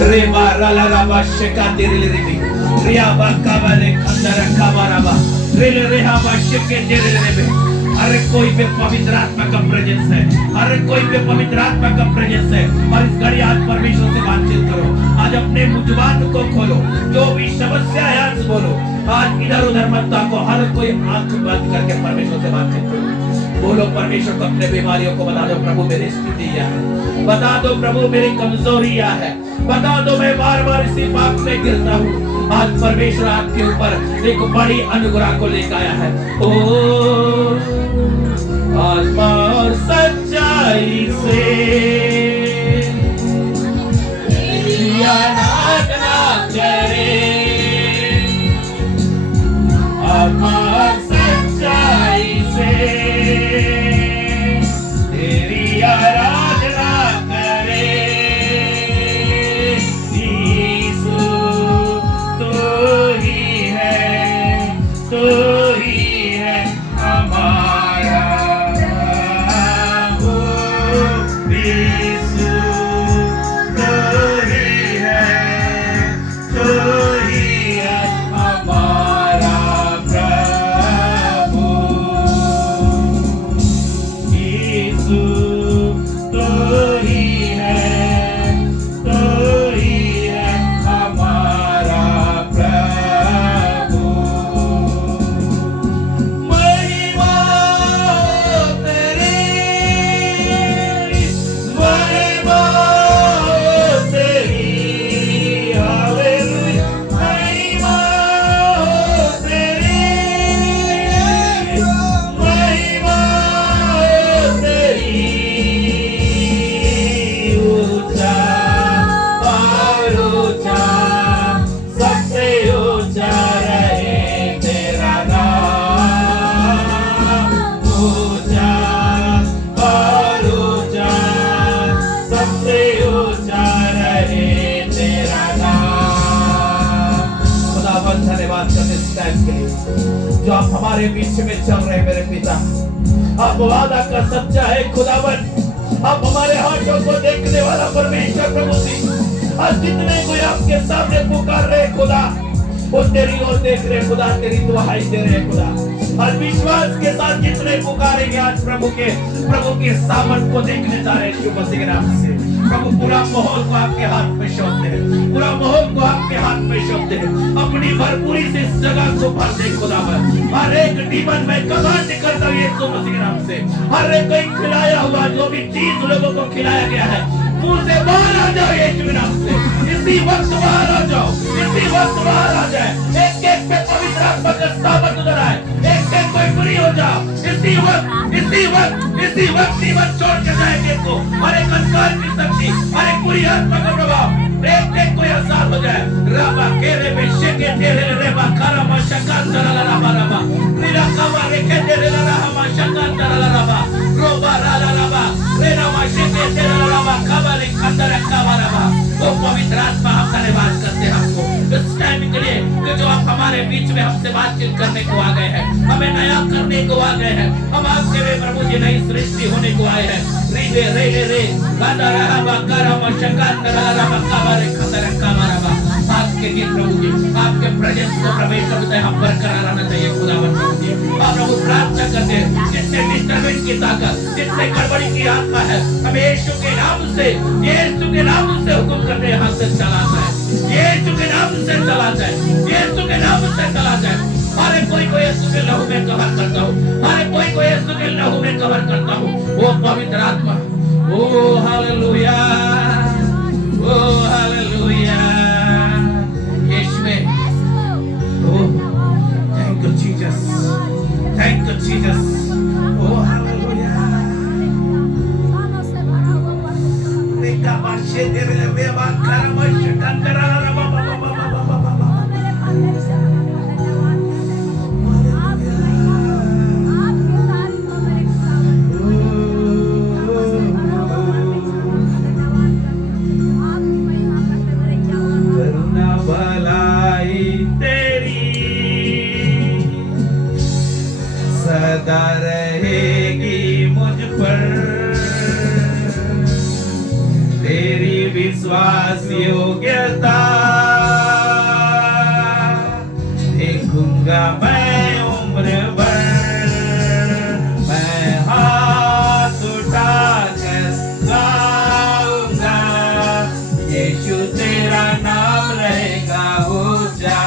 रे बारा ला ला बा शेका तेरे ले रे रिया बा काबा ले खंडरा काबा रबा रे ले रे हा बा शेके तेरे ले रे। हर कोई पे पवित्र आत्मा का प्रेजेंस है, हर कोई पे पवित्र आत्मा का प्रेजेंस है। और इस घड़ी आज परमेश्वर से बातचीत करो, आज अपने जुबान को खोलो, जो भी समस्या है आज बोलो। आज इधर उधर मत ताको, हर कोई आंख बंद करके परमेश्वर से बातचीत करो। बोलो परमेश्वर को, अपने बीमारियों को बता दो, प्रभु मेरी स्थिति यह है, बता दो प्रभु मेरी कमजोरी यह है, बता दो मैं बार बार इसी पाप में गिरता हूँ। आज परमेश्वर आपके ऊपर एक बड़ी अनुग्रह को लेकर आया है। ओ आत्मा और सच्चाई से आराधना करे, आत्मा और सच्चाई से तेरी आराधना करे। यीशु तो ही है, तो ही है हमारा प्रभु। यीशु तो ही है, तो ही है हमारा प्रभु। यीशु तो ही है, तो ही है हमारा प्रभु। महिमा तेरी, महिमा तेरी, हालेलुया। महिमा तेरी, महिमा तेरी, ऊंचा और ऊंचा, सबसे ऊंचा रहे तेरा नाम। ऊंचा और ऊंचा, सबसे ऊंचा रहे तेरा नाम। खुदावन धन्यवाद करते इस टाइम के लिए जो आप हमारे बीच में चल रहे मेरे पिता। आप वादा का सच्चा है खुदावन, आप हमारे हाथों को देखने वाला परमेश्वर प्रभु जी। आज जितने कोई आपके सामने पुकार रहे खुदा, वो तेरी ओर देख रहे खुदा, तेरी दुहाई दे रहे खुदा। और विश्वास के साथ जितने पुकारेंगे आज प्रभु के सामर्थ को देखने जा रहे हैं यीशु मसीह के नाम से। प्रभु पूरा माहौल को आपके हाथ में सौंपते हैं, पूरा माहौल को आपके हाथ में सौंपते हैं। अपनी भरपूरी से इस जगह को भर दे खुदावन। हर एक जीवन में कमांड करता हूं यीशु मसीह के नाम से। हर एक कोई खिलाया हुआ जो भी चीज लोगों को खिलाया गया है, मुंह से बाहर आ जाओ यीशु के नाम से। इसी वक्त बाहर आ जाओ, इसी वक्त बाहर आ जाए। एक एक पे पवित्र आत्मा का सामर्थ उतर आए, एक एक कोई फ्री हो जाओ। इसी वक्त, इसी वक्त, इसी वक्त जीवन छोड़ के जाएंगे को। हर एक अंधकार की शक्ति, हर एक बुरी आत्मा का प्रभाव एक एक कोई आजाद हो जाए। राबा केरे में शेके तेरे रेबा कारा मा शका चला राबा राबा नीला कामा रेके तेरे राबा शका चला राबा रोबा राला राबा रेना मा शेके तेरे राबा काबा ले अंदर काबा राबा। वो पवित्र आत्मा हम धन्यवाद करते हैं आपको इस टाइम के लिए कि जो आप हमारे बीच में हमसे बातचीत करने को आ गए हैं, हमें नया करने को आ गए हैं। हम आपके वे प्रभु जी नई सृष्टि होने को आए हैं। रे रे रे रे कादा राबा कारा मा शका चला राबा काबा ले अंदर काबा राबा। आपके लिए प्रभु जी, आपके प्रेजेंस को प्रवेश करते हैं, हम बरकरार रहना चाहिए खुदावन प्रभु जी। आप प्रभु प्रार्थना करते हैं जिससे डिस्टर्बेंस की ताकत, जिससे गड़बड़ी की आत्मा है, हमें यीशु के नाम से, यीशु के नाम से हुक्म करते हैं हाथ से चला जाए, यीशु के नाम से चला जाए, यीशु के नाम से चला जाए। हर कोई को यीशु के लहू में कवर करता हूँ, हर कोई को यीशु के लहू में कवर करता हूँ। वो पवित्र आत्मा, ओ हालेलुया, ओ hallelujah. Thank you, Jesus. Thank you, Jesus. Oh, hallelujah. Neka bashe dere beba karamash kandara raba baba baba baba baba. सदा रहेगी मुझ पर, तेरी विश्वासी योग्यता देखूंगा मैं उम्र भर, मैं हाथ उठाकर गाऊंगा, यीशु तेरा नाम रहेगा ऊंचा।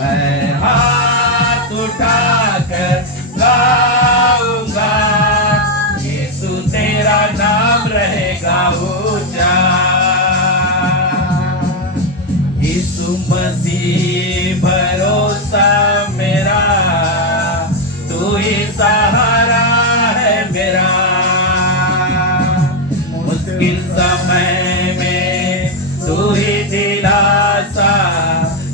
मैं हाथ उठाकर गाऊंगा, यीशु तेरा नाम रहेगा ऊंचा। यीशु मसीह भरोसा मेरा, तू ही सहारा है मेरा। मुश्किल समय में तू ही दिलासा,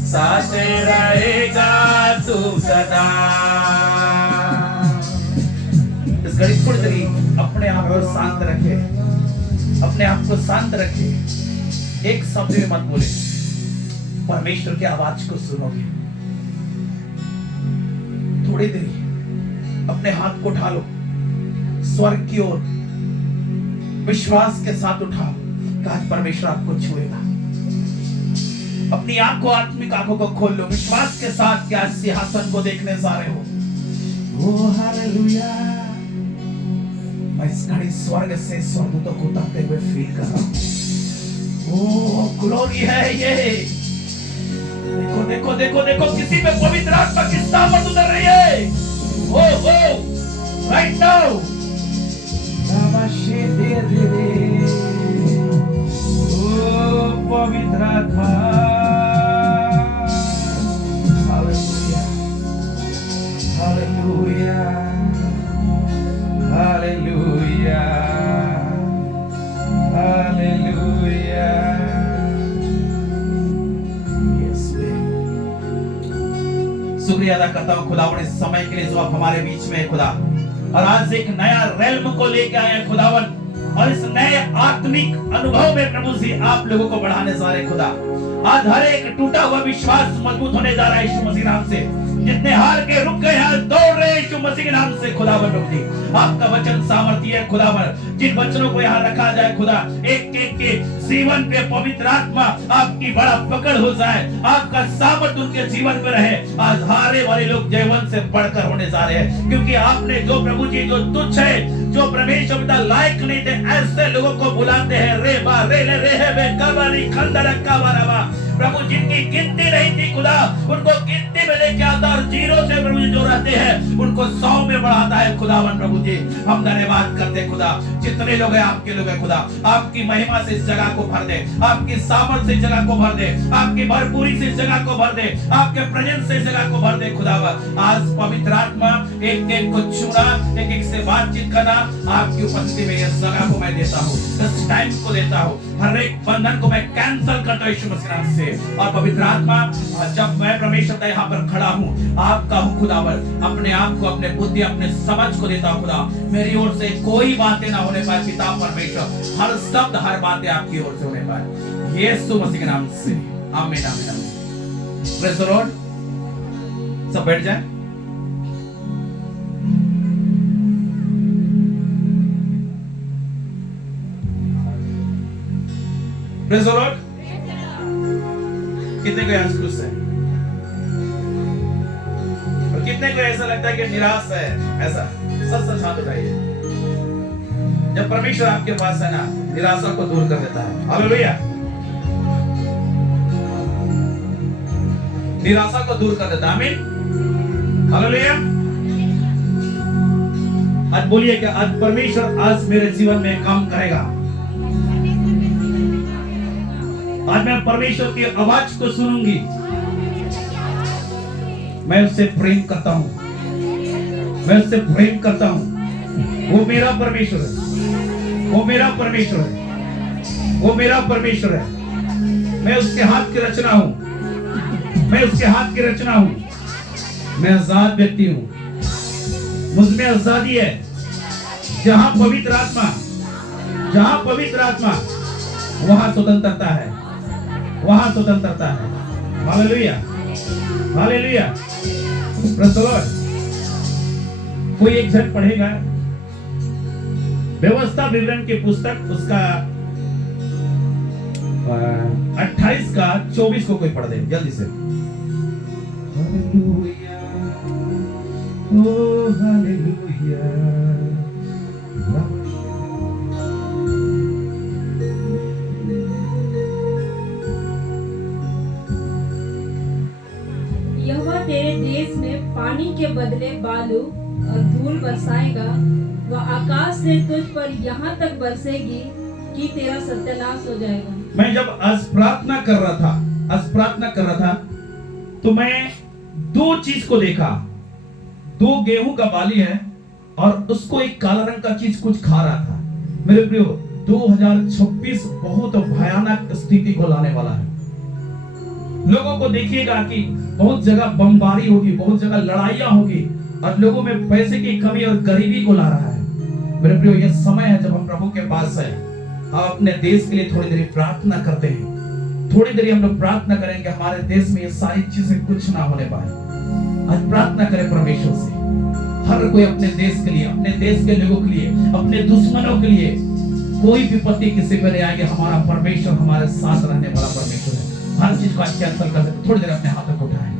साथ रहेगा तू सदा। इस घड़ी थोड़ी देरी अपने आप को शांत रखे, अपने आप को शांत रखे। एक शब्द भी मत बोले, परमेश्वर की आवाज को सुनोगे। थोड़ी देरी अपने हाथ को उठा लो स्वर्ग की ओर, विश्वास के साथ उठाओ कि आज परमेश्वर आपको छुएगा। अपनी आंखों, आत्मिक आंखों को खोल लो विश्वास के साथ कि आज सिंहासन को देखने जा रहे हो। ओ हालेलुया। मैं इस घड़ी स्वर्ग से स्वर्गदूतों को उतरते हुए फील कर रहा हूं। ओ ग्लोरी है ये। देखो देखो देखो देखो, किसी में पवित्र आत्मा की सामर्थ उतर रही है। ओ राइट नाउ। ओ पवित्र आत्मा, हालेलुया हालेलुया हालेलुया हालेलुया। शुक्रिया अदा करता हूँ खुदावन इस समय के लिए जो आप हमारे बीच में है खुदा, और आज एक नया रेल्म को लेके आए हैं खुदावन, और इस नए आत्मिक अनुभव में प्रभु जी आप लोगों को बढ़ाने जा रहे खुदा। आज हर एक टूटा हुआ विश्वास मजबूत होने जा रहा है यीशु मसीह नाम से। जितने हार के रुक गए आज दौड़ रहे यीशु मसीह के नाम से खुदावन। प्रभु जी आपका वचन सामर्थ्य है खुदावन। जिन वचनों को यहाँ रखा जाए खुदा, एक एक के जीवन पे पवित्र आत्मा आपकी बड़ा पकड़ हो जाए, आपका सामर्थ्य उनके जीवन में रहे। आज हारे वाले लोग जयवंत से बढ़कर होने जा रहे हैं, क्योंकि आपने जो प्रभु जी जो तुच्छ है, जो परमेश्वर पिता लायक नहीं थे, ऐसे लोगों को बुलाते हैं। रे बा रे ले रे है बे कबारी खंडर कबारवा। प्रभु जिनकी गिनती नहीं थी खुदा, उनको गिनती में लेके आता और जीरो से प्रभु जी जो रहते हैं उनको 100 में बढ़ाता है खुदावन। प्रभु जी हम धन्यवाद करते खुदा। जितने लोग हैं आपके लोग हैं खुदा, आपकी महिमा से इस जगह को भर दे, आपकी सामर्थ से इस जगह को भर दे, आपकी भरपूरी से इस जगह को भर दे, आपके प्रेजेंस से इस जगह को भर दे खुदावन। आज पवित्र आत्मा एक एक को छूना, एक एक से बातचीत करना, आपकी उपस्थिति में इस जगह को मैं देता हूँ, इस टाइम को देता हूँ। हर एक बंधन को मैं कैंसल करता हूँ यीशु मसीह नाम से। और पवित्र आत्मा जब मैं परमेश्वर यहाँ पर खड़ा हूँ, आपका हूँ खुदावर, अपने आप को, अपने बुद्धि, अपने समझ को देता हूँ खुदा। मेरी ओर से कोई बातें ना होने पाए पिता परमेश्वर, हर शब्द हर बातें आपकी ओर से होने पाए यीशु मसीह के नाम से। आमीन आमीन आमीन। Praise the Lord. सब बैठ जाए। Praise the Lord. कितने को आज खुश है और कितने को ऐसा लगता है कि निराश है? ऐसा सच सच हाथ उठाइए। जब परमेश्वर आपके पास है ना, निराशा को दूर कर देता है। हालेलुया। निराशा को दूर कर देता है। आमीन हालेलुया। आज बोलिए कि आज परमेश्वर आज मेरे जीवन में काम करेगा। आज मैं परमेश्वर की आवाज को सुनूंगी। मैं उससे प्रेम करता हूं, मैं उससे प्रेम करता हूं। वो मेरा परमेश्वर है, वो मेरा परमेश्वर है, वो मेरा परमेश्वर है। मैं उसके हाथ की रचना हूं, मैं उसके हाथ की रचना हूं। मैं आजाद व्यक्ति हूं, मुझ में आजादी है। जहां पवित्र आत्मा, जहां पवित्र आत्मा, वहां स्वतंत्रता है, वहां स्वतंत्रता है। Hallelujah hallelujah. Praise the Lord. कोई एक जन पढ़ेगा व्यवस्था विवरण की पुस्तक, उसका 28 का 24 को कोई पढ़ दे जल्दी से। हालेलुया, ओ हालेलुया। यहोवा तेरे देश में पानी के बदले बालू और धूल बरसाएगा, वह आकाश से तुझ पर यहाँ तक बरसेगी कि तेरा सत्यानाश हो जाएगा। मैं जब आज प्रार्थना कर रहा था तो मैं दो चीज को देखा। दो गेहूं का बाली है और उसको एक काला रंग का चीज कुछ खा रहा था। मेरे प्रियो, 2026 बहुत भयानक स्थिति को लाने वाला है। लोगों को देखिएगा कि बहुत जगह बमबारी होगी, बहुत जगह लड़ाइयां होगी और लोगों में पैसे की कमी और गरीबी को ला रहा है। मेरे प्रियो, यह समय है जब हम प्रभु के पास है। आप अपने देश के लिए थोड़ी देर प्रार्थना करते हैं। थोड़ी देर हम लोग प्रार्थना करेंगे हमारे देश में ये सारी चीजें कुछ ना होने पाए। आज प्रार्थना करें परमेश्वर से, हर कोई अपने देश के लिए, अपने देश के लोगों के लिए, अपने दुश्मनों के लिए। कोई विपत्ति किसी पर नहीं आएगी, हमारा परमेश्वर हमारे साथ रहने वाला परमेश्वर है। हर चीज को आज कैंसल कर सकते। थोड़ी देर अपने हाथों को उठाएं।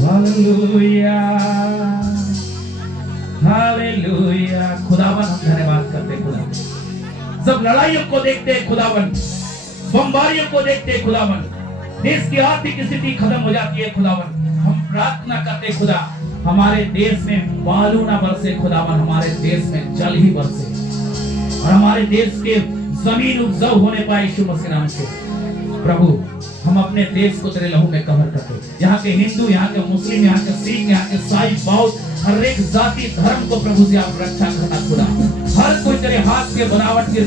Hallelujah, hallelujah. खुदावन हम धन्यवाद करते हैं। खुदा, जब लड़ाइयों को देखते हैं खुदावन, बमबारियों को देखते हैं खुदावन, देश की आर्थिक स्थिति खत्म हो जाती है खुदावन, हम प्रार्थना करते खुदा हमारे देश में बालू ना बरसे खुदावन, हमारे देश में जल ही बरसे और हमारे देश के जमीन उपजाऊ होने पाए यीशु मसीह नाम से। प्रभु, हम अपने देश को तेरे लहू में कवर करते। यहाँ के हिंदू, यहाँ के मुस्लिम, यहाँ के सिख, यहाँ के ईसाई, बौद्ध, हर एक जाति धर्म को प्रभु से आप रक्षा करना खुदा। हर कोई तेरे हाथ के बनावट है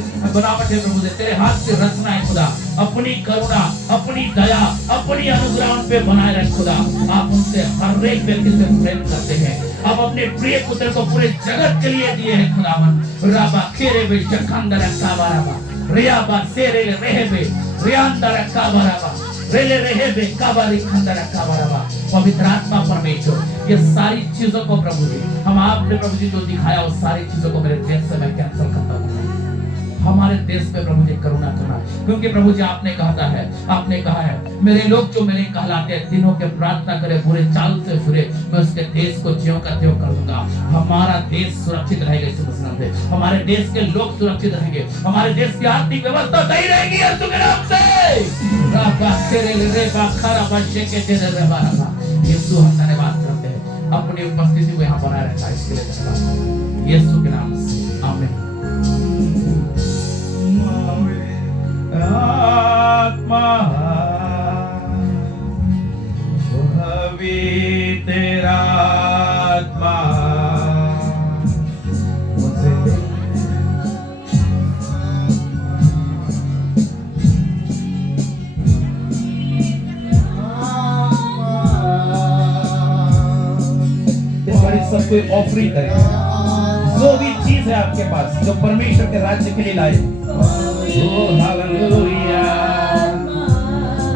प्रभु से, तेरे हाथ की रचना है खुदा। अपनी करुणा, अपनी दया, अपनी अनुग्रह उन पे बनाए रख खुदा। आप उनसे हर एक व्यक्ति से प्रेम करते हैं। आप अपने प्रिय पुत्र को पूरे जगत के लिए दिए हैं खुदावन। राबा खेरे बे शखंदर काबाराबा रियाबा सेरे रेहेबे रियांदर काबाराबा रेले रेहेबे काबारी खंदर काबाराबा। पवित्र आत्मा परमेश्वर, ये सारी चीजों को प्रभु जी, हम आपने प्रभु जी जो दिखाया उस सारी चीजों को मेरे देश से मैं कैंसिल करता हूँ। हमारे देश पे प्रभु जी करुणा करना, क्योंकि प्रभु जी आपने कहा है मेरे लोग जो मेरे कहलाते हैं दिनों के प्रार्थना करे, बुरे चाल से फिरे, मैं उसके देश को ज्यों का त्यों कर दूंगा। हमारा देश सुरक्षित रहेगा यीशु मसीह नाम से, हमारे देश के लोग सुरक्षित रहेंगे, हमारे देश की आर्थिक व्यवस्था सही रहेगी यीशु के नाम से। यीशु, हम धन्यवाद करते हैं अपनी उपस्थिति को यहाँ बनाए रखा इसके लिए धन्यवाद यीशु के नाम से, आमीन। आत्मा तेरा आत्मा मुझे सब कोई ऑफरिंग करे, जो भी चीज है आपके पास जो परमेश्वर के राज्य के लिए लाए।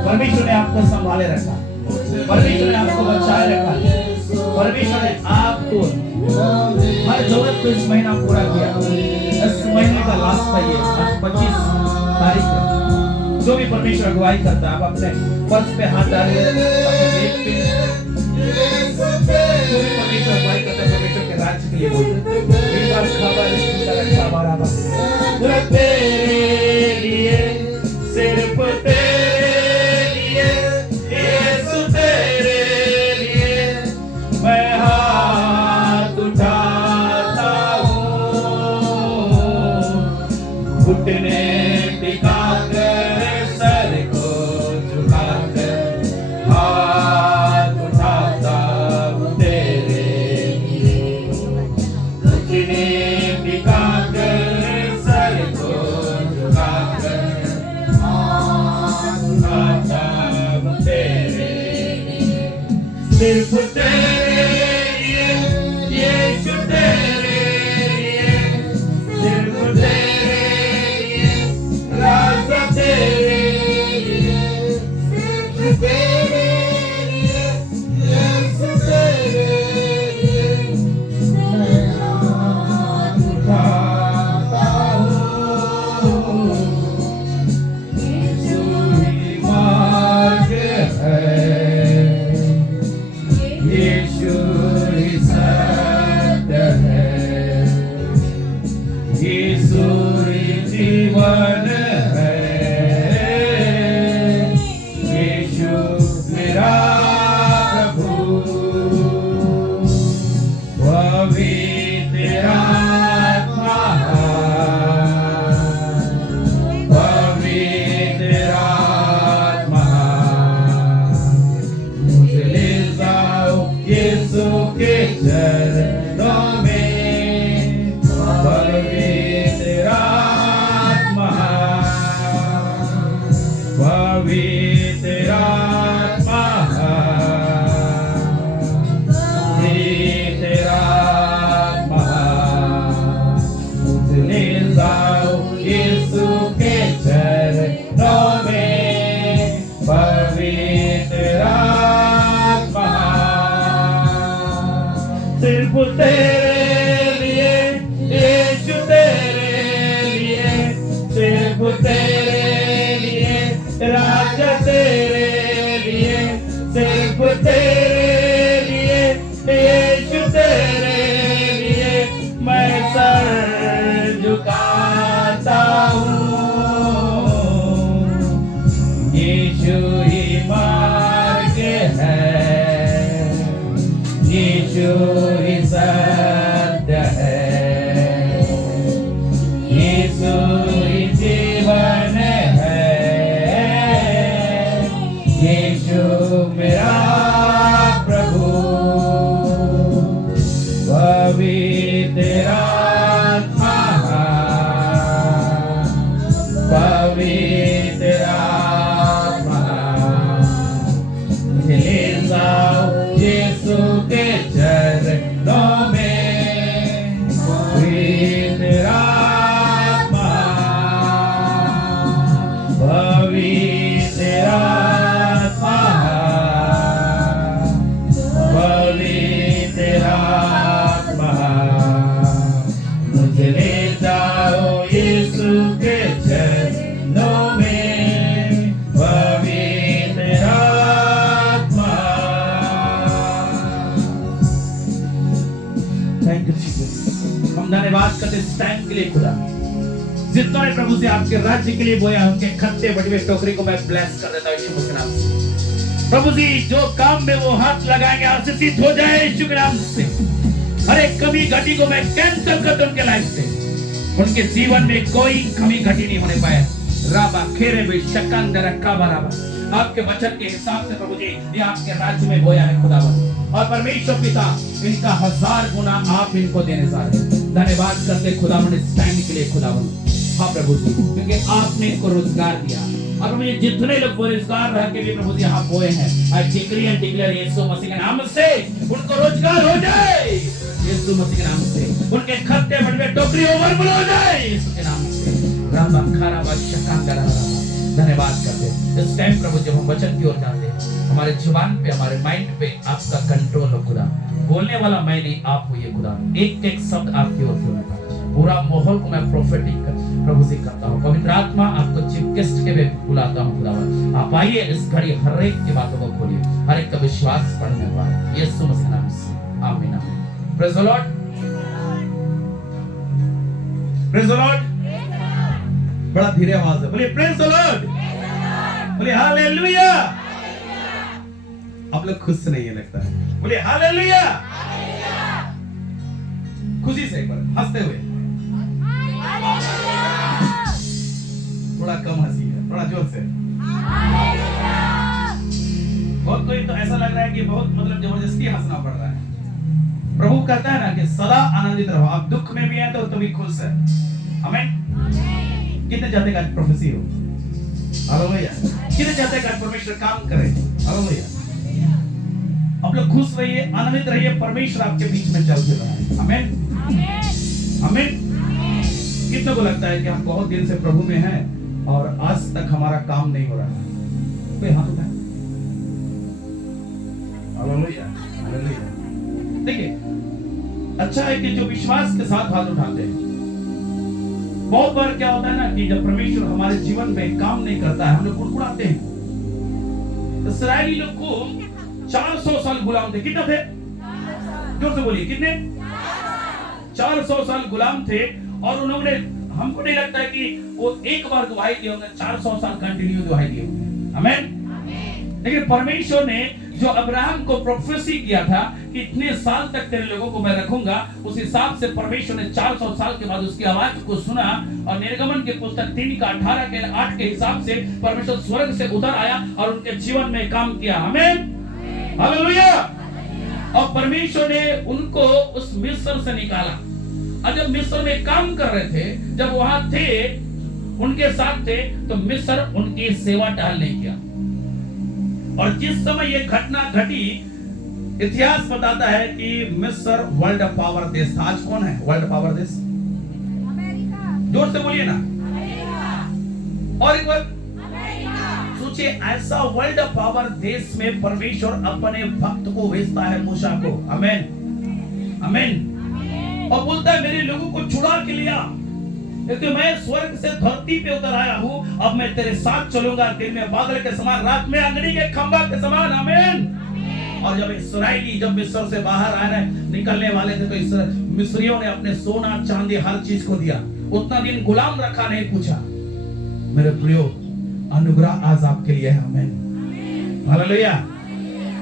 परमेश्वर ने आपको संभाले रखा, परमेश्वर ने आपको बचाए रखा, परमेश्वर ने आपको हर जरूरत को इस महीना पूरा किया। इस महीने का लास्ट है ये, आज 25 तारीख है। जो भी परमेश्वर अगुवाई करता है, आप अपने पर्स पे हाथ डालिए, अपने जेब पे, जो भी परमेश्वर अगुवाई करता है परमेश्वर के राज्य के लिए बोलिए। तेरे लिए, सिर्फ तेरे लिए, यीशु तेरे लिए मैं हाथ उठाता हूँ। घुटने टिकाकर सर को झुकाकर हाथ उठाता हूँ तेरे लिए। घुटने टिकाकर सर को झुकाकर हाथ उठाता हूँ तेरे लिए। सिर्फ तेरे लिए, यीशु तेरे लिए, सिर्फ तेरे लिए जीवन है। यीशु मेरा प्रभु, पवित्र आत्मा, पवित्र आत्मा, मुझे ले जाओ यीशु के चरणों में। पवित्र आत्मा, पवित्र आत्मा, पवित्र आत्मा, मुझे ले जाओ यीशु के चरणों में। पवित्र आत्मा, सिर्फ तेरे लिए यीशु, तेरे लिए, सिर्फ तेरे लिए राजा, तेरे लिए, सिर्फ तेरे लिए यीशु, तेरे लिए मैं सर झुकाता हूँ। यीशु ही मार्ग है, यीशु ही सत्य है, यीशु ही जीवन है। यीशु मेरा प्रभु, पवित्र आत्मा, पवित्र आत्मा, मुझे ले जाओ यीशु के चरणों में। पवित्र आत्मा, पवित्र आत्मा, पवित्र आत्मा, मुझे ले जाओ यीशु के चरणों में। पवित्र आत्मा। Thank you Jesus. हम धन्यवाद करते इस टाइम के लिए खुदा, जितना ने प्रभु से आपके राज्य के लिए बोया, उनके खत्ते बड़ी हुई टोकरी को मैं ब्लेस कर देता हूं यीशु के नाम से। प्रभु जी जो काम में वो हाथ लगाएंगे आशीषित हो जाए यीशु के नाम से। हर एक कमी घटी को मैं कैंसिल कर दूं उनके लाइफ से। उनके जीवन में कोई कमी घटी नहीं होने पाए। राबा खेरे में शकंद रखा बराबर आपके वचन के हिसाब से प्रभु जी ये आपके राज्य में बोया है खुदावन। और परमेश्वर पिता इनका 1000 गुना आप इनको देने जा रहे हैं। धन्यवाद करते खुदावन इस टाइम के लिए खुदावन। हाँ प्रभु जी, क्योंकि आपने इनको रोजगार दिया और मुझे जितने लोग बेरोजगार रह के भी प्रभु जी यहाँ बोए हैं, आई डिक्री एंड डिक्लेयर यीशु मसीह के नाम से उनको रोजगार हो जाए। यीशु मसीह के नाम से उनके खत्ते बड़े टोकरी ओवरफ्लो हो जाए यीशु के नाम से। रामा खारा बादशाह धन्यवाद करते इस टाइम प्रभु जब हम वचन की ओर जाते हैं, हमारे जुबान पे, हमारे माइंड पे आपका कंट्रोल हो खुदा। बोलने वाला मैं नहीं, आप होइए खुदा। एक एक शब्द आपकी ओर से होगा। पूरा माहौल को मैं प्रोफेटिक प्रभु से करता हूँ। पवित्र आत्मा आपको चीफ गेस्ट के लिए बुलाता हूँ खुदावन। आप आइए इस घड़ी हर एक की बातों को खोलिए, हर एक का विश्वास बढ़ने पाए यीशु मसीह के नाम से। आमीन आमीन। Praise the Lord, praise the Lord. बड़ा धीरे आवाज है, बोलिए प्रेज द लॉर्ड, बोलिए हालेलुया। आप लोग खुश से नहीं है लगता है, बोलिए हालेलुया। खुशी से एक बार हंसते हुए। थोड़ा कम हंसी है, थोड़ा जोर से। बहुत कोई तो ऐसा लग रहा है कि बहुत मतलब जबरदस्ती हंसना पड़ रहा है। प्रभु कहता है ना कि सदा आनंदित रहो। आप दुख में भी हैं तो तभी खुश है। आमीन। कितने चाहते हैं आज प्रोफेसी हो? हालेलुया। कितने चाहते हैं आज परमेश्वर काम करे? हालेलुया। आप लोग खुश रहिए, आनंदित रहिए, परमेश्वर आपके बीच में चलते रहे। आमीन आमीन। कितनों को लगता है कि हम बहुत दिन से प्रभु में हैं और आज तक हमारा काम नहीं हो रहा है? कोई हाथ उठाए। Hallelujah hallelujah. देखिए, अच्छा है कि जो विश्वास के साथ हाथ उठाते हैं। बहुत बार क्या होता है ना कि जब परमेश्वर हमारे जीवन में काम नहीं करता है, हम लोग कुड़कुड़ाते हैं। इस्राएली लोग को 400 साल गुलाम थे। कितना थे? जोर से बोलिए, कितने? 400 साल गुलाम थे और उन्होंने हमको नहीं लगता है कि वो एक बार दुहाई दिए होंगे, 400 साल कंटिन्यू दुहाई दिए होंगे। आमीन। लेकिन परमेश्वर ने जो अब्राहम को प्रोफेसी किया था कि इतने साल तक तेरे लोगों को मैं रखूंगा, उस हिसाब से परमेश्वर ने 400 साल के बाद उसकी आवाज को सुना और निर्गमन के पुस्तक 3 का 18 के 8 के हिसाब से परमेश्वर स्वर्ग से उतर आया और उनके जीवन में काम किया। आमीन, हालेलुया। और परमेश्वर ने उनको उस मिस्र से निकाला, और जब मिस्र में काम कर रहे थे, जब वहां थे, उनके साथ थे, तो मिस्र उनकी सेवा टाल नहीं किया। और जिस समय ये घटना घटी, इतिहास बताता है कि मिस्र वर्ल्ड पावर देश था। आज कौन है वर्ल्ड पावर देश? अमेरिका। जोर से बोलिए ना, अमेरिका। और एक बार सोचिए, ऐसा वर्ल्ड पावर देश में परमेश्वर अपने भक्त को भेजता है, मूसा को। आमीन, आमीन। और बोलता है मेरे लोगों को छुड़ा के लिया, क्योंकि मैं स्वर्ग से धरती पे उतर आया हूँ, अब मैं तेरे साथ चलूंगा, दिन में बादल के समान, रात में अग्नि के खंभा के समान। आमीन। और जब इस्राएली जब मिस्र से बाहर आए निकलने वाले थे, तो मिस्रियों ने अपने सोना चांदी हर चीज को दिया, उतना दिन गुलाम रखा, नहीं पूछा। मेरे प्रियो, अनुग्रह आज आपके लिए है। आमीन, हालेलुया।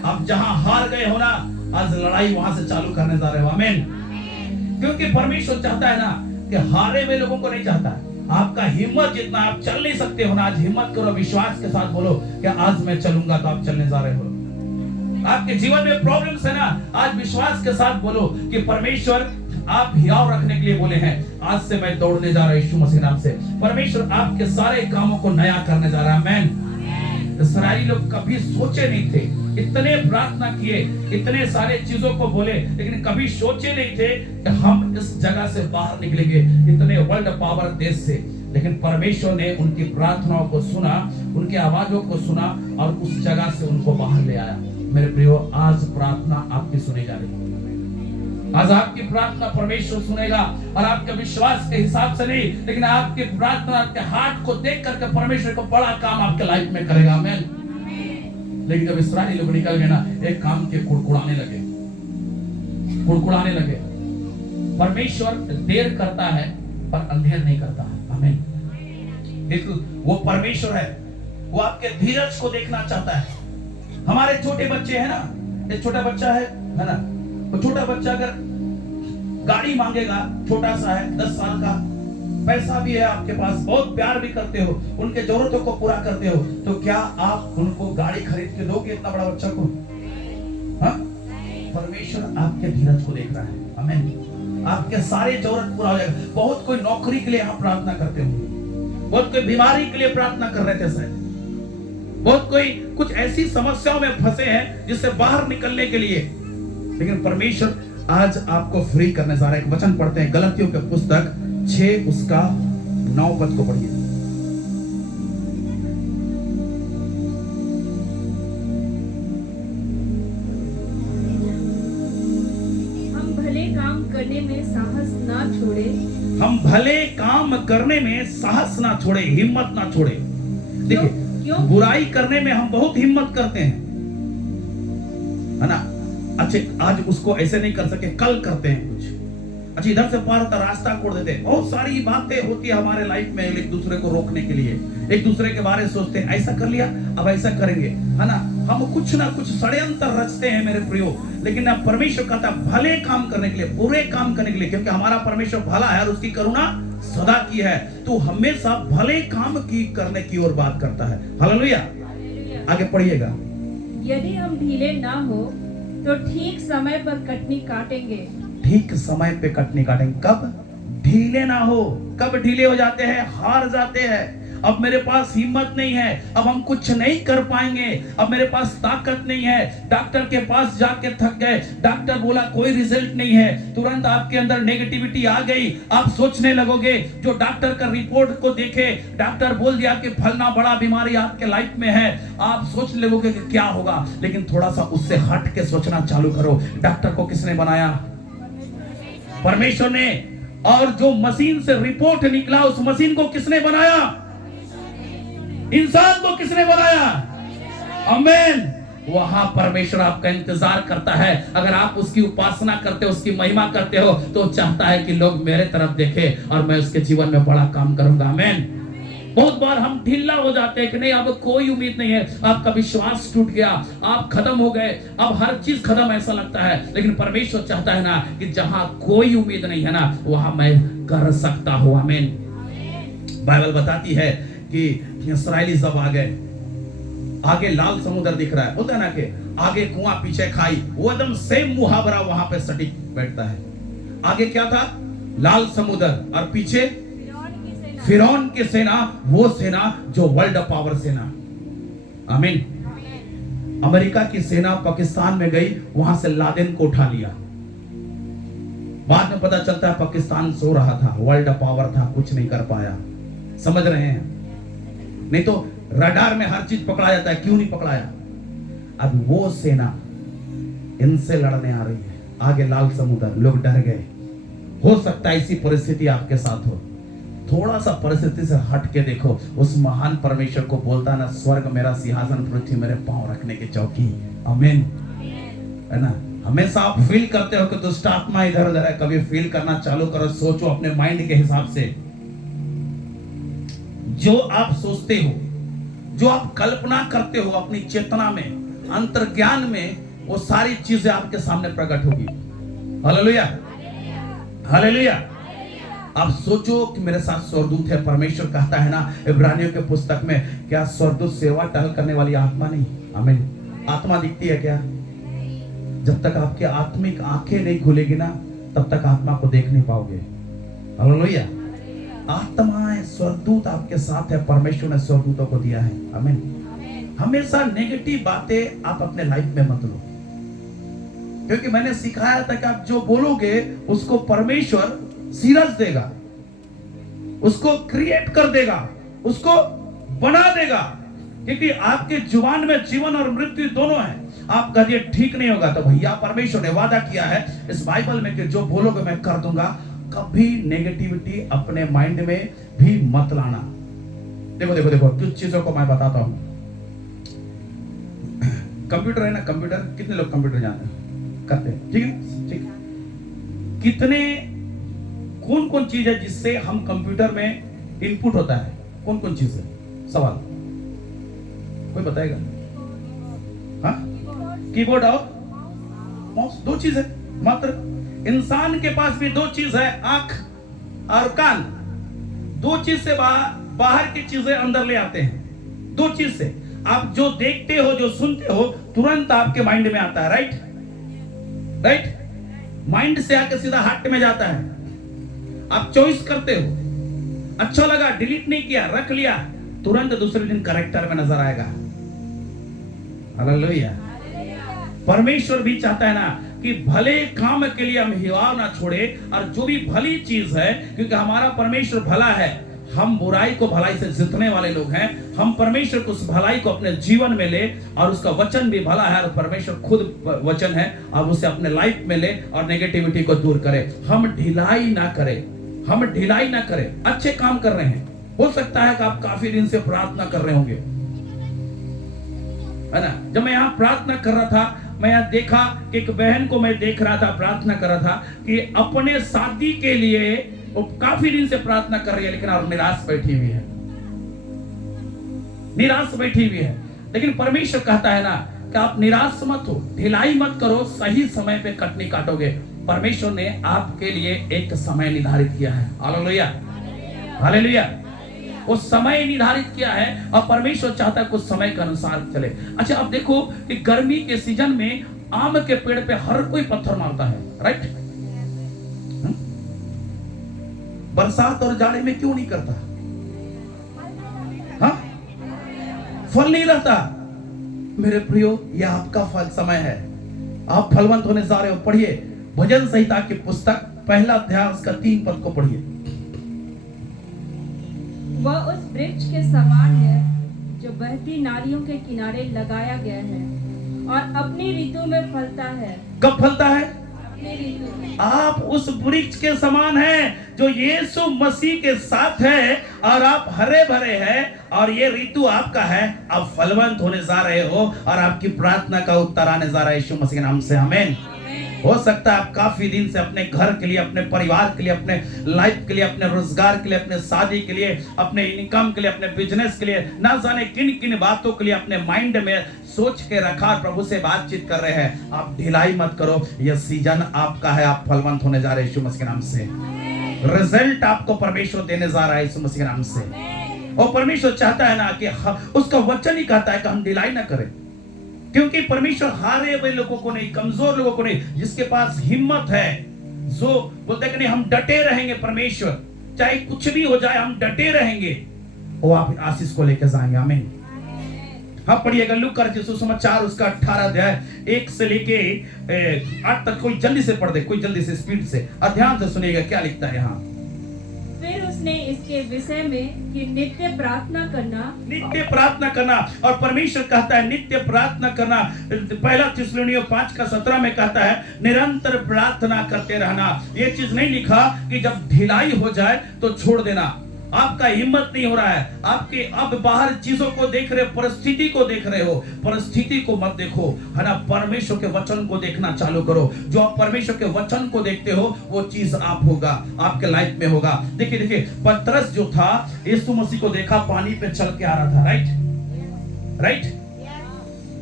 आप जहां हार गए हो ना, आज लड़ाई वहां से चालू करने जा रहे हो। आमीन। क्योंकि परमेश्वर चाहता है ना कि हारे हुए लोगों को नहीं चाहता है। आपका हिम्मत जितना, आप चल नहीं सकते हो ना, आज हिम्मत करो, विश्वास के साथ बोलो कि आज मैं चलूंगा, तो आप चलने जा रहे हो। आपके जीवन में प्रॉब्लम्स है ना, आज विश्वास के साथ बोलो कि परमेश्वर आप हियाव रखने के लिए बोले हैं, आज से मैं दौड़ने जा रहा हूं यीशु मसीह नाम से। परमेश्वर आपके सारे कामों को नया करने जा रहा है। आमीन। इस्राएली लोग कभी सोचे नहीं थे, इतने प्रार्थना किए, इतने सारे चीजों को बोले, लेकिन कभी सोचे नहीं थे कि हम इस जगह से बाहर निकलेंगे, इतने वर्ल्ड पावर देश से। लेकिन परमेश्वर ने उनकी प्रार्थनाओं को सुना, उनकी आवाजों को सुना और उस जगह से उनको बाहर ले आया। मेरे प्रियो, आज प्रार्थना आपकी सुनी जा रही है। आज आपकी प्रार्थना परमेश्वर सुनेगा, और आपके विश्वास के हिसाब से नहीं, लेकिन आपकी प्रार्थना, आपके हाथ को देख करके परमेश्वर को बड़ा काम आपके लाइफ में करेगा। आमीन। लेकिन जब इस्राएली लोग निकल गए ना, एक काम के कुड़कुड़ाने लगे, कुड़कुड़ाने लगे। परमेश्वर देर करता है पर अंधेर नहीं करता है। आमीन। देखो, वो परमेश्वर है, वो आपके धीरज को देखना चाहता है। हमारे छोटे बच्चे हैं ना, एक छोटा बच्चा है ना, वो छोटा बच्चा अगर गाड़ी मांगेगा, छोटा सा है, 10 साल का, पैसा भी है आपके पास, बहुत प्यार भी करते हो, उनके जरूरतों को पूरा करते हो, तो क्या आप उनको गाड़ी खरीद के दोगे इतना बड़ा बच्चा को? हाँ? परमेश्वर आपके धीरज को देख रहा है। आमीन। आपके सारे जरूरत पूरा हो जाएगा। बहुत कोई नौकरी के लिए यहाँ प्रार्थना करते होंगे, बहुत कोई बीमारी के लिए प्रार्थना कर रहे थे शायद, बहुत कोई कुछ ऐसी समस्याओं में फंसे हैं जिससे बाहर निकलने के लिए, लेकिन परमेश्वर आज आपको फ्री करने जा रहा है। एक वचन पढ़ते हैं, गलतियों के पुस्तक 6 उसका 9 पद को पढ़िए। हम भले काम करने में साहस ना छोड़े, हम भले काम करने में साहस ना छोड़े, हिम्मत ना छोड़े। देखिए, बुराई करने में हम बहुत हिम्मत करते हैं, है ना। अच्छे, आज उसको ऐसे नहीं कर सके, कल करते हैं कुछ। अच्छा, इधर से पार होता रास्ता खोल देते हैं। बहुत सारी बातें होती है हमारे लाइफ में, एक दूसरे को रोकने के लिए, एक दूसरे के बारे में सोचते हैं, ऐसा कर लिया अब ऐसा करेंगे, है ना। हम कुछ ना कुछ षड्यंत्र रचते हैं मेरे प्रियो। लेकिन ना, परमेश्वर कहता भले काम करने के लिए, बुरे काम करने के लिए, क्योंकि हमारा परमेश्वर भला है और उसकी करुणा सदा की है, तो हमेशा भले काम की करने की ओर बात करता है। हालेलुया। आगे पढ़िएगा। यदि हम ढीले ना हो तो ठीक समय पर कटनी काटेंगे। ठीक समय पे कटनी काटेंगे। कब? ढीले ना हो। कब ढीले हो जाते हैं? हार जाते हैं। अब मेरे पास हिम्मत नहीं है, अब हम कुछ नहीं कर पाएंगे, अब मेरे पास ताकत नहीं है। डॉक्टर के पास जाके थक गए, डॉक्टर बोला कोई रिजल्ट नहीं है, तुरंत आपके अंदर नेगेटिविटी आ गई। आप सोचने लगोगे, जो डॉक्टर का रिपोर्ट को देखे, डॉक्टर बोल दिया कि फलना बड़ा बीमारी आपके लाइफ में है, आप सोच लगोगे कि क्या होगा। लेकिन थोड़ा सा उससे हट के सोचना चालू करो। डॉक्टर को किसने बनाया? परमेश्वर ने। और जो मशीन से रिपोर्ट निकला, उस मशीन को किसने बनाया? इंसान को किसने बनाया? आमीन। वहां परमेश्वर आपका इंतजार करता है। अगर आप उसकी उपासना करते हो, उसकी महिमा करते हो, तो चाहता है कि लोग मेरे तरफ देखें और मैं उसके जीवन में बड़ा काम करूंगा। आमीन। बहुत बार हम ढीला हो जाते हैं कि नहीं, अब कोई उम्मीद नहीं है, आपका विश्वास टूट गया, आप खत्म हो गए, अब हर चीज खत्म ऐसा लगता है। लेकिन परमेश्वर चाहता है ना कि जहां कोई उम्मीद नहीं है ना, वहां मैं कर सकता हूं। आमीन। बाइबल बताती है कि इस्राएली जब आ गए, आगे लाल समुद्र दिख रहा है, होता है ना कि आगे कुआं पीछे खाई, वो एकदम सेम मुहावरा वहां पे सटीक बैठता है। आगे क्या था? लाल समुद्र, और पीछे फिरौन की सेना, वो सेना जो वर्ल्ड पावर सेना। आमीन। अमेरिका की सेना पाकिस्तान में गई, वहां से लादेन को उठा लिया। बाद में पता चलता है पाकिस्तान सो रहा था, वर्ल्ड पावर था, कुछ नहीं कर पाया। समझ रहे हैं? नहीं तो रडार में हर चीज पकड़ा जाता है, क्यों नहीं पकड़ाया? अब वो सेना इनसे लड़ने आ रही है, आगे लाल समुद्र, लोग डर गए। हो सकता है इसी परिस्थिति आपके साथ हो। थोड़ा सा परिस्थिति से हट के देखो, उस महान परमेश्वर को बोलता ना, स्वर्ग मेरा सिंहासन, पृथ्वी मेरे पांव रखने की चौकी। आमीन, है ना? हमेशा आप फील करते हो कि दुष्ट आत्मा इधर उधर है, कभी फील करना चालू करो, सोचो अपने माइंड के हिसाब से। जो आप सोचते हो, जो आप कल्पना करते हो अपनी चेतना में, अंतर्ज्ञान में, वो सारी चीजें आपके सामने प्रकट होगी। Hallelujah, hallelujah. आप सोचो कि मेरे साथ स्वर्गदूत है। परमेश्वर कहता है ना इब्रानियों के पुस्तक में, क्या स्वर्गदूत सेवा टहल करने वाली आत्मा नहीं? आमीन। आत्मा दिखती है क्या? जब तक आपकी आत्मिक आंखें नहीं खुलेगी ना, तब तक आत्मा को देख नहीं पाओगे। हालेलुया। आत्मा स्वर्गदूत आपके साथ है, परमेश्वर ने स्वर्गदूतों को दिया है। आमीन। हमेशा नेगेटिव बातें आप अपने लाइफ में मत लो, क्योंकि मैंने सिखाया था कि आप जो बोलोगे उसको परमेश्वर सीरस देगा, उसको क्रिएट कर देगा, उसको बना देगा। क्योंकि आपके जुबान में जीवन और मृत्यु दोनों है। आप कहिए ठीक नहीं होगा, तो भैया परमेश्वर ने वादा किया है इस बाइबल में कि जो बोलोगे मैं कर दूंगा। कभी नेगेटिविटी अपने माइंड में भी मत लाना। देखो देखो देखो, कुछ चीजों को मैं बताता हूं। कंप्यूटर है ना, कंप्यूटर, कितने लोग कंप्यूटर जानते हैं, करते हैं? ठीक है, ठीक। कितने, कौन कौन चीज है जिससे हम कंप्यूटर में इनपुट होता है? कौन कौन चीज है? सवाल कोई बताएगा? हाँ, कीबोर्ड और माउस, दो चीज है मात्र। इंसान के पास भी दो चीज है, आंख और कान। दो चीज से बाहर की चीजें अंदर ले आते हैं। दो चीज से आप जो देखते हो, जो सुनते हो, तुरंत आपके माइंड में आता है। Right, right. माइंड से आके सीधा हार्ट में जाता है। आप चॉइस करते हो, अच्छा लगा, डिलीट नहीं किया, रख लिया, तुरंत दूसरे दिन करेक्टर में नजर आएगा। हालेलुया। परमेश्वर भी चाहता है ना कि भले काम के लिए हम हिवाव ना छोड़े, और जो भी भली चीज है, क्योंकि हमारा परमेश्वर भला है, हम बुराई को भलाई से जीतने वाले लोग हैं। हम परमेश्वर को उस भलाई को अपने जीवन में ले, और उसका वचन भी भला है, और परमेश्वर खुद वचन है, और उसे अपने लाइफ में ले और नेगेटिविटी को दूर करे। हम ढिलाई ना करें, हम ढिलाई ना करें। अच्छे काम कर रहे हैं, हो सकता है कि आप काफी दिन से प्रार्थना कर रहे होंगे, है ना? जब मैं यहाँ प्रार्थना कर रहा था, मैं यहाँ देखा कि एक बहन को मैं देख रहा था, प्रार्थना कर रहा था कि अपने शादी के लिए वो काफी दिन से प्रार्थना कर रही है, लेकिन और निराश बैठी हुई है, निराश बैठी हुई है। लेकिन परमेश्वर कहता है ना कि आप निराश मत हो, ढिलाई मत करो, सही समय पे कटनी काटोगे। परमेश्वर ने आपके लिए एक समय निर्धारित किया है। Hallelujah, hallelujah. वो समय निर्धारित किया है, और परमेश्वर चाहता है कुछ समय के अनुसार चले। अच्छा, आप देखो कि गर्मी के सीजन में आम के पेड़ पे हर कोई पत्थर मारता है। राइट, बरसात और जाड़े में क्यों नहीं करता? हाँ, फल नहीं रहता। मेरे प्रियो, यह आपका फल समय है, आप फलवंत होने जा रहे हो। पढ़िए भजन संहिता की पुस्तक, पहला अध्याय, उसका 3 पद को पढ़िए। वह उस वृक्ष के समान है जो बहती नालियों के किनारे लगाया गया है, और अपनी ऋतु में फलता है। कब फलता है? आप उस वृक्ष के समान हैं जो यीशु मसीह के साथ है, और आप हरे भरे हैं, और ये ऋतु आपका है। आप फलवंत होने जा रहे हो और आपकी प्रार्थना का उत्तर आने जा रहा है यीशु मसीह के नाम से। आमीन। हो सकता है आप काफी दिन से अपने घर के लिए, अपने परिवार के लिए, अपने लाइफ के लिए, अपने रोजगार के लिए, अपने शादी के लिए, अपने इनकम के लिए, अपने बिजनेस के लिए, ना जाने किन किन बातों के लिए अपने माइंड में सोच के रखा और प्रभु से बातचीत कर रहे हैं। आप ढिलाई मत करो, यह सीजन आपका है। आप फलवंत होने जा रहे हैं यीशु मसीह के नाम से। रिजल्ट आपको परमेश्वर देने जा रहा है यीशु मसीह के नाम से। और परमेश्वर चाहता है ना कि उसका वचन ही कहता है कि हम ढिलाई ना करें, क्योंकि परमेश्वर हारे हुए लोगों को नहीं, कमजोर लोगों को नहीं, जिसके पास हिम्मत है, जो बोलते कि नहीं हम डटे रहेंगे, परमेश्वर चाहे कुछ भी हो जाए हम डटे रहेंगे, वो आप आशीष को लेकर जाएंगे। आमीन। हाँ, पढ़िएगा लूका रचित सुसमाचार उसका 18 अध्याय 1 से लेके 8 तक। कोई जल्दी से पढ़ दे, कोई जल्दी से स्पीड से, और ध्यान से सुनिएगा क्या लिखता है यहाँ। फिर उसने इसके विषय में कि नित्य प्रार्थना करना, और परमेश्वर कहता है नित्य प्रार्थना करना। पहला थिस्सलुनीयों 5:17 में कहता है निरंतर प्रार्थना करते रहना। ये चीज नहीं लिखा कि जब ढिलाई हो जाए तो छोड़ देना। आपका हिम्मत नहीं हो रहा है, आपके अब बाहर चीजों को देख रहे हो, परिस्थिति को देख रहे हो, परिस्थिति को मत देखो, है ना। परमेश्वर के वचन को देखना चालू करो। जो आप परमेश्वर के वचन को देखते हो वो चीज आप होगा, आपके लाइफ में होगा। देखिए पतरस जो था यीशु मसीह को देखा, पानी पे चल के आ रहा था। राइट।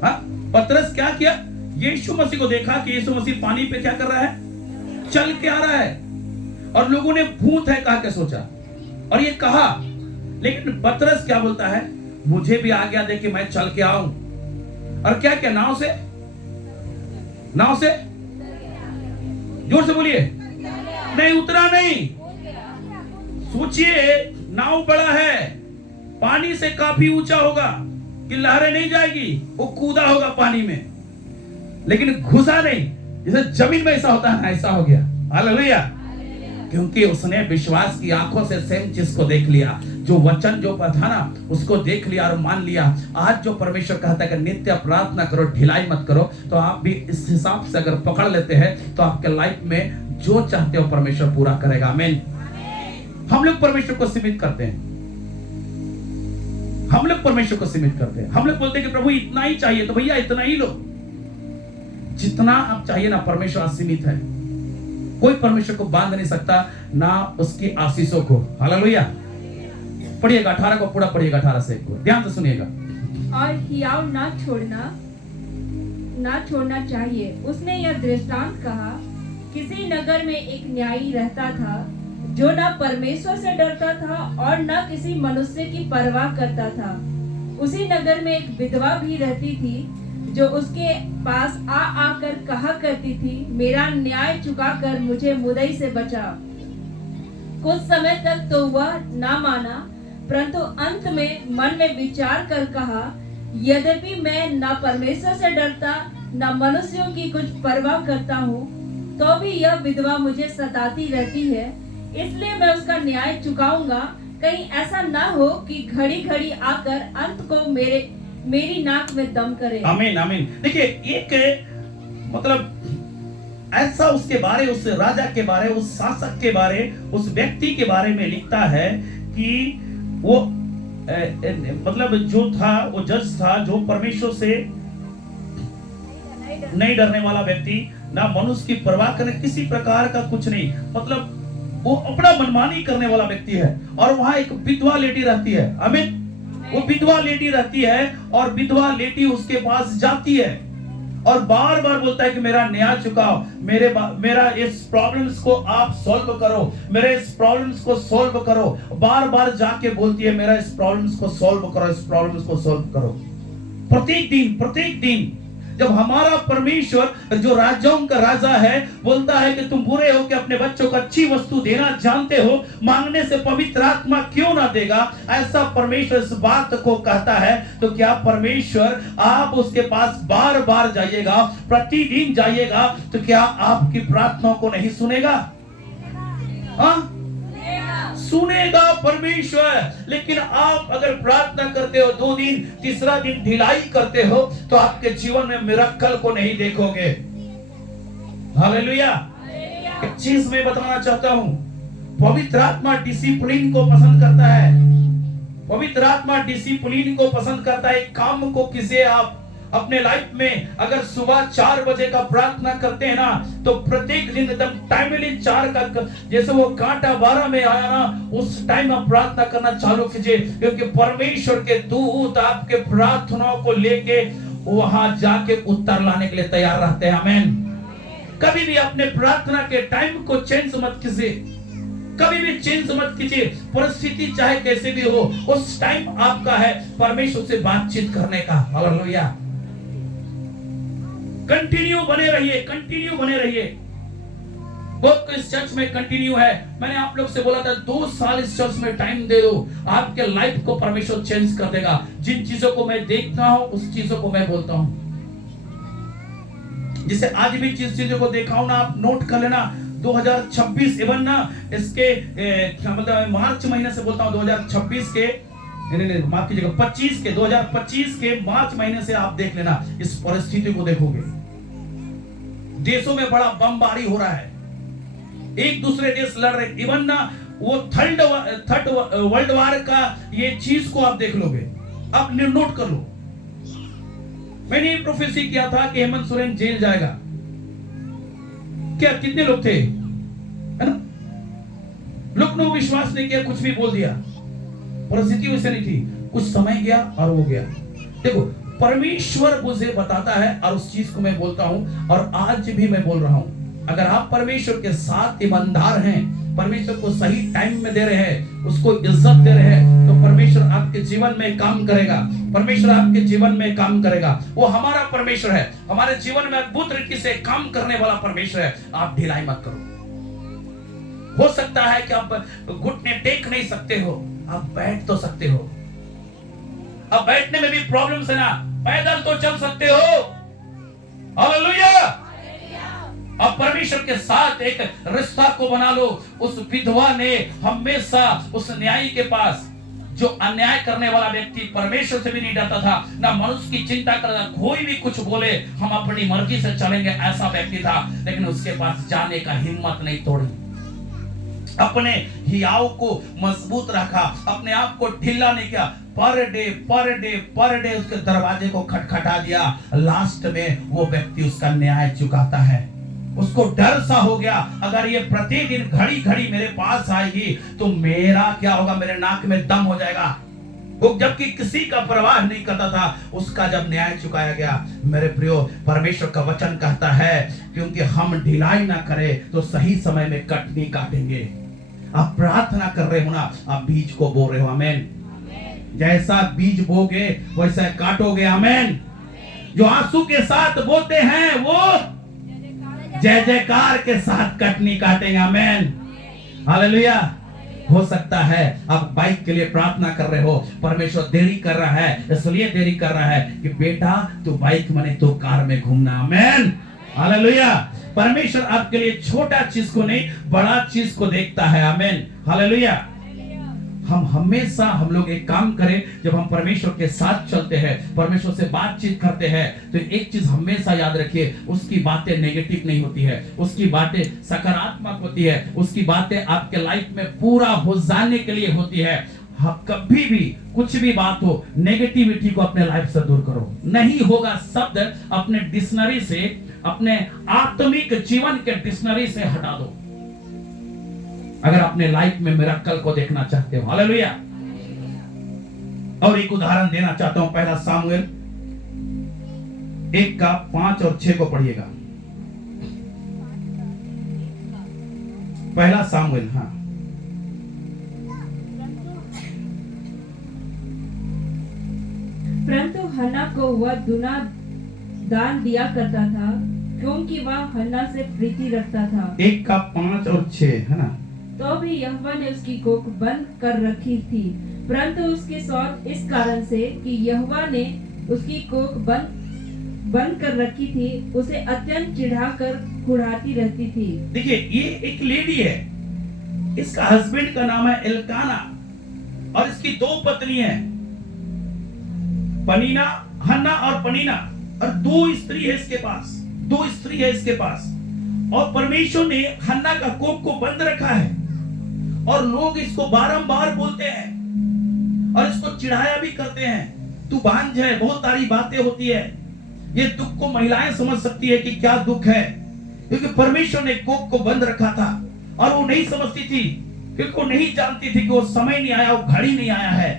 हाँ, पतरस क्या किया? यीशु मसीह को देखा कि यीशु मसीह पानी पे क्या कर रहा है, चल के आ रहा है, और लोगों ने भूत है कहा के सोचा और ये कहा। लेकिन पतरस क्या बोलता है, मुझे भी आज्ञा दे कि मैं चल के आऊं। और क्या क्या, नाव से जोर से बोलिए, नहीं उतरा नहीं। सोचिए नाव बड़ा है, पानी से काफी ऊंचा होगा कि लहरें नहीं जाएगी, वो कूदा होगा पानी में, लेकिन घुसा नहीं। जैसे जमीन में ऐसा होता है ना, ऐसा हो गया। हालेलुया। क्योंकि उसने विश्वास की आंखों से सेम चीज को देख लिया, जो वचन जो था ना उसको देख लिया और मान लिया। आज जो परमेश्वर कहता है कि नित्य प्रार्थना करो, ढिलाई मत करो, तो आप भी इस हिसाब से अगर पकड़ लेते हैं तो आपके लाइफ में जो चाहते हो परमेश्वर पूरा करेगा। आमीन। हम लोग परमेश्वर को सीमित करते हैं, हम लोग परमेश्वर को सीमित करते हैं। हम लोग बोलते हैं कि प्रभु इतना ही चाहिए, तो भैया इतना ही लो। जितना आप चाहिए ना, परमेश्वर असीमित है। कोई परमेश्वर को बांध नहीं सकता, ना उसकी आशीषों को। हालेलुया। पढ़िएगा 18 को पूरा पढ़िएगा, 18 से 1 को ध्यान से सुनिएगा। और हियाव ना छोड़ना चाहिए। उसने यह दृष्टांत कहा, किसी नगर में एक न्यायी रहता था जो न परमेश्वर से डरता था और न किसी मनुष्य की परवाह करता था। उसी नगर में एक विधवा भी रहती थी जो उसके पास आकर कहा करती थी, मेरा न्याय चुकाकर मुझे मुद्दई से बचा। कुछ समय तक तो वह ना माना, परंतु अंत में मन में विचार कर कहा, यद्यपि मैं न परमेश्वर से डरता न मनुष्यों की कुछ परवाह करता हूँ, तो भी यह विधवा मुझे सताती रहती है, इसलिए मैं उसका न्याय चुकाऊंगा। कहीं ऐसा ना हो कि घड़ी घड़ी आकर अंत को मेरी नाक में दम करे। आमीन आमीन। देखिए एक मतलब ऐसा उसके बारे, उस राजा के बारे, उस शासक के बारे, उस व्यक्ति के बारे में लिखता है कि वो मतलब जो था, वो जज था जो परमेश्वर से नहीं डरने वाला व्यक्ति, ना मनुष्य की परवाह करने, किसी प्रकार का कुछ नहीं, मतलब वो अपना मनमानी करने वाला व्यक्ति है। और वहां एक विधवा लेडी रहती है। आमीन। वो विधवा लेडी रहती है और विधवा लेडी उसके पास जाती है और बार बार बोलता है कि मेरा न्याय चुकाओ, मेरा इस प्रॉब्लम्स को आप सॉल्व करो, मेरे इस प्रॉब्लम्स को सॉल्व करो। बार बार जाके बोलती है मेरा इस प्रॉब्लम्स को सॉल्व करो, इस प्रॉब्लम्स को सॉल्व करो। प्रत्येक दिन जब हमारा परमेश्वर जो राजाओं का राजा है बोलता है कि तुम बुरे हो कि अपने बच्चों को अच्छी वस्तु देना जानते हो, मांगने से पवित्र आत्मा क्यों ना देगा, ऐसा परमेश्वर इस बात को कहता है। तो क्या परमेश्वर आप उसके पास बार बार जाइएगा, प्रतिदिन जाइएगा, तो क्या आपकी प्रार्थनाओं को नहीं सुनेगा? हाँ, सुनेगा परमेश्वर। लेकिन आप अगर प्रार्थना करते हो 2 दिन, तीसरा दिन ढिलाई करते हो, तो आपके जीवन में मिरेकल को नहीं देखोगे। हालेलुया। एक चीज मैं बताना चाहता हूं, पवित्र आत्मा डिसिप्लिन को पसंद करता है। पवित्र आत्मा डिसिप्लिन को पसंद करता है। काम को किसे आप अपने लाइफ में अगर सुबह 4 बजे का प्रार्थना करते हैं ना, तो प्रत्येक दिन एकदम टाइमली 4 का, जैसे वो कांटा 12 में आया ना, उस टाइम आप प्रार्थना करना चालू कीजिए, क्योंकि परमेश्वर के दूत आपके प्रार्थनाओं को लेके वहां जाके उत्तर लाने के लिए तैयार रहते हैं। आमीन। कभी भी अपने प्रार्थना के टाइम को चेंज मत कीजिए, कभी भी चेंज मत कीजिए। परिस्थिति चाहे कैसे भी हो, उस टाइम आपका है परमेश्वर से बातचीत करने का। हालेलुया। कंटिन्यू बने रहिए, कंटिन्यू बने रहिए। बहुत इस चर्च में कंटिन्यू है। मैंने आप लोग से बोला था 2 साल इस चर्च में टाइम दे दो, आपके लाइफ को परमेश्वर चेंज कर देगा। जिन चीजों को मैं देखता हूं उस चीजों को मैं बोलता हूं। जिसे आज भी जिस चीजों को देखा हूं ना, आप नोट कर लेना। 2026 इवन ना इसके क्या मतलब मार्च महीने से बोलता हूं, 2026 के नहीं माफ कीजिएगा 2025 के मार्च महीने से आप देख लेना, इस परिस्थिति को देखोगे। देशों में बड़ा बमबारी हो रहा है, एक दूसरे देश लड़ रहे। इवन ना वो थर्ड वर्ल्ड वार का ये चीज को आप देख लोगे, आप नोट कर लो। मैंने प्रोफेसी किया था कि हेमंत सोरेन जेल जाएगा। क्या कितने लोग थे, है ना? लोग ने विश्वास नहीं किया, कुछ भी बोल दिया। परिस्थिति वैसे नहीं थी, कुछ समय गया और वो गया। देखो परमेश्वर मुझे बताता है और उस चीज को मैं बोलता हूं, और आज भी मैं बोल रहा हूं। अगर आप परमेश्वर के साथ ईमानदार हैं, परमेश्वर को सही टाइम में दे रहे हैं, उसको इज्जत दे रहे हैं, तो परमेश्वर आपके जीवन में काम करेगा। परमेश्वर आपके जीवन में काम करेगा। वो हमारा परमेश्वर है, हमारे जीवन में अद्भुत रीति से काम करने वाला परमेश्वर है। आप ढिलाई मत करो। हो सकता है कि आप घुटने टेक नहीं सकते हो, आप बैठ तो सकते हो। अब बैठने में भी प्रॉब्लम्स है ना, पैदल तो चल सकते हो। हालेलुया। अब परमेश्वर के साथ एक रिश्ता को बना लो। उस विधवा ने हमेशा उस न्यायी के पास, जो अन्याय करने वाला व्यक्ति परमेश्वर से भी नहीं डरता था, ना मनुष्य की चिंता करता, कोई भी कुछ बोले हम अपनी मर्जी से चलेंगे, ऐसा व्यक्ति था। लेकिन उसके पास जाने का हिम्मत नहीं तोड़ी, अपने हियाव को मजबूत रखा, अपने आप को ढीला नहीं किया। पर डे उसके दरवाजे को खटखटा दिया। लास्ट में वो व्यक्ति उसका न्याय चुकाता है। उसको डर सा हो गया, अगर ये प्रतिदिन घड़ी घड़ी मेरे पास आएगी तो मेरा क्या होगा, मेरे नाक में दम हो जाएगा। वो जबकि किसी का परवाह नहीं करता था, उसका जब न्याय चुकाया गया। मेरे प्रियो, परमेश्वर का वचन कहता है क्योंकि हम ढिलाई ना करें तो सही समय में कटनी काटेंगे। आप प्रार्थना कर रहे हो ना, आप बीज को बो रहे हो। आमीन। जैसा बीज बोगे वैसा काटोगे। आमीन। जो आंसू के साथ बोते हैं वो जय जयकार के साथ कटनी काटेंगे। आमीन। हालेलुया। हो सकता है आप बाइक के लिए प्रार्थना कर रहे हो, परमेश्वर देरी कर रहा है, इसलिए देरी कर रहा है कि बेटा तू बाइक में तो कार में घूमना। आमीन। हालेलुया। परमेश्वर आपके लिए छोटा चीज को नहीं, बड़ा चीज को देखता है। आमीन। हालेलुया। हम लोग एक काम करें, जब हम परमेश्वर के साथ चलते हैं, परमेश्वर से बातचीत करते हैं, तो एक चीज हमेशा याद रखिए, उसकी बातें नेगेटिव नहीं होती है, उसकी बातें सकारात्मक होती है, उसकी बातें आपके लाइफ में पूरा हो जाने के लिए होती है। कभी भी कुछ भी बात हो, नेगेटिविटी को अपने लाइफ से दूर करो। नहीं होगा शब्द अपने डिक्शनरी से, अपने आत्मिक जीवन के डिक्शनरी से हटा दो, अगर अपने लाइफ में मिरेकल को देखना चाहते हो। हालेलुया। और एक उदाहरण देना चाहता हूं, पहला सामुएल 1 का 5 और 6 को पढ़िएगा। पहला सामुएल, हाँ, परंतु हन्ना को वह दुना दान दिया करता था, क्योंकि वह हन्ना से प्रीति रखता था। 1 का 5 और 6 है ना। तो भी यहोवा ने उसकी कोख बंद कर रखी थी, परंतु उसकी सौत इस कारण से कि यहोवा ने उसकी कोख बंद कर रखी थी, उसे अत्यंत चिढ़ाकर कुढ़ाती रहती थी। देखिए, ये एक लेडी है, इसका हस्बैंड का नाम है एल्काना, और इसकी 2 पत्नी है, पनीना, हन्ना और पनीना, और 2 स्त्री है इसके पास, 2 स्त्री है इसके पास। और परमेश्वर ने हन्ना का कोख को बंद रखा है और लोग इसको बारंबार बोलते हैं और इसको चिढ़ाया भी करते हैं, तू बांझ है, बहुत सारी बातें होती है। ये दुख को महिलाएं समझ सकती है कि क्या दुख है, क्योंकि परमेश्वर ने कोख को बंद रखा था और वो नहीं समझती थी, क्योंकि वो नहीं जानती थी कि वो समय नहीं आया, वो घड़ी नहीं आया है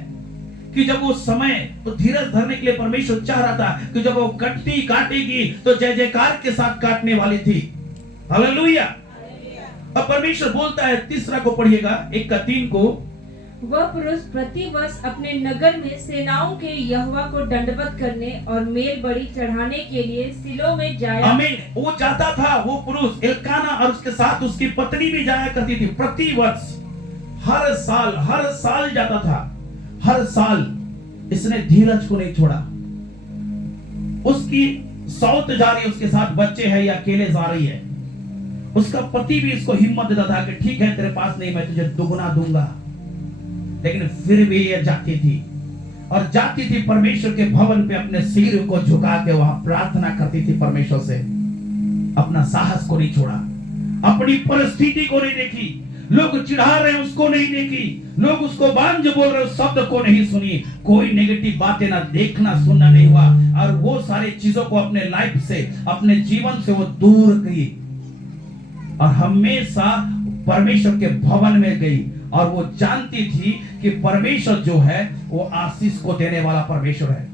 कि जब वो समय, तो धीरज धरने के लिए परमेश्वर चाह रहा था कि जब वो कटती काटेगी तो जय जयकार के साथ काटने वाली थी। हालेलुया। अब परमेश्वर बोलता है, तीसरा को पढ़िएगा 1:3 को, वह पुरुष प्रतिवर्ष अपने नगर में सेनाओं के यहोवा को दंडवत करने और मेल बलि चढ़ाने के लिए सिलो में जाया। आमीन। वो जाता था, वो पुरुष एल्काना और उसके साथ उसकी पत्नी भी जाया करती थी। प्रतिवर्ष, हर साल जाता था, हर साल। इसने धीरज को नहीं छोड़ा। उसकी सौत जा रही है, उसके साथ बच्चे हैं या अकेले जा रही है, उसका पति भी इसको हिम्मत देता था कि ठीक है तेरे पास नहीं, मैं तुझे दुगना दूंगा। लेकिन फिर भी ये जाती थी और जाती थी परमेश्वर के भवन पे, अपने सिर को झुका के वहां प्रार्थना करती थी परमेश्वर से। अपना साहस को नहीं छोड़ा, अपनी परिस्थिति को नहीं देखी, लोग चिढ़ा रहे हैं उसको नहीं देखी, लोग उसको बांझ बोल रहे शब्द को नहीं सुनी, कोई नेगेटिव बातें ना देखना सुनना नहीं हुआ, और वो सारी चीजों को अपने लाइफ से, अपने जीवन से वो दूर की और हमेशा परमेश्वर के भवन में गई। और वो जानती थी कि परमेश्वर जो है वो आशीष को देने वाला परमेश्वर है,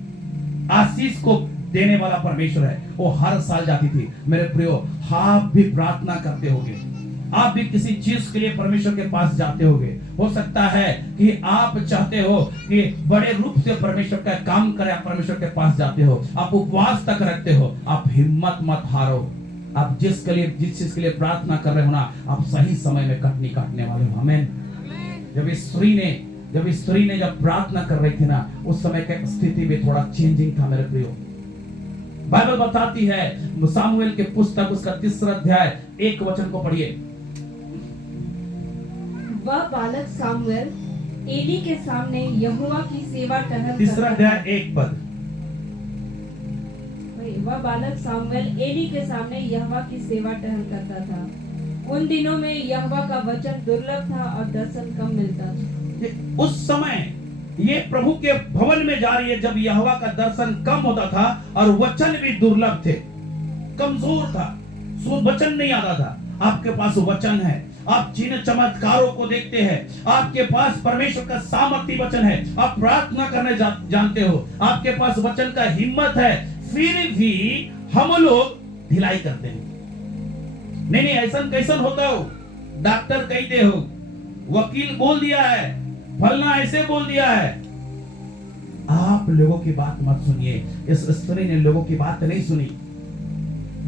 आशीष को देने वाला परमेश्वर है। वो हर साल जाती थी। मेरे प्रियो, आप भी प्रार्थना करते होंगे, आप भी किसी चीज के लिए परमेश्वर के पास जाते होंगे। हो सकता है कि आप चाहते हो कि बड़े रूप से परमेश्वर का काम करे, आप परमेश्वर के पास जाते हो, आप उपवास तक रखते हो। आप हिम्मत मत हारो। आप जिस चीज के लिए प्रार्थना कर रहे हो ना, आप सही समय में कटनी काटने वाले हो। आमीन। जब इस स्त्री ने जब प्रार्थना कर रही थी ना, उस समय की स्थिति में थोड़ा चेंजिंग था मेरे प्रियो। बाइबल बताती है, सामुएल के पुस्तक उसका 3 अध्याय 1 वचन को पढ़िए। वह बालक सामुएल एली के सामने यहोवा की सेवा टहल 3 अध्याय 1 पद। वह बालक सामुएल एली के सामने यहोवा की सेवा टहल करता था। उन दिनों में यहोवा का वचन दुर्लभ था और दर्शन कम मिलता था। उस समय ये प्रभु के भवन में जा रही है जब यहोवा का दर्शन कम होता था और वचन भी दुर्लभ थे, कमजोर था, वचन नहीं आता था। आपके पास वचन है, आप जिन चमत्कारों को देखते हैं, आपके पास परमेश्वर का सामर्थ्य वचन है, आप प्रार्थना करने जानते हो, आपके पास वचन का हिम्मत है, फिर भी हम लोग ढिलाई करते हैं। नहीं ऐसा कैसन होता हो, डॉक्टर कहते हो, वकील बोल दिया है, फलना ऐसे बोल दिया है। आप लोगों की बात मत सुनिए। इस स्त्री ने लोगों की बात नहीं सुनी,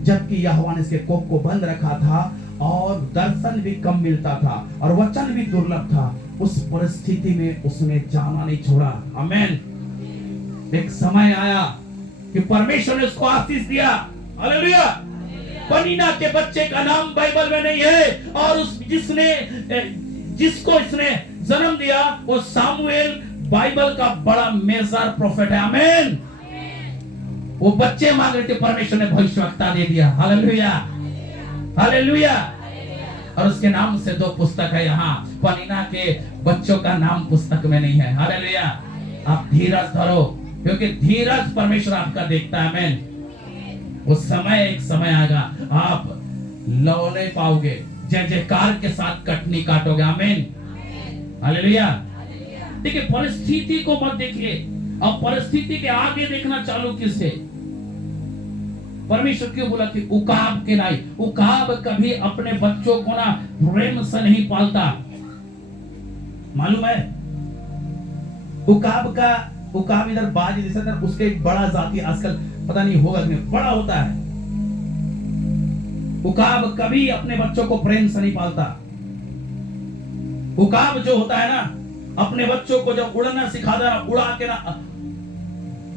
जबकि यहोवा ने इसके कोख को बंद रखा था और दर्शन भी कम मिलता था और वचन भी दुर्लभ था। उस परिस्थिति में उसने जाना नहीं छोड़ा। आमीन। एक समय आया कि परमेश्वर ने उसको आशीष दिया। हालेलुया। पनीना के बच्चे का नाम बाइबल में नहीं है, और उस जिसको इसने जन्म दिया वो सामुएल बाइबल का बड़ा मेजर प्रोफेट है। आमीन। वो बच्चे मांग रहे थे, परमेश्वर ने भविष्यवक्ता दे दिया। Hallelujah, hallelujah. और उसके नाम से 2 पुस्तक है यहाँ। पनीना के बच्चों का नाम पुस्तक में नहीं है। हालेलुया। आप धीरज धरो, क्योंकि धीरज परमेश्वर आपका देखता है। आमीन। उस समय एक समय आएगा, आप लौले पाओगे, जय जयकार के साथ कटनी काटोगे। आमीन, हालेलुया। देखिए, परिस्थिति को मत देखिए, अब परिस्थिति के आगे देखना चालू किससे। परमेश्वर क्यों बोला कि उकाब के नहीं, उकाब कभी अपने बच्चों को ना प्रेम से नहीं पालता। मालूम है, उकाब इधर बाज जैसा था, उसके एक बड़ा जाति आजकल पता नहीं होगा कि नहीं, बड़ा होता है। उकाब कभी अपने बच्चों को प्रेम से नहीं पालता। उकाब जो होता है ना, अपने बच्चों को जब उड़ना सिखा देना, उड़ा के ना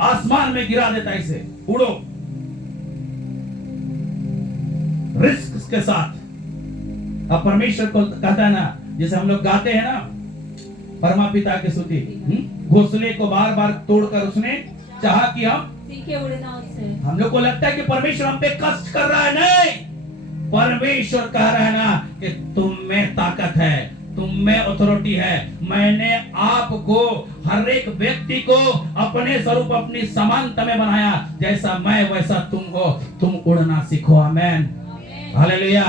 आसमान में गिरा देता है, इसे उड़ो रिस्क के साथ। अब परमेश्वर को कहता है ना, जैसे हम लोग गाते हैं ना परमा पिता की स्तुति, घोंसले को बार बार तोड़कर उसने चाहा कि हम सीखे उड़ना उससे। हम लोग को लगता है कि परमेश्वर हम पे कष्ट कर रहा है। नहीं, परमेश्वर कह रहा है ना कि तुम में ताकत है, तुम में अथॉरिटी है। मैंने आपको, हर एक व्यक्ति को अपने स्वरूप अपनी समानता में बनाया। जैसा मैं वैसा तुम हो, तुम उड़ना सीखो। आमेन, हालेलुया।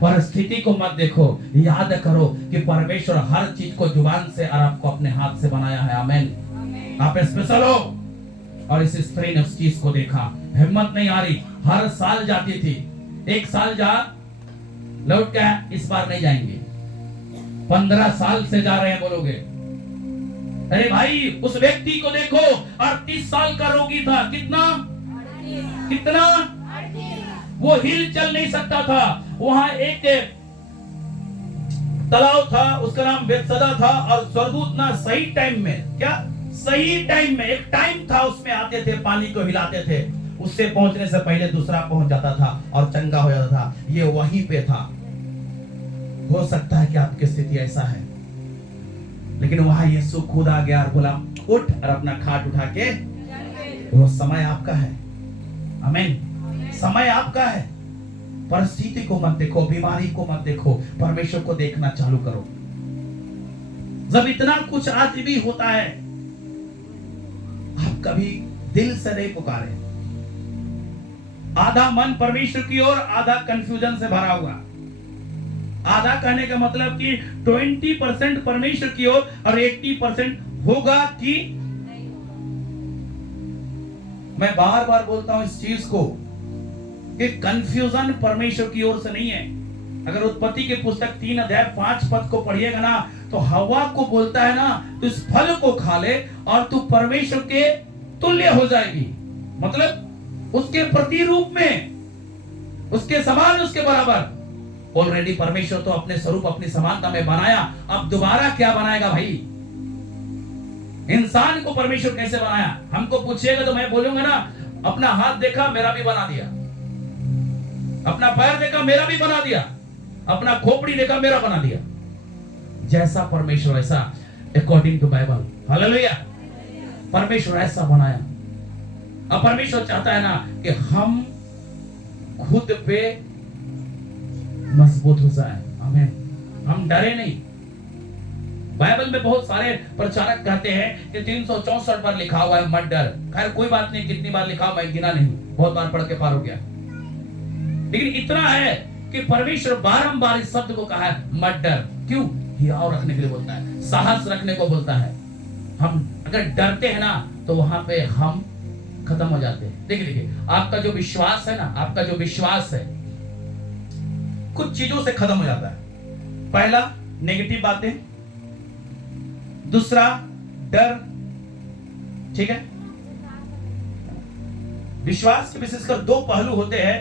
परिस्थिति को मत देखो, याद करो कि परमेश्वर हर चीज को जुबान से और आपको अपने हाथ से बनाया है। आमेन। आप स्पेशल हो। और इस स्त्री ने उस चीज को देखा, हिम्मत नहीं आ रही, हर साल जाती थी। एक साल जा लौट के, इस बार नहीं जाएंगे। 15 साल से जा रहे हैं, बोलोगे अरे भाई उस व्यक्ति को देखो, 38 साल का रोगी था। कितना कितना वो हिल चल नहीं सकता था। वहां एक तालाब था, उसका नाम बेतसदा था। और स्वर्गदूत ना सही टाइम में, क्या सही टाइम में, एक टाइम था उसमें आते थे, पानी को हिलाते थे। उससे पहुंचने से पहले दूसरा पहुंच जाता था और चंगा हो जाता था। ये वहीं पे था। हो सकता है कि आपकी स्थिति ऐसा है, लेकिन वहां यीशु खुद आ गया और बोला उठ और अपना खाट उठा के, वो समय आपका है। आमीन, समय आपका है। परिस्थिति को मत देखो, बीमारी को मत देखो, परमेश्वर को देखना चालू करो। जब इतना कुछ आज भी होता है, आप कभी दिल से नहीं पुकारे। आधा मन परमेश्वर की ओर, आधा कंफ्यूजन से भरा हुआ। आधा कहने का मतलब कि 20% परमेश्वर की ओर और 80% होगा कि मैं बार बार बोलता हूं इस चीज को कि कंफ्यूजन परमेश्वर की ओर से नहीं है। अगर उत्पत्ति के पुस्तक 3 अध्याय 5 पद को पढ़िएगा ना, तो हवा को बोलता है ना, तो इस फल को खा ले और तू परमेश्वर के तुल्य हो जाएगी। मतलब उसके प्रतिरूप में, उसके समान, उसके बराबर। ऑलरेडी परमेश्वर तो अपने स्वरूप अपनी समानता में बनाया, अब दोबारा क्या बनाएगा भाई? इंसान को परमेश्वर कैसे बनाया? हमको पूछिएगा तो मैं बोलूंगा ना, अपना हाथ देखा मेरा भी बना दिया, अपना पैर देखा मेरा भी बना दिया, अपना खोपड़ी देखा मेरा बना दिया। जैसा परमेश्वर ऐसा, अकॉर्डिंग टू बाइबल। हालेलुया। परमेश्वर ऐसा बनाया। अब परमेश्वर चाहता है ना कि हम खुद पे मजबूत हो जाए। आमीन। हम डरे नहीं। बाइबल में बहुत सारे प्रचारक कहते हैं कि 364 बार लिखा हुआ है मत डर। खैर कोई बात नहीं, कितनी बार लिखा मैं गिना नहीं, बहुत बार पढ़ के पार हो गया। लेकिन इतना है कि परमेश्वर बारंबार इस शब्द को कहा है मत डर। क्यों? हियाव रखने के लिए बोलता है, साहस रखने को बोलता है। हम अगर डरते हैं ना, तो वहां पे हम खत्म हो जाते हैं। देखिए आपका जो विश्वास है ना, आपका जो विश्वास है कुछ चीजों से खत्म हो जाता है। पहला नेगेटिव बातें, दूसरा डर। ठीक है, विश्वास के विशेषकर 2 पहलू होते हैं,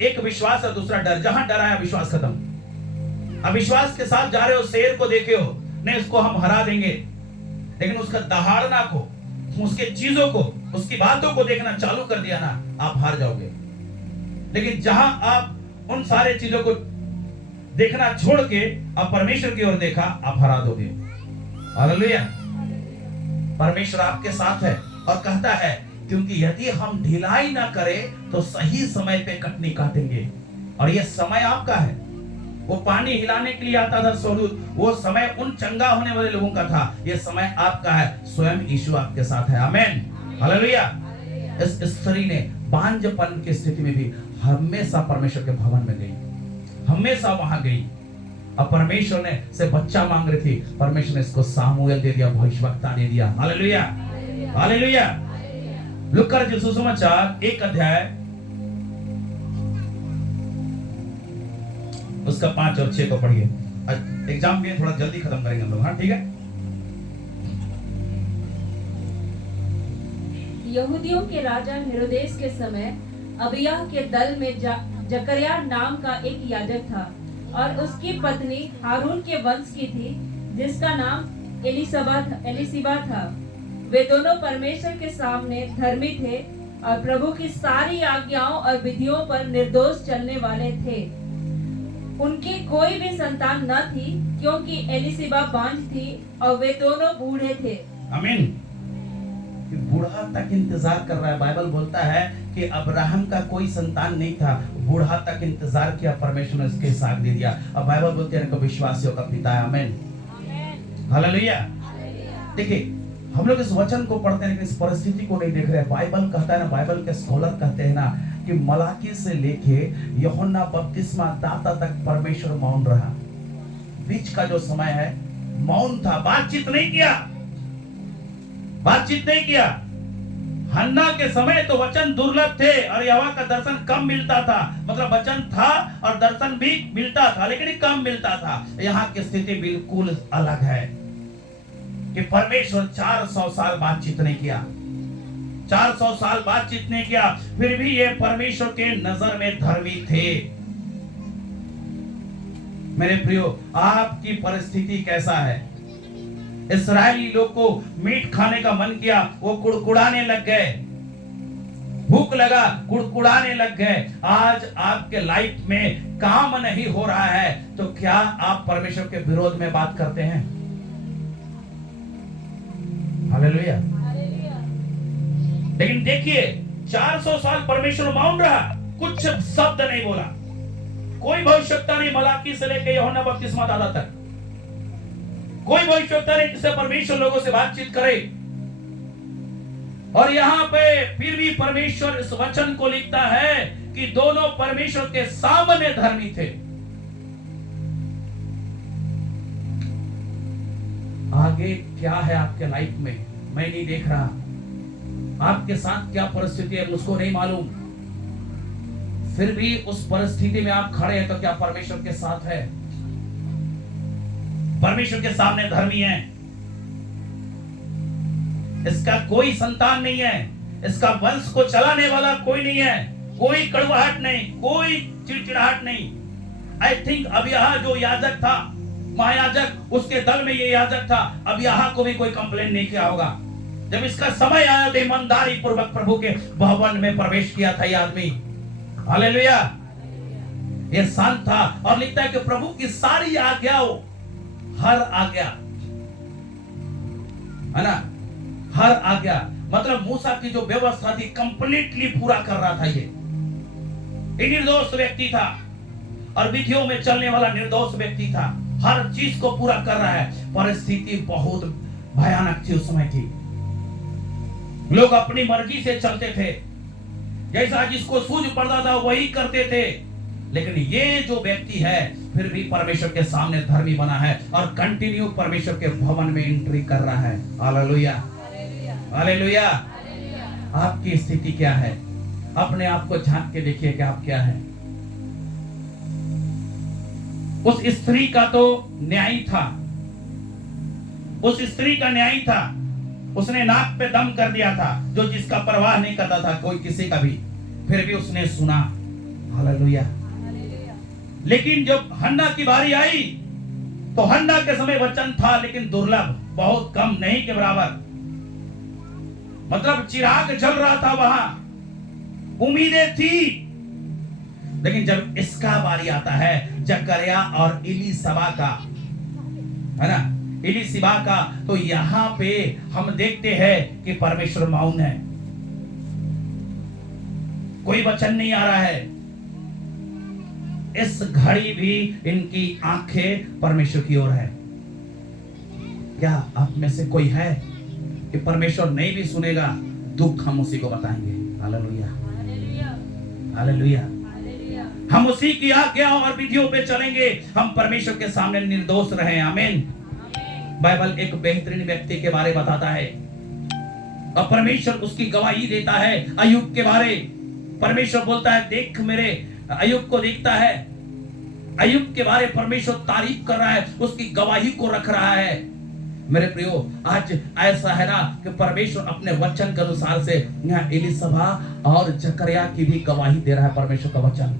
एक विश्वास और दूसरा डर। जहां डर आया विश्वास खत्म। अविश्वास के साथ जा रहे हो, शेर को देखे हो, नहीं उसको हम हरा देंगे, लेकिन उसका दहाड़ना को, उसके चीजों को, उसकी बातों को देखना चालू कर दिया ना, आप हार जाओगे। लेकिन जहां आप उन सारे चीजों को देखना छोड़ के अब परमेश्वर की ओर देखा, आप हरा दोगे। हालेलुया। परमेश्वर आपके साथ है और कहता है क्योंकि यदि हम ढिलाई ना करें तो सही समय पे कटनी काटेंगे। और यह समय आपका है। वो पानी हिलाने के लिए आता था स्वर्गदूत, वो समय उन चंगा होने वाले लोगों का था। यह समय आपका है। स्वयं यीशु आपके साथ है। आमीन, हालेलुया। इस स्त्री ने बांझपन की स्थिति में भी हमेशा परमेश्वर के भवन में गई, हमेशा वहां गई। अब परमेश्वर ने से बच्चा मांग रही थी, परमेश्वर ने इसको सामुएल दे दिया, भविष्यवक्ता दे दिया। Hallelujah, hallelujah. लूका रचित सुसमाचार 1 अध्याय उसका 5 और 6 को पढ़िए। एग्जाम भी थोड़ा जल्दी खत्म करेंगे हम लोग। हाँ ठीक है। यहूदियों के राजा हेरोदेस के समय अबिय्याह के दल में जकर्याह नाम का एक याजक था और उसकी पत्नी हारून के वंश की थी, जिसका नाम एलीशिबा था। वे दोनों परमेश्वर के सामने धर्मी थे और प्रभु की सारी आज्ञाओं और विधियों पर निर्दोष चलने वाले थे। उनकी कोई भी संतान न थी, क्योंकि एलीशिबा बांझ थी और वे दोनों बूढ़े थे। आमीन। बूढ़ा तक इंतजार कर रहा है। बाइबल बोलता है कि अब्राहम का कोई संतान नहीं था, बूढ़ा तक इंतजार किया, परमेश्वर ने उसके इसहाक दे दिया। अब बाइबल बोलते हैं कि विश्वासियों का पिता है। आमीन, हालेलुया। देखिए, हम लोग इस वचन को पढ़ते हैं लेकिन इस परिस्थिति को नहीं देख रहे। बाइबल कहता है ना, बाइबल के स्कॉलर कहते हैं ना कि मलाकी से लेके यूहन्ना बपतिस्मा दाता तक परमेश्वर मौन रहा। बीच का जो समय है मौन था, बातचीत नहीं किया, बातचीत नहीं किया। हन्ना के समय तो वचन दुर्लभ थे और यहोवा का दर्शन कम मिलता था, मतलब वचन था और दर्शन भी मिलता था लेकिन कम मिलता था। यहाँ की स्थिति बिल्कुल अलग है कि परमेश्वर 400 साल बातचीत नहीं किया, 400 साल बातचीत नहीं किया, फिर भी ये परमेश्वर के नजर में धर्मी थे। मेरे प्रियो, आपकी परिस्थिति कैसा है? इस्राएली लोग को मीट खाने का मन किया, वो कुड़कुड़ाने लग गए, भूख लगा, कुड़कुड़ाने लग गए। आज आपके लाइफ में काम नहीं हो रहा है तो क्या आप परमेश्वर के विरोध में बात करते हैं? हालेलुया। लेकिन देखिए, 400 साल परमेश्वर मौन रहा, कुछ शब्द नहीं बोला, कोई भविष्यवक्ता नहीं, मलाकी से लेकर यूहन्ना बपतिस्मा दाता तक कोई भविष्यवक्ता नहीं जिससे परमेश्वर लोगों से बातचीत करे। और यहां पे फिर भी परमेश्वर इस वचन को लिखता है कि दोनों परमेश्वर के सामने धर्मी थे। आगे क्या है आपके लाइफ में मैं नहीं देख रहा, आपके साथ क्या परिस्थिति है मुझको नहीं मालूम, फिर भी उस परिस्थिति में आप खड़े हैं तो क्या परमेश्वर के साथ है? परमेश्वर के सामने धर्मी है। इसका कोई संतान नहीं है, इसका वंश को चलाने वाला कोई नहीं है, कोई कड़वाहट नहीं, कोई चिड़चिड़ाहट नहीं। आई थिंक अब यहाँ जो याजक था, महायाजक, उसके दल में ये याजक था, अब यहाँ को भी कोई कंप्लेन नहीं किया होगा। जब इसका समय आया तो ईमानदारी पूर्वक प्रभु के भवन में प्रवेश किया था ये आदमी। हालेलुया। ये शांत था और लिखता है कि प्रभु की सारी आज्ञाओं, हर आज्ञा है ना, हर आज्ञा मतलब मूसा की जो व्यवस्था थी कंप्लीटली पूरा कर रहा था। ये निर्दोष व्यक्ति था और विधियों में चलने वाला निर्दोष व्यक्ति था, हर चीज को पूरा कर रहा है। परिस्थिति बहुत भयानक थी उस समय की, लोग अपनी मर्जी से चलते थे, जैसा जिसको सूझ पड़ता था वही करते थे। लेकिन ये जो व्यक्ति है फिर भी परमेश्वर के सामने धर्मी बना है और कंटिन्यू परमेश्वर के भवन में एंट्री कर रहा है। Hallelujah, hallelujah. आपकी स्थिति क्या है? अपने आप को झांक के देखिए कि आप क्या है। उस स्त्री का तो न्याय था, उस स्त्री का न्याय था, उसने नाक पे दम कर दिया था, जो जिसका परवाह नहीं करता था कोई किसी का भी, फिर भी उसने सुना। हालेलुया। लेकिन जब हन्ना की बारी आई तो हन्ना के समय वचन था लेकिन दुर्लभ, बहुत कम, नहीं के बराबर, मतलब चिराग जल रहा था वहां, उम्मीदें थी। लेकिन जब इसका बारी आता है जकरिया और इलीशबा का, है ना, इलीशबा का, तो यहां पे हम देखते हैं कि परमेश्वर मौन है, कोई वचन नहीं आ रहा है। इस घड़ी भी इनकी आंखें परमेश्वर की ओर है। क्या आप में से कोई है कि परमेश्वर नहीं भी सुनेगा, दुख हम उसी को बताएंगे? Hallelujah, hallelujah. हम उसी की आज्ञा और विधियों पे चलेंगे, हम परमेश्वर के सामने निर्दोष रहें। आमीन। बाइबल एक बेहतरीन व्यक्ति के बारे बताता है और परमेश्वर उसकी गवाही देता है। अय्यूब के बारे परमेश्वर बोलता है, देख मेरे अय्यूब को देखता है, अय्यूब के बारे परमेश्वर तारीफ कर रहा है, उसकी गवाही को रख रहा है। मेरे प्रियो, आज ऐसा है ना कि परमेश्वर अपने वचन के अनुसार से यहाँ इलीशबा और जकरिया की भी गवाही दे रहा है परमेश्वर का वचन।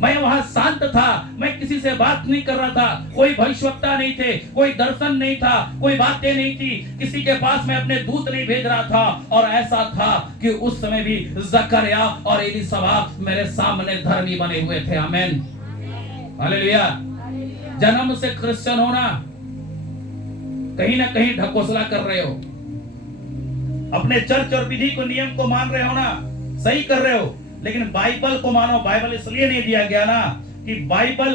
मैं वहां शांत था, मैं किसी से बात नहीं कर रहा था, कोई भविष्यवक्ता नहीं थे, कोई दर्शन नहीं था, कोई बातें नहीं थी, किसी के पास मैं अपने दूत नहीं भेज रहा था। और ऐसा था कि उस समय भी जकरिया और इलीशबा मेरे सामने धर्मी बने हुए थे। आमीन, हालेलुया। जन्म से क्रिश्चियन होना, कहीं ना कहीं ढकोसला कर रहे हो, अपने चर्च और विधि को, नियम को मान रहे हो ना, सही कर रहे हो, लेकिन बाइबल को मानो। बाइबल इसलिए नहीं दिया गया ना कि बाइबल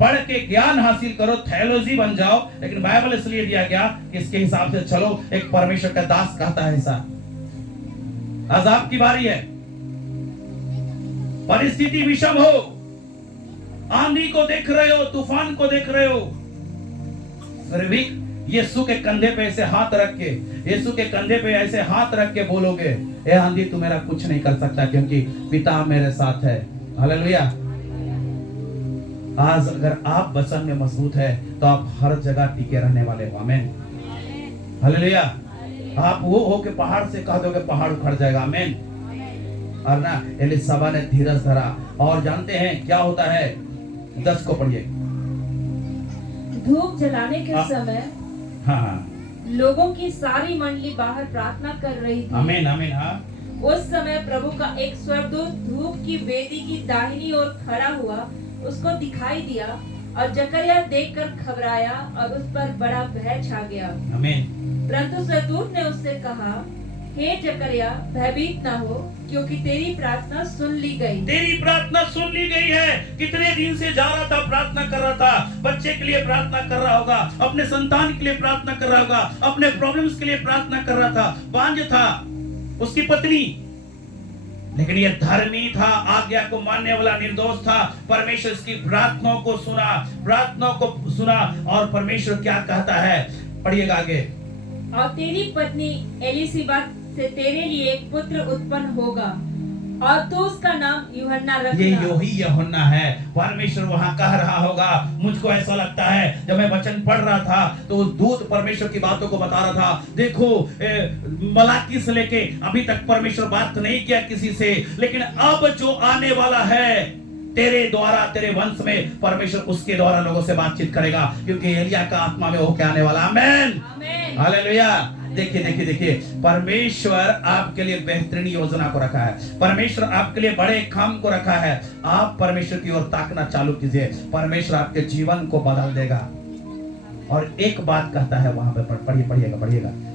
पढ़ के ज्ञान हासिल करो, थियोलॉजी बन जाओ, लेकिन बाइबल इसलिए दिया गया कि इसके हिसाब से चलो। एक परमेश्वर का दास कहता है ऐसा। आज आपकी बारी है, परिस्थिति विषम हो, आंधी को देख रहे हो, तूफान को देख रहे हो, फिर भी यीशु के कंधे पे ऐसे हाथ रख के, यीशु के कंधे पे ऐसे हाथ रख के बोलोगे, ए आंधी तू मेरा कुछ नहीं कर सकता क्योंकि पिता मेरे साथ है। हालेलुया। आज अगर आप वचन में मजबूत है तो आप हर जगह टिके रहने वाले हो। आमीन। हालेलुया। आप वो हो के पहाड़ से कह दोगे पहाड़ उखड़ जाएगा। आमीन। और ना एलिशबा ने धीरज धरा, और जानते हैं क्या होता है? 10 को पढ़िए। धूप जलाने के समय हाँ, लोगों की सारी मंडली बाहर प्रार्थना कर रही थी। आमीन आमीन। हाँ, उस समय प्रभु का एक स्वर्गदूत धूप की वेदी की दाहिनी ओर खड़ा हुआ उसको दिखाई दिया, और जकरिया देखकर घबराया और उस पर बड़ा भय छा गया। आमीन। परंतु स्वर्गदूत ने उससे कहा, हे जकरिया, भयभीत ना हो, क्योंकि तेरी प्रार्थना सुन ली गई। तेरी प्रार्थना सुन ली गई है। कितने दिन से जा रहा था, प्रार्थना कर रहा था, बच्चे के लिए प्रार्थना कर रहा होगा, अपने संतान के लिए प्रार्थना कर रहा होगा, अपने प्रॉब्लम्स के लिए प्रार्थना कर रहा था, बांझ था उसकी पत्नी, लेकिन ये धर्मी था, आज्ञा को मानने वाला, निर्दोष था। परमेश्वर इसकी प्रार्थनाओं को सुना, प्रार्थनाओं को सुना, और परमेश्वर क्या कहता है? पढ़िएगा आगे। और तेरी पत्नी एलिशिबा से तेरे लिए एक पुत्र उत्पन्न होगा, और तू उसका नाम यूहन्ना रखना। ये यही यूहन्ना है। परमेश्वर वहां कह रहा होगा। मुझको ऐसा लगता है, जब मैं वचन पढ़ रहा था तो दूत परमेश्वर की बातों को बता रहा था। देखो, मलाकी से लेके अभी तक परमेश्वर बात नहीं किया किसी से, लेकिन अब जो आने वाला है तेरे द्वारा, तेरे वंश में, परमेश्वर उसके द्वारा लोगों से बातचीत करेगा, क्योंकि एलिया का आत्मा में होके आने वाला। आमीन। हालेलुया। देखिए देखिए देखिए, परमेश्वर आपके लिए बेहतरीन योजना को रखा है। परमेश्वर आपके लिए बड़े काम को रखा है। आप परमेश्वर की ओर ताकना चालू कीजिए, परमेश्वर आपके जीवन को बदल देगा। और एक बात कहता है वहां पे, पढ़िएगा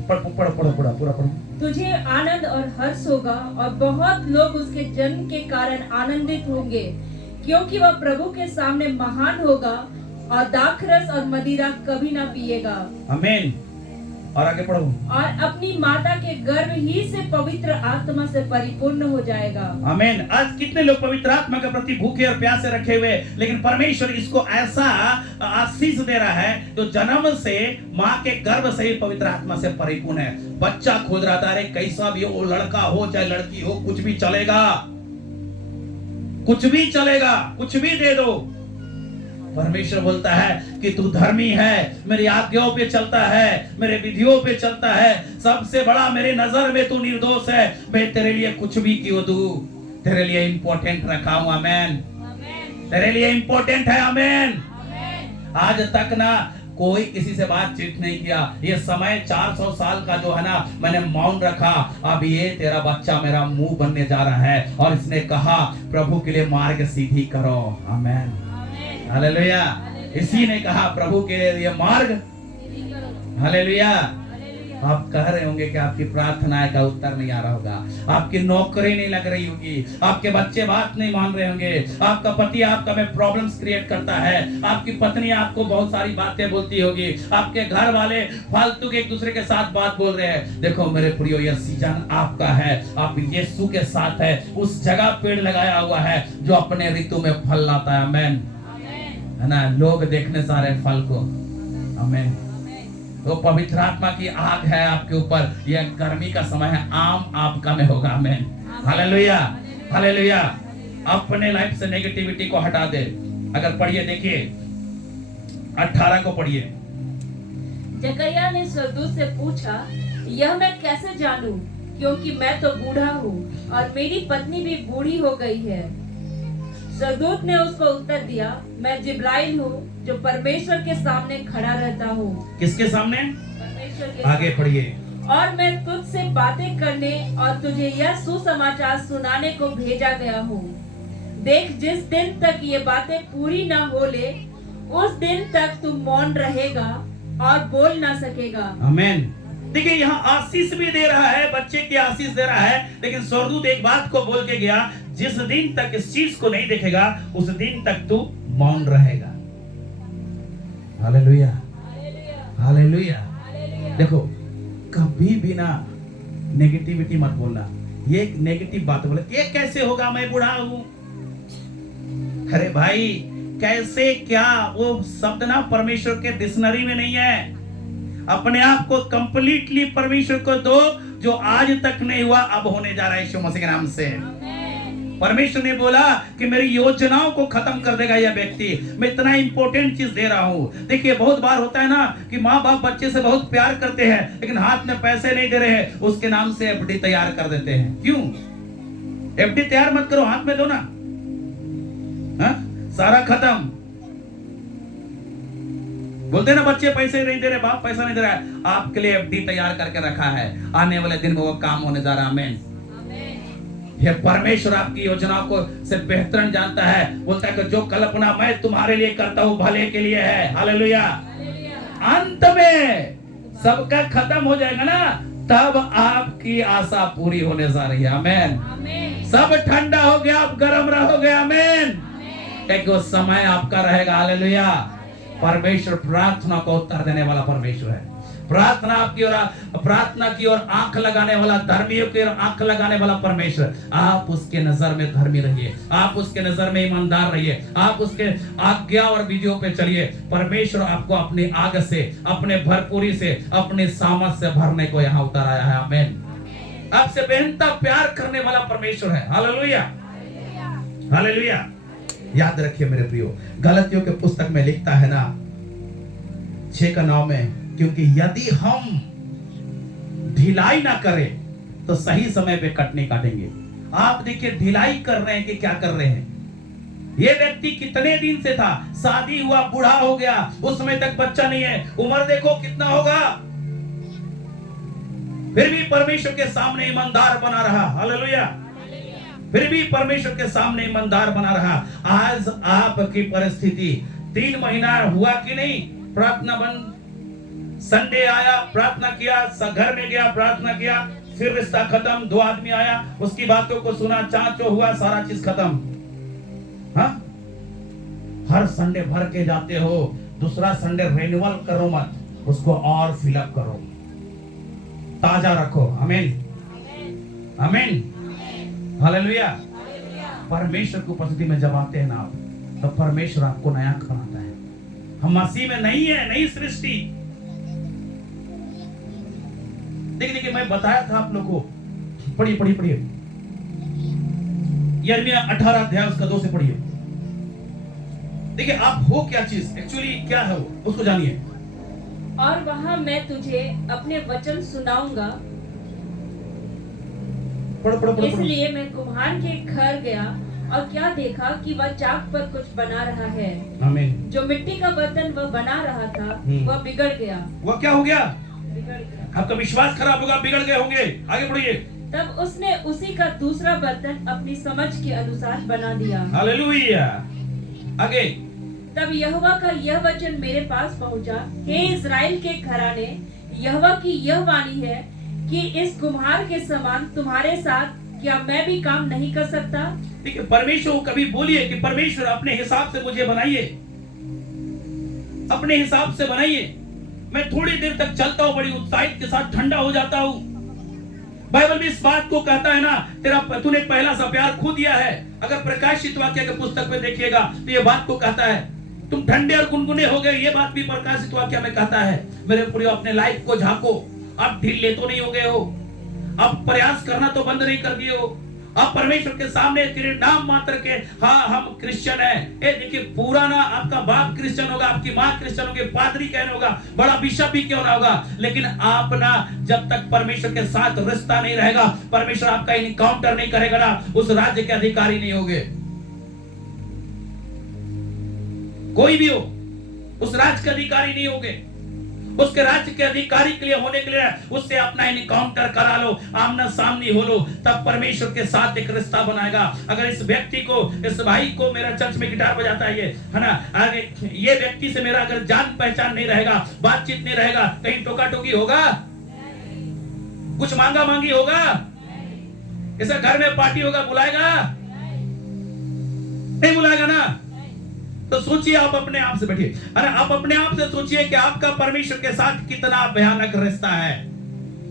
पढ़ो पूरा पढ़ो। तुझे आनंद और हर्ष होगा, और बहुत लोग उसके जन्म के कारण आनंदित होंगे, क्योंकि वह प्रभु के सामने महान होगा, और दाखरस और मदिरा कभी ना पिएगा। आमीन। और आगे पढ़ो। और अपनी माता के गर्भ ही से पवित्र आत्मा से परिपूर्ण हो जाएगा। आमीन। आज कितने लोग पवित्र आत्मा के प्रति भूखे और प्यासे रखे हुए, लेकिन परमेश्वर इसको ऐसा आशीष दे रहा है जो जन्म से माँ के गर्भ से ही पवित्र आत्मा से परिपूर्ण है। बच्चा खोज रहा था, अरे कैसा भी हो, लड़का हो चाहे लड़की हो, कुछ भी चलेगा, कुछ भी चलेगा, कुछ भी दे दो। परमेश्वर बोलता है कि तू धर्मी है, मेरी आज्ञाओं पे चलता है, मेरे विधियों पे चलता है, सबसे बड़ा मेरे नजर में तू निर्दोष है, मैं तेरे लिए कुछ भी क्यों दूं, तेरे लिए इंपॉर्टेंट रखा हूं। आमीन। तेरे लिए इंपॉर्टेंट है। आमीन। आज तक ना कोई किसी से बातचीत नहीं किया, ये समय 400 साल का जो है ना, मैंने मौन रखा। अब ये तेरा बच्चा मेरा मुंह बनने जा रहा है, और इसने कहा प्रभु के लिए मार्ग सीधी करो। आमीन। हालेलुया। इसी ने कहा प्रभु के लिए मार्ग। हालेलुया। आप कह रहे होंगे कि आपकी प्रार्थनाएं का उत्तर नहीं आ रहा होगा, आपकी नौकरी नहीं लग रही होगी, आपके बच्चे बात नहीं मान रहे होंगे, आपका पति आपका में प्रॉब्लम्स क्रिएट करता है, आपकी पत्नी आपको बहुत सारी बातें बोलती होगी, आपके घर वाले फालतू के एक दूसरे के साथ बात बोल रहे हैं। देखो मेरे प्रियो, यह सीजन आपका है, आप यीशु के साथ है, उस जगह पेड़ लगाया हुआ है जो अपने ऋतु में फल लाता है। आमीन। है ना, लोग देखने सारे फल को। आमीन। तो पवित्र आत्मा की आग है आपके ऊपर। यह गर्मी का समय है, आम आपका में होगा। आमीन। हालेलुया। हालेलुया। अपने लाइफ से नेगेटिविटी को हटा दे। अगर पढ़िए, देखिए 18 को पढ़िए। जकरिया ने स्वर्गदूत से पूछा, यह मैं कैसे जानूं, क्योंकि मैं तो बूढ़ा हूँ और मेरी पत्नी भी बूढ़ी हो गई है। स्वर्गदूत ने उसको उत्तर दिया, मैं जिब्राइल हूँ जो परमेश्वर के सामने खड़ा रहता हूँ। किसके सामने? परमेश्वर के। आगे पढ़िए। और मैं तुझसे बातें करने और तुझे यह सुसमाचार सुनाने को भेजा गया हूँ। देख, जिस दिन तक ये बातें पूरी ना हो ले, उस दिन तक तू मौन रहेगा और बोल ना सकेगा। आमीन। देखिए यहाँ आशीष भी दे रहा है, बच्चे की आशीष दे रहा है, लेकिन स्वर्गदूत एक बात को बोल के गया, जिस दिन तक इस चीज को नहीं देखेगा उस दिन तक तू मौन रहेगा। Hallelujah, hallelujah. देखो कभी भी ना नेगेटिविटी मत बोलना। ये एक नेगेटिव बात बोले, ये कैसे होगा, मैं बूढ़ा हूं। अरे भाई कैसे क्या, वो शब्द ना परमेश्वर के डिक्शनरी में नहीं है। अपने आप को कंप्लीटली परमेश्वर को दो, जो आज तक नहीं हुआ अब होने जा रहा है यीशु मसीह के नाम से। परमेश्वर ने बोला कि मेरी योजनाओं को खत्म कर देगा यह व्यक्ति। मैं इतना इंपॉर्टेंट चीज दे रहा हूं। देखिए बहुत बार होता है ना कि माँ बाप बच्चे से बहुत प्यार करते हैं, लेकिन हाथ में पैसे नहीं दे रहे हैं, उसके नाम से एफडी तैयार कर देते हैं। क्यों? एफडी तैयार मत करो, हाथ में दो ना। हा? सारा खत्म। बोलते हैं ना बच्चे पैसे नहीं दे रहे, बाप पैसा नहीं दे रहा है, आपके लिए एफडी तैयार करके रखा है, आने वाले दिन में वो काम होने जा रहा है। आमीन। ये परमेश्वर आपकी योजनाओं को से बेहतर जानता है। बोलता है कि जो कल्पना मैं तुम्हारे लिए करता हूं भले के लिए है। हालेलुया। अंत में सबका खत्म हो जाएगा ना, तब आपकी आशा पूरी होने जा रही है। आमीन। सब ठंडा हो गया, आप गर्म रहोगे। आमीन। एक समय आपका रहेगा। हालेलुया। परमेश्वर प्रार्थना को उत्तर देने वाला परमेश्वर है। प्रार्थना आपकी और प्रार्थना की ओर आंख लगाने वाला, धर्मियों की ओर आंख लगाने वाला परमेश्वर। आप उसके नजर में धर्मी रहिए, आप उसके नजर में ईमानदार रहिए, आप उसके आज्ञा और विधियों पे चलिए। परमेश्वर आपको अपनी आग से, अपने भरपूरी से, अपनी सामर्थ से भरने को यहाँ उतर आया है। आमीन। आपसे बेहतर प्यार करने वाला परमेश्वर है। Hallelujah, hallelujah. याद रखिए मेरे प्रियो, गलतियों के पुस्तक में लिखता है ना 6:9 में, क्योंकि यदि हम ढिलाई ना करें तो सही समय पे कटनी काटेंगे। आप देखिए ढिलाई कर रहे हैं कि क्या कर रहे हैं। ये व्यक्ति कितने दिन से था, शादी हुआ, बूढ़ा हो गया, उस समय तक बच्चा नहीं है, उम्र देखो कितना होगा, फिर भी परमेश्वर के सामने ईमानदार बना रहा। हालेलुया। फिर भी परमेश्वर के सामने ईमानदार बना रहा। आज आपकी परिस्थिति 3 महीना हुआ कि नहीं, प्रार्थना बंद, संडे आया, प्रार्थना किया, घर में गया, प्रार्थना किया, फिर रिश्ता खत्म, 2 आदमी आया, उसकी बातों को सुना, चाचो हुआ, सारा चीज खत्म। हाँ? हर संडे भर के जाते हो, दूसरा संडे रिन्यूअल करो मत, उसको और फिलअप करो, ताजा रखो। आमीन, आमीन, हालेलुया। परमेश्वर की उपस्थिति में जब आते हैं ना आप, तो परमेश्वर आपको नया बनाता है। हम मसीह में नहीं है, नई सृष्टि। देखिए मैं बताया था आप लोगों को, पढ़िए पढ़िए पढ़िए, यिर्मयाह 18 अध्याय उसका 2 से पढ़िए। देखिए आप हो क्या चीज, एक्चुअली क्या है वो, उसको जानिए। और वहां मैं तुझे अपने वचन सुनाऊंगा। पढ़ो पढ़ो पढ़ो। इसलिए मैं कुम्हार के घर गया और क्या देखा कि वह चाक पर कुछ बना रहा है। आमीन। जो मिट्टी का बर्तन वह बना रहा था वह बिगड़ गया। वह क्या हो गया? बिगड़ गया। आपका विश्वास खराब होगा, बिगड़ गए होंगे। आगे बढ़िए। तब उसने उसी का दूसरा बर्तन अपनी समझ के अनुसार बना दिया। हालेलुया। आगे। तब यहोवा का यह वचन मेरे पास पहुंचा, हे इस्राएल के घराने, यहोवा की यह वाणी है कि इस कुम्हार के समान तुम्हारे साथ क्या मैं भी काम नहीं कर सकता? देखिए परमेश्वर कभी बोलिए कि परमेश्वर अपने हिसाब से मुझे बनाइए, अपने हिसाब से बनाइए। मैं थोड़ी देर तक चलता हूँ, बड़ी उत्साहित के साथ ठंडा हो जाता हूँ। बाइबल भी इस बात को कहता है ना, तेरा तूने पहला सा प्यार खो दिया है। अगर प्रकाशित वाक्य के पुस्तक में देखिएगा तो ये बात को कहता है, तुम ठंडे और गुनगुने हो गए। ये बात भी प्रकाशित वाक्य में कहता है। मेरे प्रिय अपने लाइफ को झांको, आप ढीले तो नहीं हो गए हो, आप प्रयास करना तो बंद नहीं कर दिए हो। आप परमेश्वर के सामने तेरे नाम मात्र के, हाँ हम क्रिश्चियन हैं। ये देखिए पूरा ना आपका बाप क्रिश्चियन होगा, आपकी माँ क्रिश्चियन होगी, पादरी कहने होगा, बड़ा बिशप भी क्यों ना होगा, लेकिन आप ना जब तक परमेश्वर के साथ रिश्ता नहीं रहेगा, परमेश्वर आपका इनकाउंटर नहीं करेगा ना, उस राज्य के अधिकारी नहीं होगे। कोई भी हो, उस राज्य के अधिकारी नहीं होगे। उसके राज्य के अधिकारी के लिए होने के लिए उससे अपना इनकाउंटर करा लो, आमना सामनी हो लो, तब परमेश्वर के साथ एक रिश्ता बनाएगा। अगर इस व्यक्ति को, इस भाई को, मेरा चर्च में गिटार बजाता है ये, है ना, अगर ये व्यक्ति से मेरा अगर जान पहचान नहीं रहेगा, बातचीत नहीं रहेगा, कहीं टोका टोकी होगा, कुछ मांगा मांगी होगा? ऐसा घर में पार्टी होगा, बुलाएगा? नहीं बुलाएगा ना। तो सोचिए, आप अपने आप से बैठिए, अरे आप अपने आप से सोचिए कि आपका परमेश्वर के साथ कितना भयानक रिश्ता है,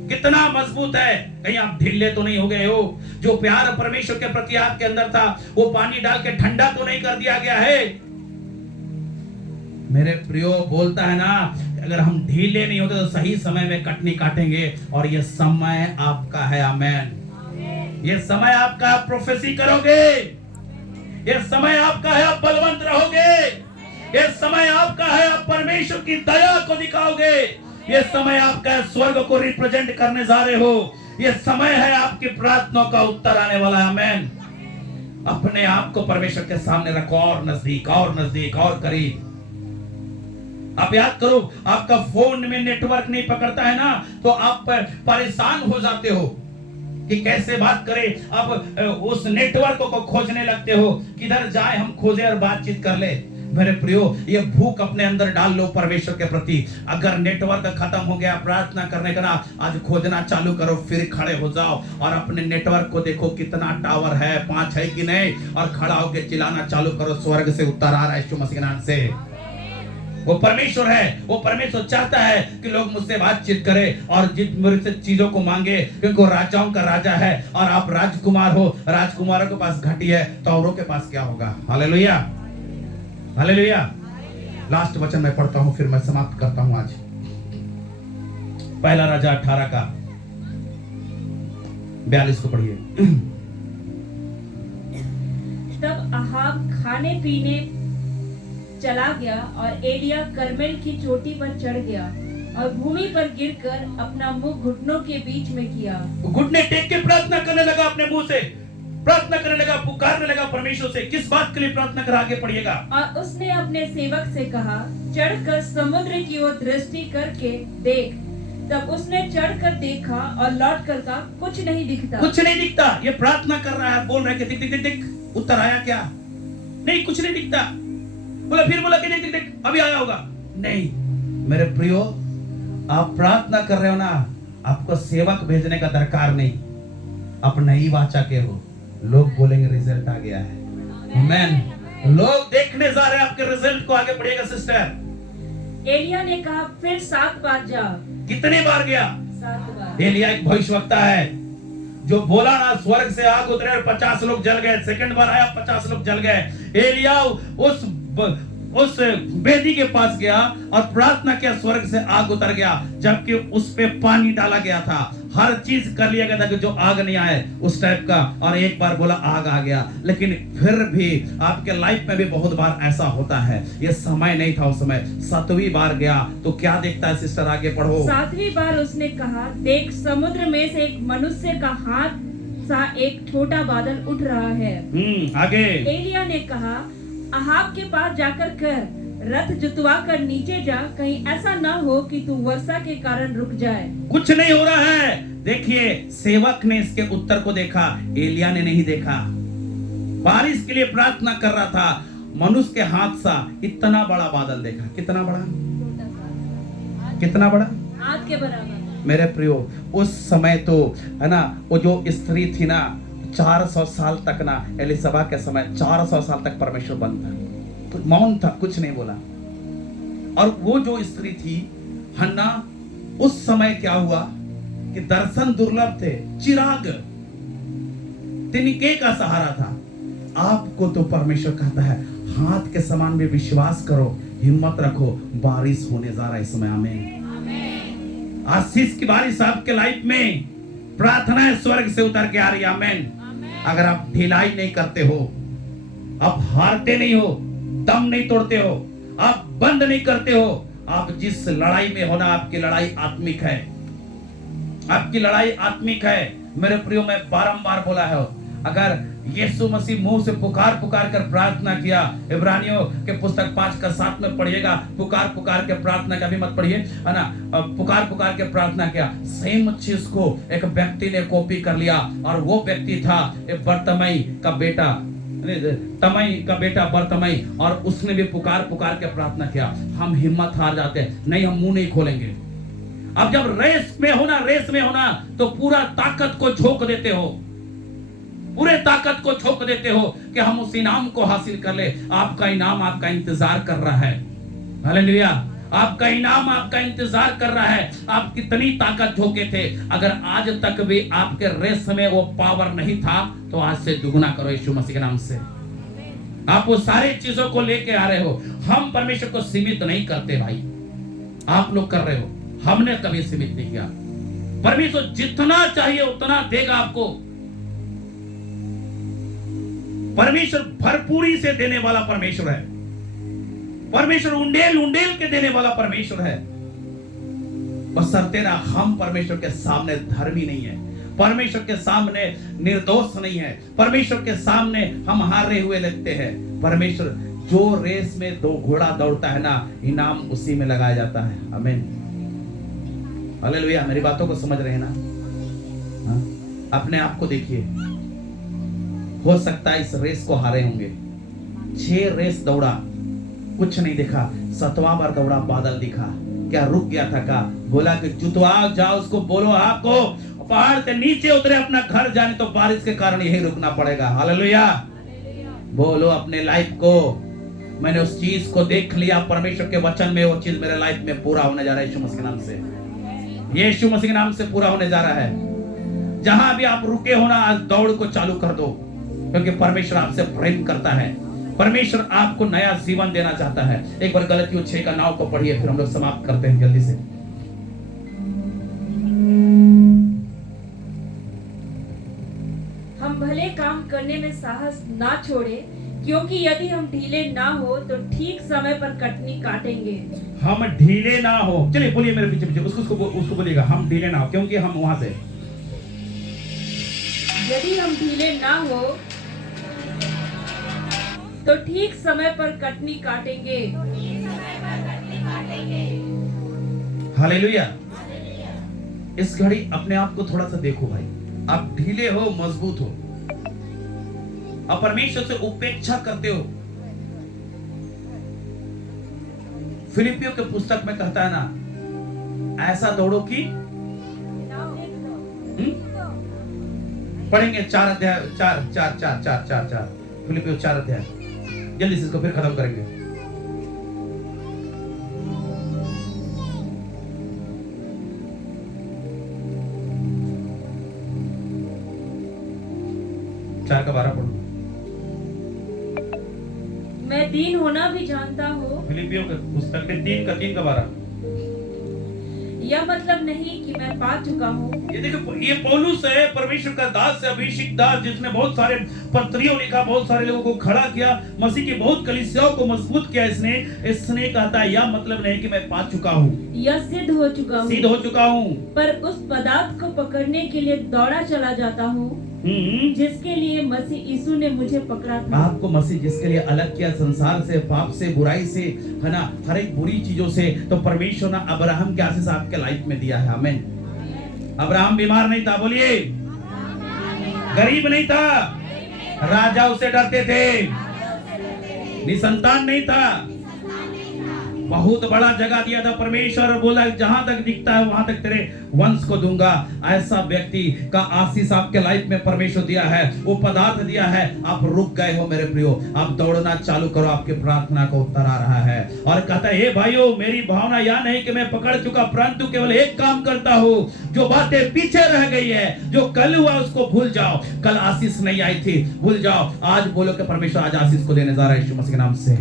कितना मजबूत है। कहीं आप ढीले तो नहीं हो गए हो? जो प्यार परमेश्वर के प्रति आपके अंदर था, वो पानी डाल के ठंडा तो नहीं कर दिया गया है? मेरे प्रियो, बोलता है ना, अगर हम ढीले नहीं होते तो सही समय में कटनी काटेंगे, और ये समय आपका है। आमेन। ये समय आपका, आप प्रोफेसी करोगे। ये समय आपका है, आप बलवंत रहोगे। ये समय आपका है, आप परमेश्वर की दया को दिखाओगे। ये समय आपका है, स्वर्ग को रिप्रेजेंट करने जा रहे हो। ये समय है, आपकी प्रार्थनाओं का उत्तर आने वाला है। आमेन। अपने आप को परमेश्वर के सामने रखो, और नजदीक और नजदीक और करीब। आप याद करो, आपका फोन में नेटवर्क नहीं पकड़ता है ना, तो आप परेशान हो जाते हो कि कैसे बात करें। आप उस नेटवर्क को खोजने लगते हो, किधर जाए हम खोजे और बातचीत कर ले। मेरे प्रियो, ये भूख अपने अंदर डाल लो परमेश्वर के प्रति। अगर नेटवर्क खत्म हो गया प्रार्थना करने का ना, आज खोजना चालू करो, फिर खड़े हो जाओ और अपने नेटवर्क को देखो कितना टावर है, 5 है कि नहीं, और खड़ा होकर चिल्लाना चालू करो, स्वर्ग से उत्तर आ रहा है यीशु मसीह के नाम से। वो परमेश्वर है, वो परमेश्वर चाहता है कि लोग मुझसे बातचीत करें और जिन मुझसे चीजों को मांगे, क्योंकि राजाओं का राजा है और आप राजकुमार हो। राजकुमारों के पास घटी है तो औरों के पास क्या होगा? Hallelujah, hallelujah. लास्ट वचन मैं पढ़ता हूं, फिर मैं समाप्त करता हूं आज। पहला राजा 18 का 42 को पढ़िए। तब अहाब खाने पीने चला गया और एलिया कर्मेल की चोटी पर चढ़ गया और भूमि पर गिरकर अपना मुंह घुटनों के बीच में किया। घुटने टेक के प्रार्थना करने लगा, अपने मुंह से प्रार्थना करने लगा, पुकारने लगा परमेश्वर से। किस बात के लिए प्रार्थना कर? आगे पढ़िएगा। और उसने अपने सेवक से कहा, चढ़कर समुद्र की ओर दृष्टि करके देख। तब उसने चढ़कर देखा और लौट कर कहा, कुछ नहीं दिखता। कुछ नहीं दिखता। ये प्रार्थना कर रहा है, बोल रहा है कि दिख दिख दिख दिख। उत्तर आया क्या? नहीं, कुछ नहीं दिखता। बोला, फिर बोला कि देख देख देख, अभी आया होगा। नहीं मेरे प्रियो, आप प्रार्थना कर रहे हो ना, आपको सेवक भेजने का दरकार नहीं, आप नई वाचा के हो। लोग बोलेंगे रिजल्ट आ गया है। आमेन। लोग देखने जा रहे हैं आपके रिजल्ट को। आगे बढ़िएगा सिस्टर। एलिया ने कहा, फिर 7 बार जा। कितने बार गया? 7 बार। एलिया एक भविष्यवक्ता है, जो बोला ना स्वर्ग से आग उतरे और 50 लोग जल गए। सेकंड बार आया, 50 लोग जल गए। एलिया उस वेदी के पास गया और प्रार्थना किया, स्वर्ग से आग उतर गया, जबकि उस पे पानी डाला गया था। हर चीज कर लिया गया था कि जो आग नहीं आए उस टाइप का। और एक बार बोला आग आ गया। लेकिन फिर भी आपके लाइफ में भी बहुत बार ऐसा होता है। ये समय नहीं था उस समय। 7वीं बार गया तो क्या देखता है सिस्टर? आगे पढ़ो। 7वीं बार उसने कहा, देख समुद्र में से एक मनुष्य का हाथ सा एक छोटा बादल उठ रहा है। आगे। एलिया ने कहा, अहाब के पास जाकर कर, रथ जुतवा कर नीचे जा, कहीं ऐसा ना हो कि तू वर्षा के कारण रुक जाए। कुछ नहीं हो रहा है। देखिए, सेवक ने इसके उत्तर को देखा, एलिया ने नहीं देखा। बारिश के लिए प्रार्थना कर रहा था, मनुष्य के हाथ सा इतना बड़ा बादल देखा। कितना बड़ा? कितना बड़ा? हाथ के बराबर। मेरे प्रियो, उस समय तो है ना, वो जो स्त्री थी ना, 400 साल तक ना, एलिसबा के समय 400 साल तक परमेश्वर बंद था, तो मौन था, कुछ नहीं बोला। और वो जो स्त्री थी हन्ना, उस समय क्या हुआ कि दर्शन दुर्लभ थे, चिराग तिनके का सहारा था। आपको तो परमेश्वर कहता है, हाथ के समान में विश्वास करो, हिम्मत रखो, बारिश होने जा रहा है इस समय। आमीन। आशीष की बारिश आपके लाइफ में, प्रार्थना है स्वर्ग से उतर के आ रही है। आमीन। अगर आप ढिलाई नहीं करते हो, आप हारते नहीं हो, दम नहीं तोड़ते हो, आप बंद नहीं करते हो, आप जिस लड़ाई में हो ना, आपकी लड़ाई आत्मिक है। आपकी लड़ाई आत्मिक है। मेरे प्रियो, मैं बारंबार बोला है, अगर यीशु मसीह मुंह से पुकार पुकार कर प्रार्थना किया, इब्रानियों के पुस्तक 5:7 में पढ़िएगा, पुकार पुकार के प्रार्थना का भी मत पढ़िए, है ना, पुकार पुकार के प्रार्थना किया। सेम चीज को एक व्यक्ति ने कॉपी कर लिया, और वो व्यक्ति था बर्तमई का बेटा, तमई का बेटा बर्तमई, और उसने भी पुकार पुकार के प्रार्थना किया। हम हिम्मत हार जाते हैं, नहीं हम मुंह नहीं खोलेंगे। अब जब रेस में होना तो पूरा ताकत को झोंक देते हो, पूरे ताकत को झोंक देते हो कि हम उस इनाम को हासिल कर ले। आपका इनाम आपका इंतजार कर रहा है। हालेलुया, आपका इनाम आपका इंतजार कर रहा है। आप कितनी ताकत झोंके थे, अगर आज तक भी आपके रेस में वो पावर नहीं था तो आज से दुगुना करो यीशु मसीह के नाम से। आप वो सारी चीजों को लेके आ रहे हो। हम परमेश्वर को सीमित नहीं करते भाई, आप लोग कर रहे हो, हमने कभी सीमित नहीं किया। परमेश्वर जितना चाहिए उतना देगा आपको। परमेश्वर भरपूरी से देने वाला परमेश्वर है। परमेश्वर उंडेल उंडेल के देने वाला परमेश्वर है। बशर्ते हम परमेश्वर के सामने धर्मी नहीं है, परमेश्वर के सामने निर्दोष नहीं है, परमेश्वर के सामने हम हारे हुए लगते हैं। परमेश्वर जो रेस में दो घोड़ा दौड़ता है ना, इनाम उसी में लगाया जाता है। आमीन, हालेलुया। मेरी बातों को समझ रहे हैं ना? हाँ? अपने आप को देखिए, हो सकता है इस रेस को हारे होंगे। 6 रेस दौड़ा, कुछ नहीं दिखा। 7वां बार दौड़ा, बादल दिखा। क्या रुक गया था? का बोला कि जुतवा जाओ, उसको बोलो आपको पहाड़ से नीचे उतरे, अपना घर जाने, तो बारिश के कारण यही रुकना पड़ेगा। हालेलुया। बोलो अपने लाइफ को, मैंने उस चीज को देख लिया, परमेश्वर के वचन में वो चीज मेरे लाइफ में पूरा होने जा रहा है यीशु मसीह के नाम से। यीशु मसीह के नाम से पूरा होने जा रहा है। जहां भी आप रुके हो ना, आज दौड़ को चालू कर दो, क्योंकि परमेश्वर आपसे प्रेम करता है। परमेश्वर आपको नया जीवन देना चाहता है। एक बार गलतियों 6 का 9 को पढ़िए, फिर हम लोग समाप्त करते हैं जल्दी से। हम भले काम करने में साहस ना छोड़े, क्योंकि यदि हम ढीले ना हो तो ठीक समय पर कटनी काटेंगे। हम ढीले ना हो, चलिए बोलिए मेरे पीछे पीछे, उसको बोलिएगा, हम ढीले ना हो, क्योंकि हम वहां से, यदि हम ढीले ना हो तो ठीक समय पर कटनी काटेंगे। हालेलुया। इस घड़ी अपने आप को थोड़ा सा देखो भाई, आप ढीले हो, मजबूत हो, आप परमेश्वर से उपेक्षा करते हो। फिलिपियों के पुस्तक में कहता है ना, ऐसा दौड़ो कि पढ़ेंगे 4 अध्याय, 4 फिलिपियों 4 अध्याय, जल्दी से इसको फिर खत्म करेंगे। चार का 12 पढ़ो। मैं दीन होना भी जानता हूँ। फिलिपियों के पुस्तक में 3 का 12। यह मतलब नहीं कि मैं पा चुका हूँ। ये देखो, ये पौलुस है, परमेश्वर का दास है, अभिषिक्त दास, जिसने बहुत सारे पत्रियों लिखा, बहुत सारे लोगों को खड़ा किया, मसीह की बहुत कलीसियाओं को मजबूत किया। इसने कहता है यह मतलब नहीं कि मैं पा चुका हूँ, यह सिद्ध हो चुका हूँ, पर उस पदार्थ को पकड़ने के लिए दौड़ा चला जाता हूँ जिसके लिए मसीह यीशु ने मुझे पकड़ा था। आपको मसीह जिसके लिए अलग किया, संसार से, पाप से, बुराई से, है ना, हर एक बुरी चीजों से, तो परमेश्वर ने अब्राहम के आशीष आपके लाइफ में दिया है। आमीन। अब्राहम बीमार नहीं था, बोलिए, गरीब नहीं था, राजा उसे डरते थे, निसंतान नहीं था, बहुत बड़ा जगह दिया था परमेश्वर, बोला जहां तक दिखता है वहां तक तेरे वंश को दूंगा। ऐसा व्यक्ति का आशीष आपके लाइफ में परमेश्वर दिया है, वो पदार्थ दिया है। आप रुक गए हो मेरे प्रियो, आप दौड़ना चालू करो, आपकी प्रार्थना का उत्तर आ रहा है। और कहता है, हे भाइयों, मेरी भावना यह नहीं कि मैं पकड़ चुका, परंतु केवल एक काम करता हूँ, जो बातें पीछे रह गई है, जो कल हुआ उसको भूल जाओ। कल आशीष नहीं आई थी, भूल जाओ। आज बोलो कि परमेश्वर आज आशीष को देने जा रहा है यीशु मसीह के नाम से।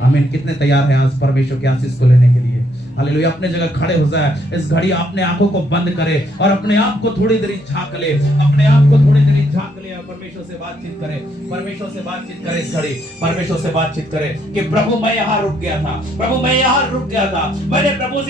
आमीन। कितने तैयार हैं आज परमेश्वर के आशीष को लेने के लिए? हालेलुया। अपने जगह खड़े हो जाए, इस घड़ी अपने आंखों को बंद करे और अपने आप को थोड़ी देर झांक ले, अपने आप को थोड़ी देर झांक ले और परमेश्वर से बातचीत करे, परमेश्वर से बातचीत करे। इस घड़ी परमेश्वर से बातचीत करे कि प्रभु मैं यहाँ रुक गया था, प्रभु मैं यहाँ रुक गया था, मैंने प्रभु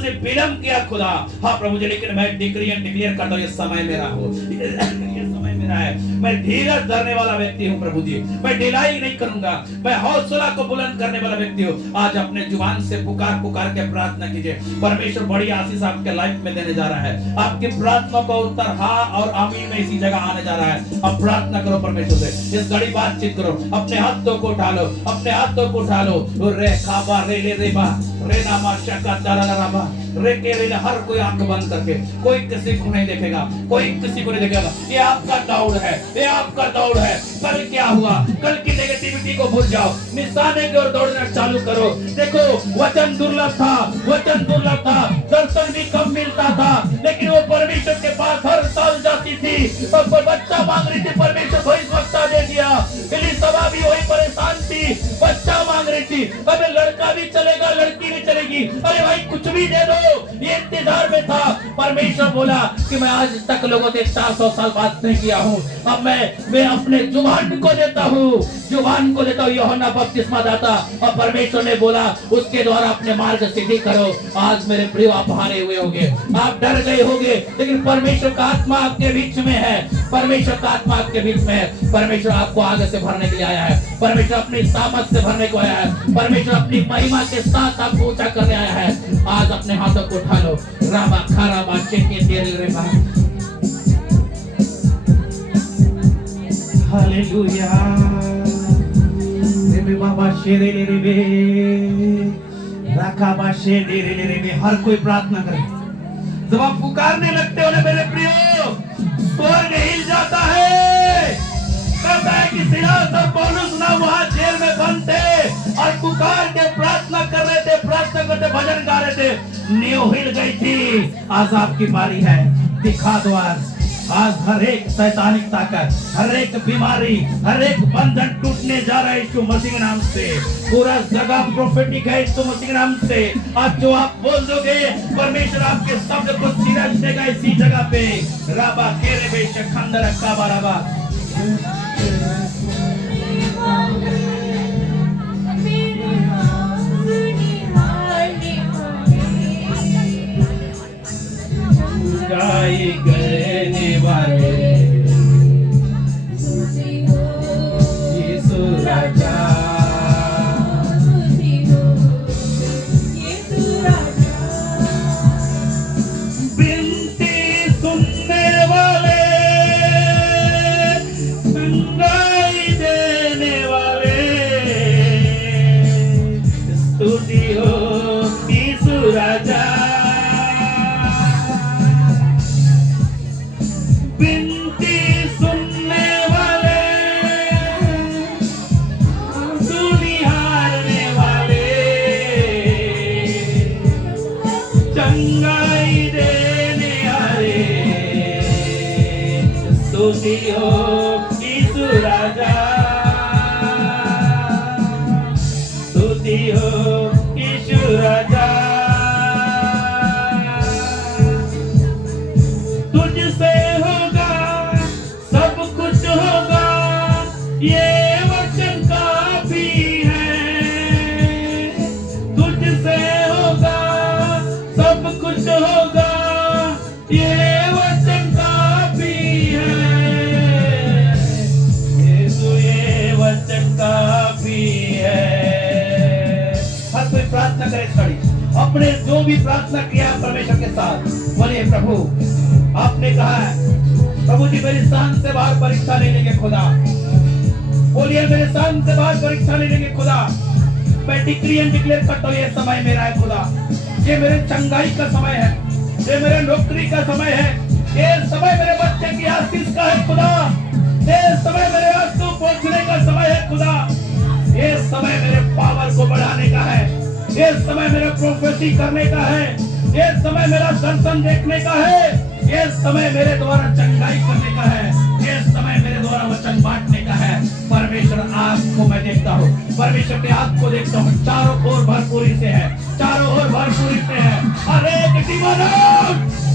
से विलंब किया खुदा। हाँ प्रभु जी, लेकिन मैं डिक्लेयर करता हूँ, ये समय मेरा हो, ये समय मेरा है। मैं धीरज धरने वाला व्यक्ति हूँ प्रभु जी, मैं ढिलाई नहीं करूंगा, मैं हौसला को बुलंद करने वाला व्यक्ति हूँ। आज अपने जुबान से पुकार पुकार के प्रार्थना कीजिए, परमेश्वर बड़ी आशीष आपके लाइफ में देने जा रहा है। आपकी प्रार्थना का उत्तर हाँ और आमीन में इसी जगह आने जा रहा है। अब प्रार्थना करो परमेश्वर से, इस घड़ी बातचीत करो, अपने हाथों को उठा लो, अपने हाथों को उठा लो। रे खाबा रे ले रे बा रे नामा शका दराराबा रे के रे, हर कोई आंख बंद करके, कोई किसी को नहीं देखेगा, कोई किसी को नहीं देखेगा। ये आपका दौड़ है, ये आपका दौड़ है। कल क्या हुआ, कल की नेगेटिविटी को भूल जाओ, निशाने की ओर दौड़ना चालू करो। देखो वचन दुर्लभ था, वचन दुर्लभ था, दर्शन भी कम मिलता था, लेकिन वो परमेश्वर के पास हर साल जाती थी, बच्चा मांग रही थी, परमेश्वर भविष्यवक्ता दे दिया। एलिशबा भी वही परेशान थी, बच्चा मांग रही थी, अबे लड़का भी चलेगा, लड़की भी चलेगी, अरे भाई कुछ भी दे दो, ये इंतजार में था। परमेश्वर बोला कि मैं आज तक लोगों से 400 साल बात नहीं किया हूँ, अब मैं अपने जुबान को देता हूँ, जुबान को देता हूँ, यूहन्ना बपतिस्मा दाता। और परमेश्वर ने बोला उसके द्वारा अपने मार्ग सीधी करो। आज मेरे प्रिय आप हारे हुए होंगे, आप डर गए होंगे, लेकिन परमेश्वर का आत्मा आपके बीच में है, परमेश्वर का आत्मा आपके बीच में है। परमेश्वर आपको आगे से भरने के लिए आया है, परमेश्वर अपनी सामर्थ से भरने को आया है, परमेश्वर अपनी महिमा के साथ आपको ऊंचा करने आया है। आज अपने हाथों को उठा लो, राबा खारा बाचे के तेरे रे बा, हालेलुया। रे बाबा शेरे रे रे, राखा बा शेरे रे रे रे। हर कोई प्रार्थना करे, जब आप पुकारने लगते हो ना मेरे प्रियो, स्वर्ग हिल जाता है। कहता है कि सिलास और पौलुस ना वहां जेल में बंद थे और पुकार के प्रार्थना कर रहे थे, प्रार्थना करते भजन गा रहे थे, नींव हिल गई थी। आज आपकी बारी है, दिखा दो आज। आज हर एक शैतानिक ताकत, हर एक बीमारी, हर एक बंधन टूटने जा रहा है यीशु मसीह के नाम से। पूरा जगह प्रोफेटिक है यीशु मसीह के नाम से। आज जो आप बोल दोगे, परमेश्वर आपके शब्द को सिरज देगा इसी जगह पे। राबा केरे बेश खंडर काबा राबा, गाई गए वाले यीशु राजा, बिनती सुनने वाले, संगाई देने वाले, स्तुति हो यीशु राजा। स्तुति हो यीशु राजा, स्तुति हो यीशु राजा। तुझसे होगा सब कुछ होगा, ये वचन काफी है। तुझसे होगा सब कुछ होगा, ये वचन काफी है। काफी है। हर कोई प्रार्थना करे खड़ी, अपने जो भी प्रार्थना किया परमेश्वर के साथ बोले, प्रभु आपने कहा है, प्रभु जी मेरी शान से बाहर परीक्षा नहीं लेंगे खुदा। बोलिए मेरे शान से बाहर परीक्षा नहीं लेंगे खुदा। मैं डिक्री एंड डिक्लेयर करता हूँ, ये समय मेरा है खुदा, ये मेरे चंगाई का समय है, ये मेरे नौकरी का समय है, ये समय मेरे बच्चे की आशीष का है खुदा, ये समय मेरे आंसू पहुंचने का समय है खुदा, ये समय मेरे पावर को बढ़ाने का है, ये समय मेरा प्रोफेसी करने का है, ये समय मेरा दर्शन देखने का है, ये समय मेरे द्वारा चंगाई करने का है, ये समय मेरे द्वारा वचन बांटने का है। परमेश्वर आग को मैं देखता हूँ, परमेश्वर के आग को देखता हूँ, चारों ओर भरपूरी से है, चारों ओर भरपूरी से है। अरे डिमोन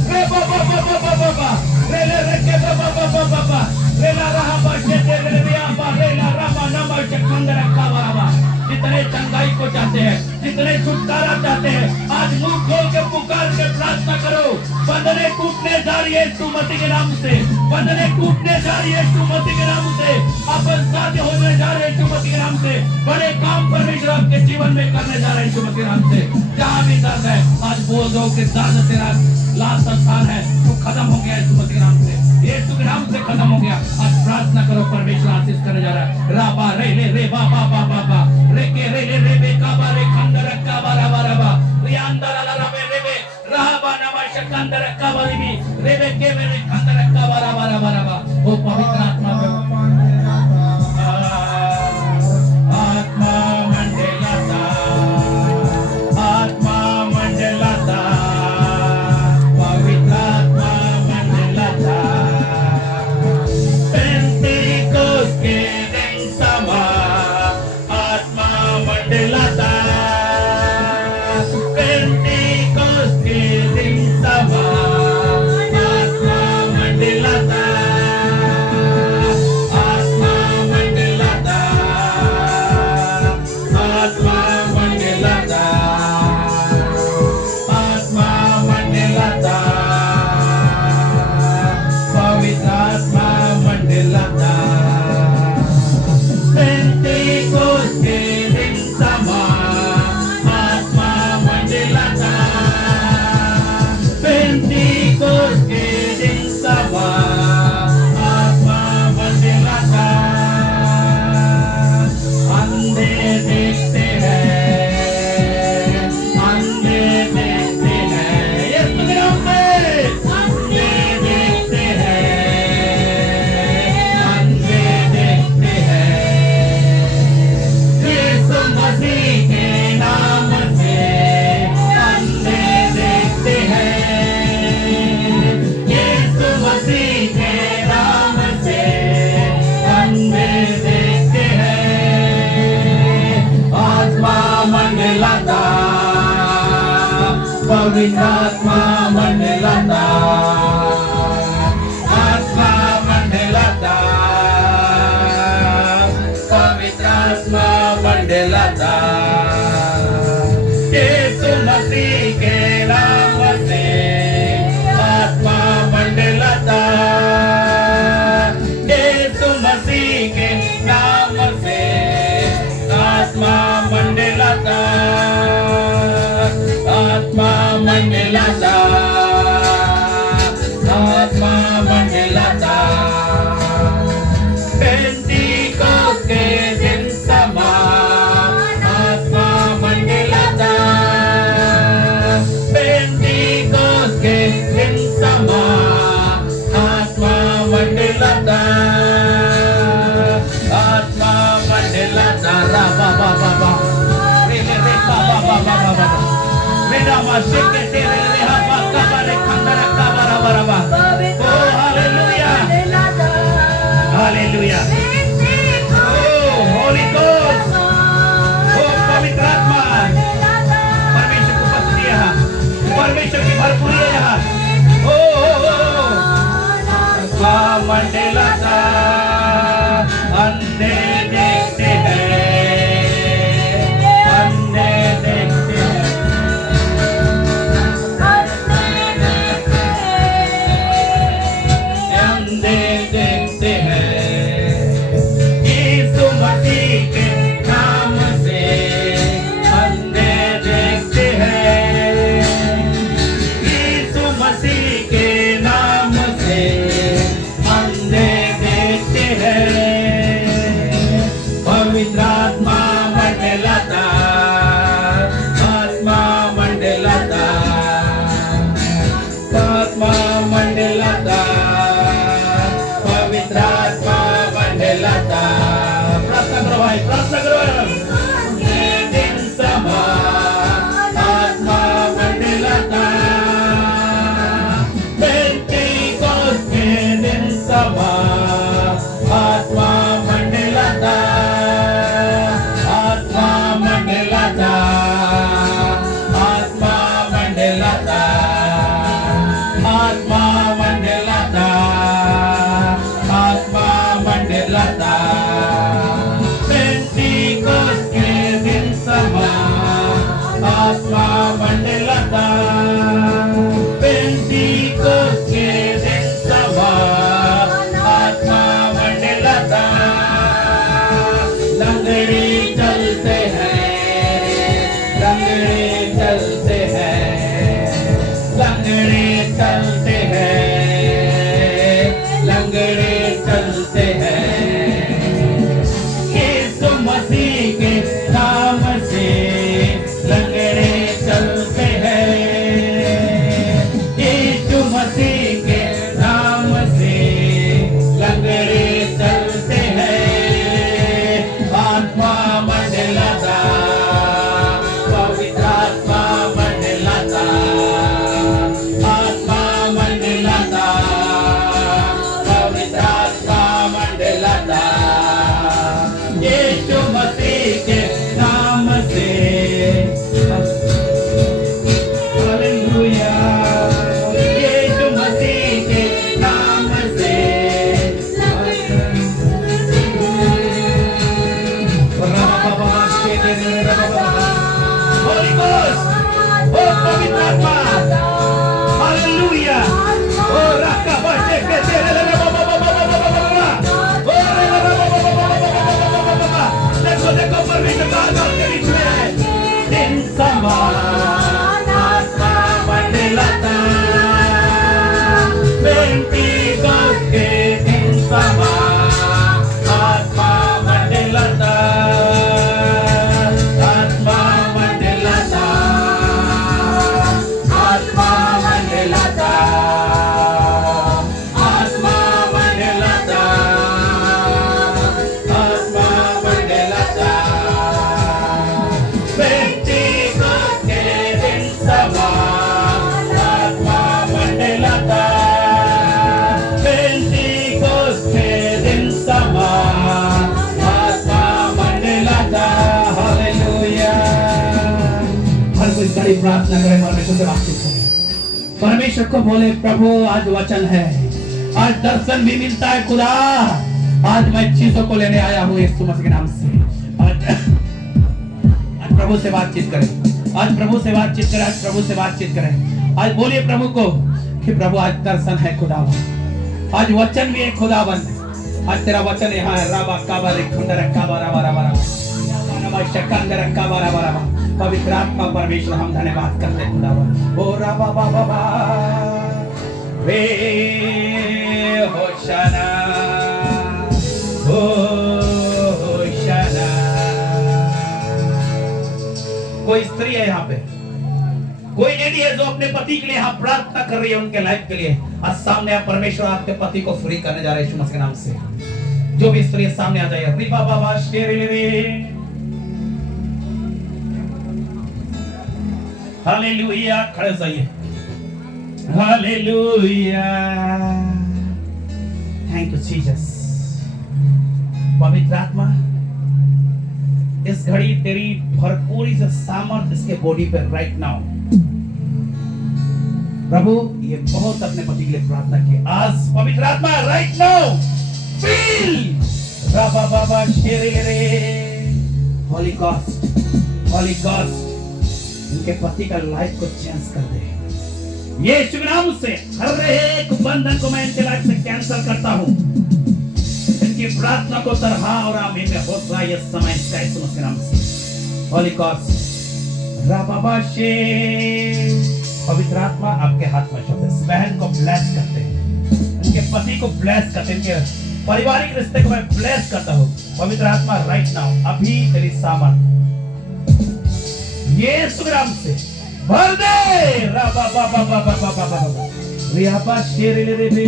रे बाबा बाबा बाबा रे ले रे के बाबा बाबा बाबा रे ला रहा बाजे रे रे बाबा रे ला रामा नामा चंदर का बाबा। जितने चंगाई को चाहते हैं, जितने छुटकारा चाहते हैं, आज मुंह खोल के पुकार के प्रार्थना करो। बंधने टूटने जा रही है यीशु मसीह के नाम से, बंधने टूटने जा रही है यीशु मसीह के नाम से, अपन साथ होने जा रहे हैं यीशु मसीह के नाम से। बड़े काम परमेश्वर आपके जीवन में करने जा रहे हैं यीशु मसीह के नाम से। जहाँ भी दर्द है आज बोल दो कि दर्द तेरा लास्ट स्थान है, तो खत्म हो गया यीशु मसीह के नाम से, यीशु के नाम से खत्म हो गया। आज प्रार्थना करो, परमेश्वर आशीष करने जा रहा है। राबा रे ले रे बाबा बाबा रे के रे ले रे बे काबा रे खंडर का बारा बारा बा Kavalibi, Rebeke, Kandaraka, Barabara, O Pavitra Atma, Atma Mandelata, Atma Mandelata, Pavitra Atma Mandelata, Pentecost ke din sama, Atma Mandelata. Pentecost ke din sama, Atma Mandelata, Atma Mandelata, Atma Mandelata, Atma Mandelata, Pavitra Atma Mandelata. Pentecost ke din sama, Atma Mandelata, Pentecost ke din sama, Atma Mandelata. अंधे देखते हैं, अंधे देखते हैं, ये सुने होंगे, अंधे देखते हैं, अंधे देखते हैं, यीशु मसीह के नाम से अंधे देखते हैं, यीशु मसीह के नाम से अंधे देखते हैं. आत्मा मंडलाता, पवित्र आत्मा मंडलाता, आत्मा मंडलाता, पवित्र आत्मा मंडलाता. यीशु मसीह के नाम से आत्मा मंडलाता, यीशु मसीह के नाम से आत्मा मंडलाता, आत्मा मंडलाता, आत्मा मंडलाता. पेंटिकोस्ट के दिन समा, आत्मा मंडलाता, पेंटिकोस्ट के दिन समा, आत्मा मंडलाता, आत्मा मंडलाता. रा बा बा बा बा, रे रे रे बा बा बा बा बा बा, रे रा मा शेके ते रे रे हा बा का बा रे खंडरा का बरा बरा बा. Oh hallelujah, hallelujah. Oh Holy Ghost, oh पवित्र आत्मा, परमेश्वर को पत्नी है, परमेश्वर की भरपूरी है यहाँ. Oh आत्मा मंडलाता, अंधे देखते हैं, अंधे देखते हैं, अंधे देखते हैं. यीशु मसीह के नाम से अंधे देखते हैं, यीशु मसीह के नाम से अंधे देखते हैं. पवित्र आत्मा मंडलाता, आत्मा मंडलाता, आत्मा मंडलाता, पवित्र आत्मा मंडलाता. प्रार्थना करो भाई, प्रार्थना करो. ये दिन समा, आत्मा मंडलाता, पेंटिकोस्ट के दिन समा, आत्मा मंडलाता, आत्मा मंडलाता, आत्मा मंडलाता, आत्मा मंडलाता, आत्मा मंडलाता. पेंटिकोस्ट के दिन समा, आत्मा मंडलाता, पेंटिकोस्ट के दिन समा, घड़ी प्रार्थना करें, परमेश्वर से बातचीत करें। परमेश्वर को बोले प्रभु आज वचन है, आज दर्शन भी मिलता है खुदा। आज मैं चीजों को लेने आया हूँ यीशु मसीह के नाम से। आज प्रभु से बातचीत करें, आज प्रभु से बातचीत करें, आज प्रभु से बातचीत करें। आज बोलिए प्रभु को कि प्रभु आज दर्शन है खुदावन, आज वचन भी है खुदावन। आज तेरा वचन यहाँ है। राबा काबा रे खंडर काबा राबा राबा राबा शकंदर काबा राबा राबा। पवित्र आत्मा परमेश्वर हम धन्यवाद करते हैं खुदावन। ओ राबा बाबा बा वे होशाना हो होशाना। कोई स्त्री है यहाँ पे, कोई लेडी है जो अपने पति के लिए यहाँ प्रार्थना कर रही है, उनके लाइफ के लिए। आज सामने आप परमेश्वर आपके पति को फ्री करने जा रहे हैं यीशु मसीह के नाम से। जो भी स्त्री सामने आ जाइए। रिबा बाबा शेरे रे हालेलुया। खड़े हो जाइए। हालेलुया। Thank you Jesus. पवित्र आत्मा इस घड़ी तेरी भरपूरी से सामर्थ इसके बॉडी पे राइट नाउ। प्रभु ये बहुत अपने पति के लिए प्रार्थना की। आज पवित्र आत्मा राइट नाउ फील राबा बाबा शेरे रे होली गॉस्ट, होली गॉस्ट इनके पति का लाइफ को चेंज कर दे यीशु के नाम से। हर एक बंधन को मैं इनके लाइफ से कैंसिल करता हूं। इनकी प्रार्थना को तरहा और आमीन में हो जाए ये समय यीशु के नाम से। होली गॉस्ट राबा शे। पवित्र आत्मा आपके हाथ में शब्द है। बहन को ब्लेस करते हैं, इनके पति को ब्लेस करते हैं, इनके पारिवारिक रिश्ते को मैं ब्लेस करता हूँ। पवित्र आत्मा राइट नाउ अभी तेरी सामर्थ यीशु के नाम से भर दे। राबा बाबा बाबा बाबा बाबा रियाबा शेरे रे रे।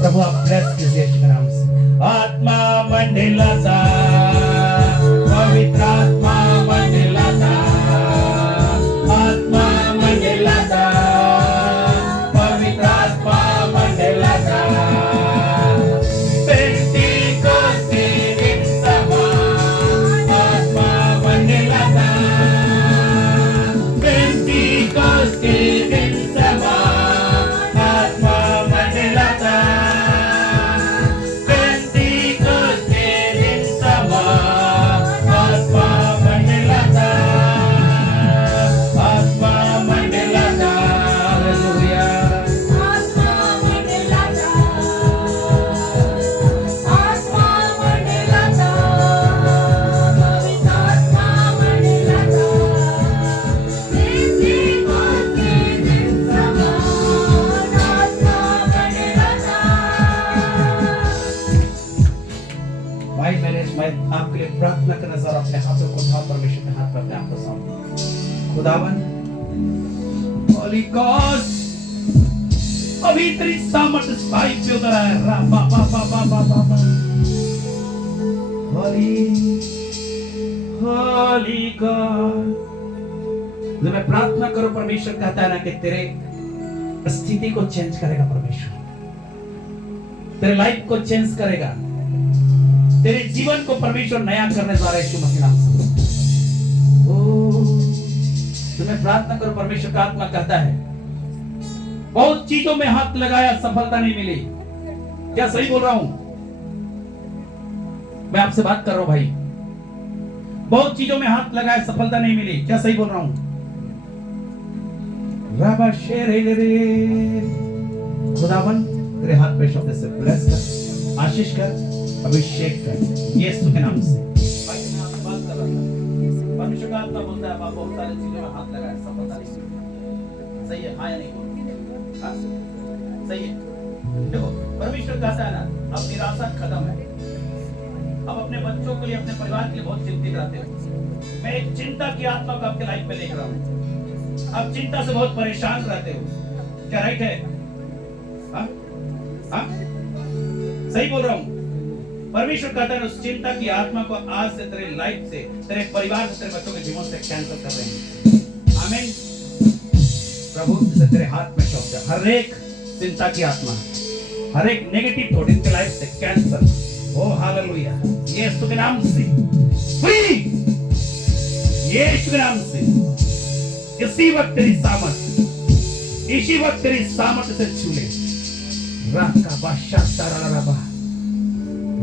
प्रभु आप ब्लेस कीजिए यीशु के नाम से। आत्मा मंडलाता, पवित्र आत्मा मंडलाता, आत्मा मंडलाता, पवित्र आत्मा मंडलाता। पेंटिकोस्ते दिन समान आत्मा मंडलाता, पेंटिकोस्ते दिन समान आत्मा मंडलाता, पेंटिकोस्ते दिन समान आत्मा मंडलाता, आत्मा मंडलाता। हालेलुया। आत्मा मंडलाता, आत्मा मंडलाता, पवित्र आत्मा मंडलाता, पेंटिकोस्ते दिन समान आत्मा मंडलाता। भाई मैंने मैं आपके लिए प्रार्थना करना सर अपने हाथों को उठाओ परमेश्वर के हाथ पर अपने आप को सौंप। खुदावन होली गॉड अभी तेरी सामर्थ इस भाई पे उतर आए। रा बा बा बा बा बा बा बा। होली होली गॉड जब मैं प्रार्थना करूं परमेश्वर कहता है ना कि तेरे स्थिति को चेंज करेगा परमेश्वर, तेरे लाइफ को चेंज करेगा, तेरे जीवन को परमेश्वर नया करने जा रहा है यीशु मसीह नाम से। ओ तो मैं प्रार्थना करूं परमेश्वर का आत्मा कहता है बहुत चीजों में हाथ लगाया सफलता नहीं मिली। क्या सही बोल रहा हूं? मैं आपसे बात कर रहा हूं भाई। बहुत चीजों में हाथ लगाया सफलता नहीं मिली। क्या सही बोल रहा हूं? राबा शेर रे। खुदावन तेरे हाथ पे शब्द से ब्लेस कर, आशीष कर, अभिषेक कर यीशु के नाम से। भाई मैं आपसे बात कर रहा था। परमेश्वर का आत्मा बोलता है आप बहुत सारी चीजों में हाथ लगाए सफलता नहीं मिली। सही है? हाँ या नहीं बोल? हाँ सही है। देखो परमेश्वर कहता है ना अब निराशा खत्म है। अब अपने बच्चों के लिए, अपने परिवार के लिए बहुत चिंतित रहते हो। मैं एक चिंता की आत्मा को आपके लाइफ में देख रहा हूँ। आप चिंता से बहुत परेशान रहते हो। क्या राइट है? हाँ हाँ सही बोल रहा हूँ? परमेश्वर कहता है उस चिंता की आत्मा को आज से तेरे लाइफ से, तेरे परिवार से, तेरे बच्चों के जीवन से कैंसिल कर रहे हैं। आमीन। प्रभु से तेरे हाथ में सौंप दे हर एक चिंता की आत्मा, हर एक नेगेटिव थॉट इनके लाइफ से कैंसिल। ओ हालेलुया। यीशु के नाम से फ्री, यीशु के नाम से इसी वक्त तेरी सामर्थ, इसी वक्त तेरी सामर्थ से छू ले। राका बाशा ताराराबा,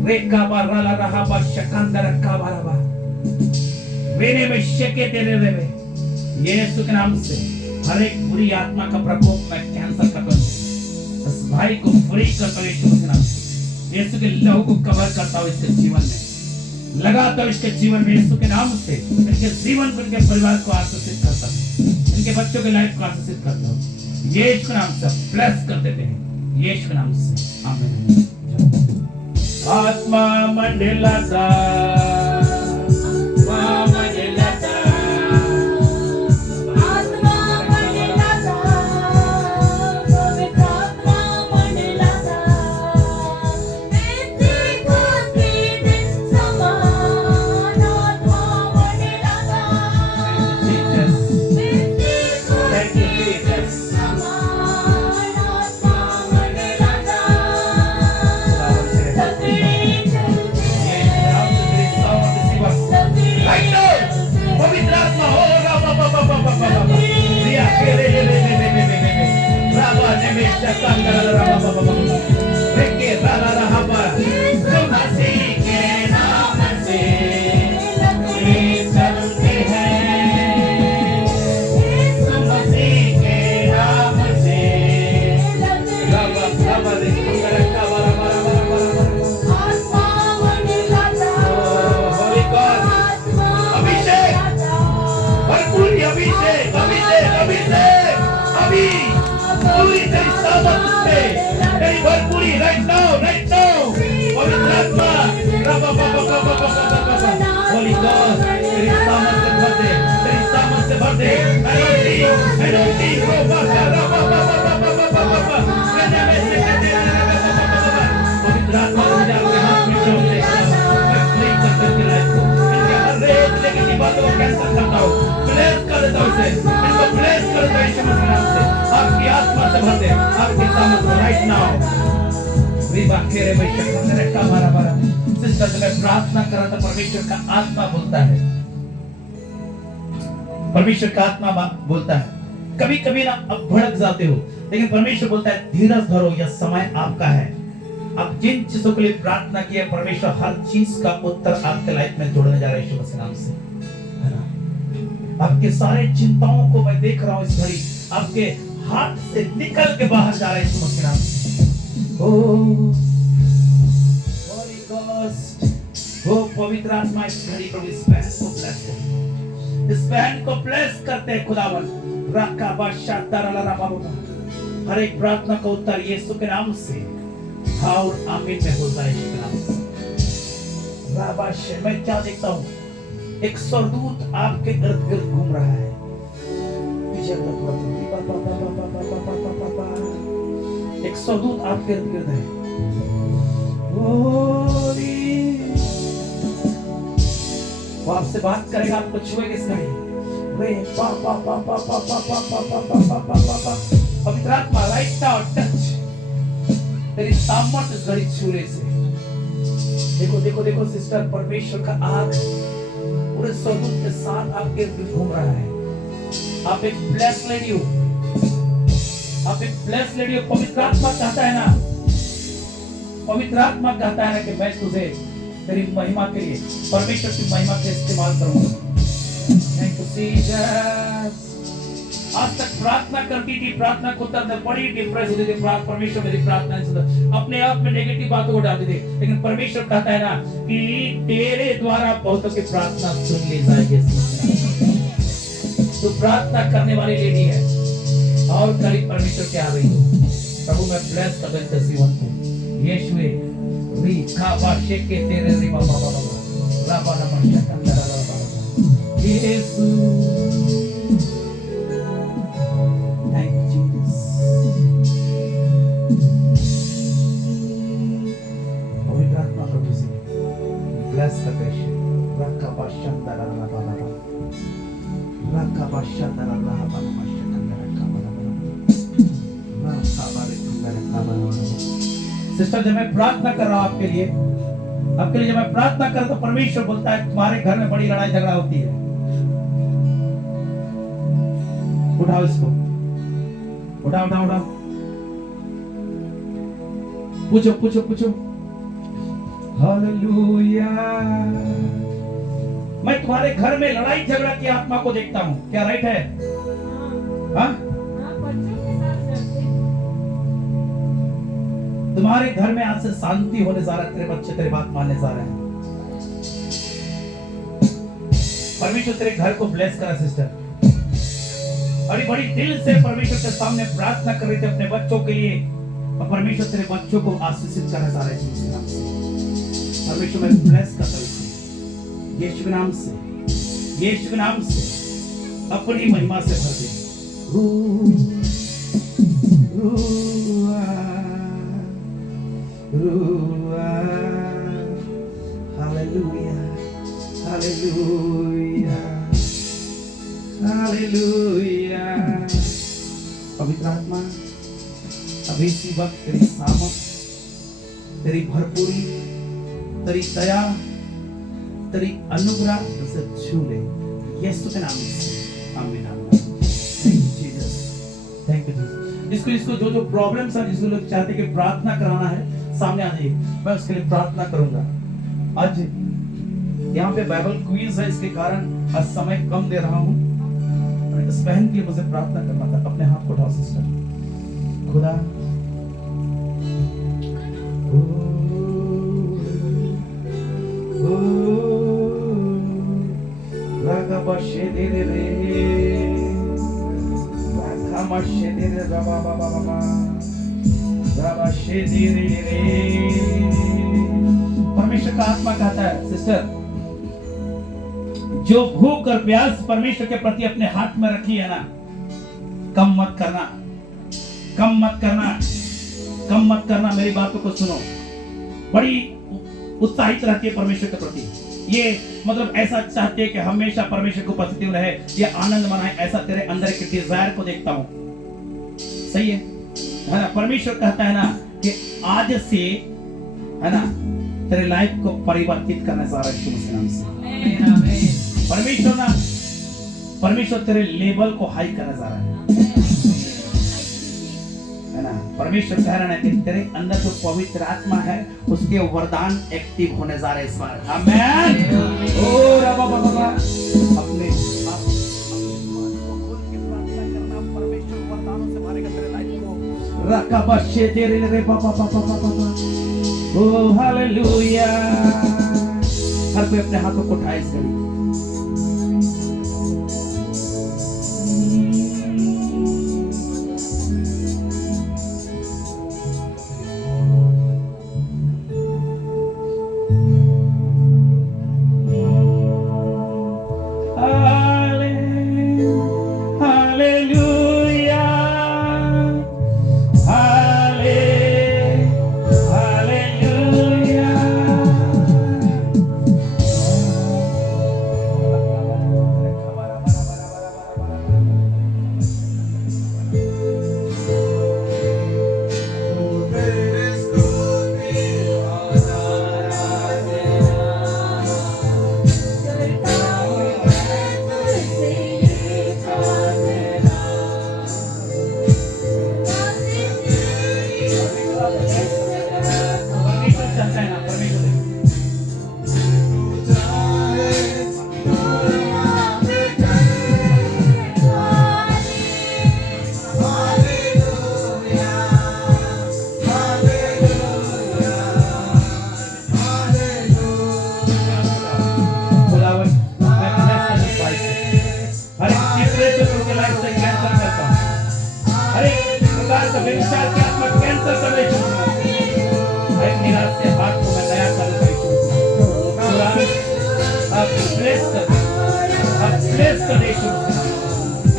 रेका बाराला रहा बाशकांदर का बाराबा, वेने में शके तेरे रे, यीशु के नाम से हर एक बुरी आत्मा का प्रकोप मैं कैंसल करता हूँ। इस भाई को फ्री करता हूँ यीशु के नाम से। यीशु के लहू को कवर करता हूँ इसके जीवन में, लगाता हूँ इसके जीवन में यीशु के नाम से। इनके जीवन को, इनके परिवार को आशीषित करता हूँ, इनके बच्चों के लाइफ को आशीषित करता हूँ। यीशु के नाम से ब्लेस कर देते हैं, यीशु के नाम से आमीन। आत्मा मंडलाता, आत्मा मंडलाता, आत्मा मंडलाता, पवित्र आत्मा मंडलाता, पेंतीकोस के दिन समान आत्मा मंडलाता, पेंतीकोस के दिन समान आत्मा मंडलाता, तकड़ी चलते Right now, पवित्र आत्मा हो रिया के रे राबा ने में शकांदर राबा रेके राला राबा मसीह के नाम से चलते हैं, मसीह के नाम से राबा राबा रे का बारा बारा बारा आत्मा मंडलाता, होली गॉड अभिषेक, भरपूर अभिषेक, अभिषेक, अभिषेक, अभी पूरी तेरी सामर्थ से, तेरी भरपूरी राइट नाउ, राइट नाउ, पवित्र आत्मा, रबा बाबा बाबा बाबा बाबा, होली गॉड तेरी सामर्थ से भर दे, तेरी सामर्थ से भर दे, एनर्जी, रबा बाबा बाबा बाबा बाबा, कहने में से कहते हैं, पवित्र आत्मा मुझे आपके हाथ में छोड़ दे, मैं फ्री कर देती लाइफ को, इनके हर एक नेगेटिव बातों को कैंसिल करता हूँ, ब्लेस कर देता हूँ इसे, इनको ब्लेस कर देता हूँ यीशु मसीह के नाम से, आपकी आत्मा से भर दे, आपकी सामर्थ से राइट नाउ, रिबा केरे में शक्कर का मारा मारा, सिस्टर जब मैं प्रार्थना कर रहा था परमेश्वर का आत्मा बोलता है, परमेश्वर का आत्मा बोलता है, कभी कभी ना आप भड़क जाते हो, लेकिन परमेश्वर बोलता है धीरज धरो, यह समय आपका है। आप जिन चीजों के लिए प्रार्थना की है, परमेश्वर हर चीज का उत्तर आपके लाइफ में जोड़ने जा रहा है यीशु मसीह के नाम से, है ना। आपके सारे चिंताओं को मैं देख रहा हूँ इस घड़ी, आपके हाथ से निकल के बाहर जा रहा है यीशु मसीह के नाम से। ओ होली गॉस्ट, ओ पवित्र आत्मा इस घड़ी को, इस बहन को ब्लेस कर, इस बहन को ब्लेस करते हैं खुदावन, राका बादशाह ताराला राबा, हर एक प्रार्थना का उत्तर यीशु के नाम से और आमीन में होता है यीशु के नाम से। राबाशे, मैं क्या देखता हूँ, एक स्वर्गदूत आपके इर्द गिर्द घूम रहा है, एक स्वर्गदूत आपके इर्द गिर्द है, वो आपसे बात करेगा, आपको छुएगा इस घड़ी, पवित्र आत्मा राइट नाउ टच, तेरी सामर्थ इस घड़ी छूने से, देखो देखो देखो सिस्टर, परमेश्वर का आग पूरे स्वर्गदूत के साथ आपके इर्द घूम रहा है। आप एक ब्लेस लेडी हो, आप एक ब्लेस लेडी हो। पवित्र आत्मा कहता है ना, पवित्र आत्मा कहता है ना कि मैं तुझे तेरी महिमा के लिए, परमेश्वर की महिमा के इस्तेमाल करूंगा। Thank you Jesus. आज तक प्रार्थना करती थी, प्रार्थना को उत्तर बड़ी डिप्रेस होती थी, परमेश्वर मेरी प्रार्थना नहीं सुनता, अपने आप में नेगेटिव बातों को डालती थी, लेकिन परमेश्वर कहता है ना कि तेरे द्वारा बहुतों की प्रार्थना सुन ली जाएगी। तो प्रार्थना करने वाली लेडी है और करीब परमेश्वर के आ रही हो। प्रभु मैं ब्लेस कर देता जीवन को, यीशुए री खाबा शेके तेरे री बाबा बाबा राबा नमः शक्कर राबा यीशु। सिस्टर जब मैं प्रार्थना कर रहा हूं आपके लिए जब मैं प्रार्थना कर तो परमेश्वर बोलता है तुम्हारे घर में बड़ी लड़ाई झगड़ा होती है, उठाओ इसको, उठाओ उठाओ उठाओ, पूछो पूछो पूछो। हालेलुया। मैं तुम्हारे घर में लड़ाई झगड़ा की आत्मा को देखता हूं, क्या राइट है? हाँ, बच्चों के साथ लड़ते हैं। तुम्हारे घर में आज से शांति होने जा रहा है, तेरे बच्चे तेरे बात मानने जा रहे हैं। परमेश्वर तेरे घर को ब्लेस करा सिस्टर। बड़ी बड़ी दिल से परमेश्वर के सामने प्रार्थना कर रहे थे अपने बच्चों के लिए, और परमेश्वर तेरे बच्चों को आशीषित करना चाह रहे हैं यीशु के नाम से। परमेश्वर मैं ब्लेस करता हूं यीशु के नाम से, यीशु के नाम से अपनी महिमा से भर दे। Hallelujah, hallelujah, hallelujah. पवित्र आत्मा, अभी इसी वक्त तेरी सामर्थ, तेरी भरपूरी, तेरी दया, तेरी अनुग्रह उसे छू ले यीशु के नाम से। आमीन आमीन। Thank you Jesus, thank you Jesus. इसको इसको जो जो प्रॉब्लम्स है, जिसको लोग चाहते कि प्रार्थना कराना है, सामने आ जाइए, मैं उसके लिए प्रार्थना करूंगा। आज यहाँ पे बाइबल क्विज है, इसके कारण आज समय कम दे रहा हूँ। इस बहन के लिए मुझे प्रार्थना करना था। अपने हाथ को उठाओ सिस्टर। खुदा परमेश्वर का आत्मा कहता है सिस्टर, जो भूख और प्यास परमेश्वर के प्रति अपने हाथ में रखी है ना, कम मत करना, कम मत करना, कम मत करना। मेरी बातों को सुनो, बड़ी उत्साहित रहती है परमेश्वर के प्रति। ये मतलब ऐसा चाहते हैं कि हमेशा परमेश्वर को पॉजिटिव रहे, ये आनंद मनाए, ऐसा तेरे अंदर के डिजायर को देखता हूं। सही है ना? परमेश्वर कहता है ना कि आज से है ना तेरे लाइफ को परिवर्तित करना चाह रहा है यीशु के नाम से। परमेश्वर ना, परमेश्वर तेरे लेवल को हाई करना चाह रहा है ना? परमेश्वर कह रहा है कि तेरे अंदर जो पवित्र आत्मा है, उसके वरदान एक्टिव होने जा रहे हैं इस बार। आमेन। ओ रबा बाबा, अपने आप को खोल के प्रार्थना करना, परमेश्वर वरदानों से भरेगा तेरे लाइफ को। रकाबा शेतेरे रे बाबा बाबा बाबा। ओ हालेलुया। हर कोई अपने हाथों को उठाए इस घड़ी।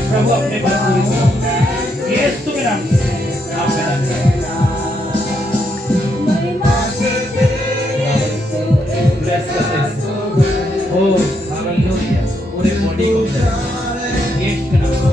प्रभु अपने बात यीशु के नाम से ब्लेस करते हैं। ओ हालेलुया। पूरे बॉडी को यीशु के नाम से।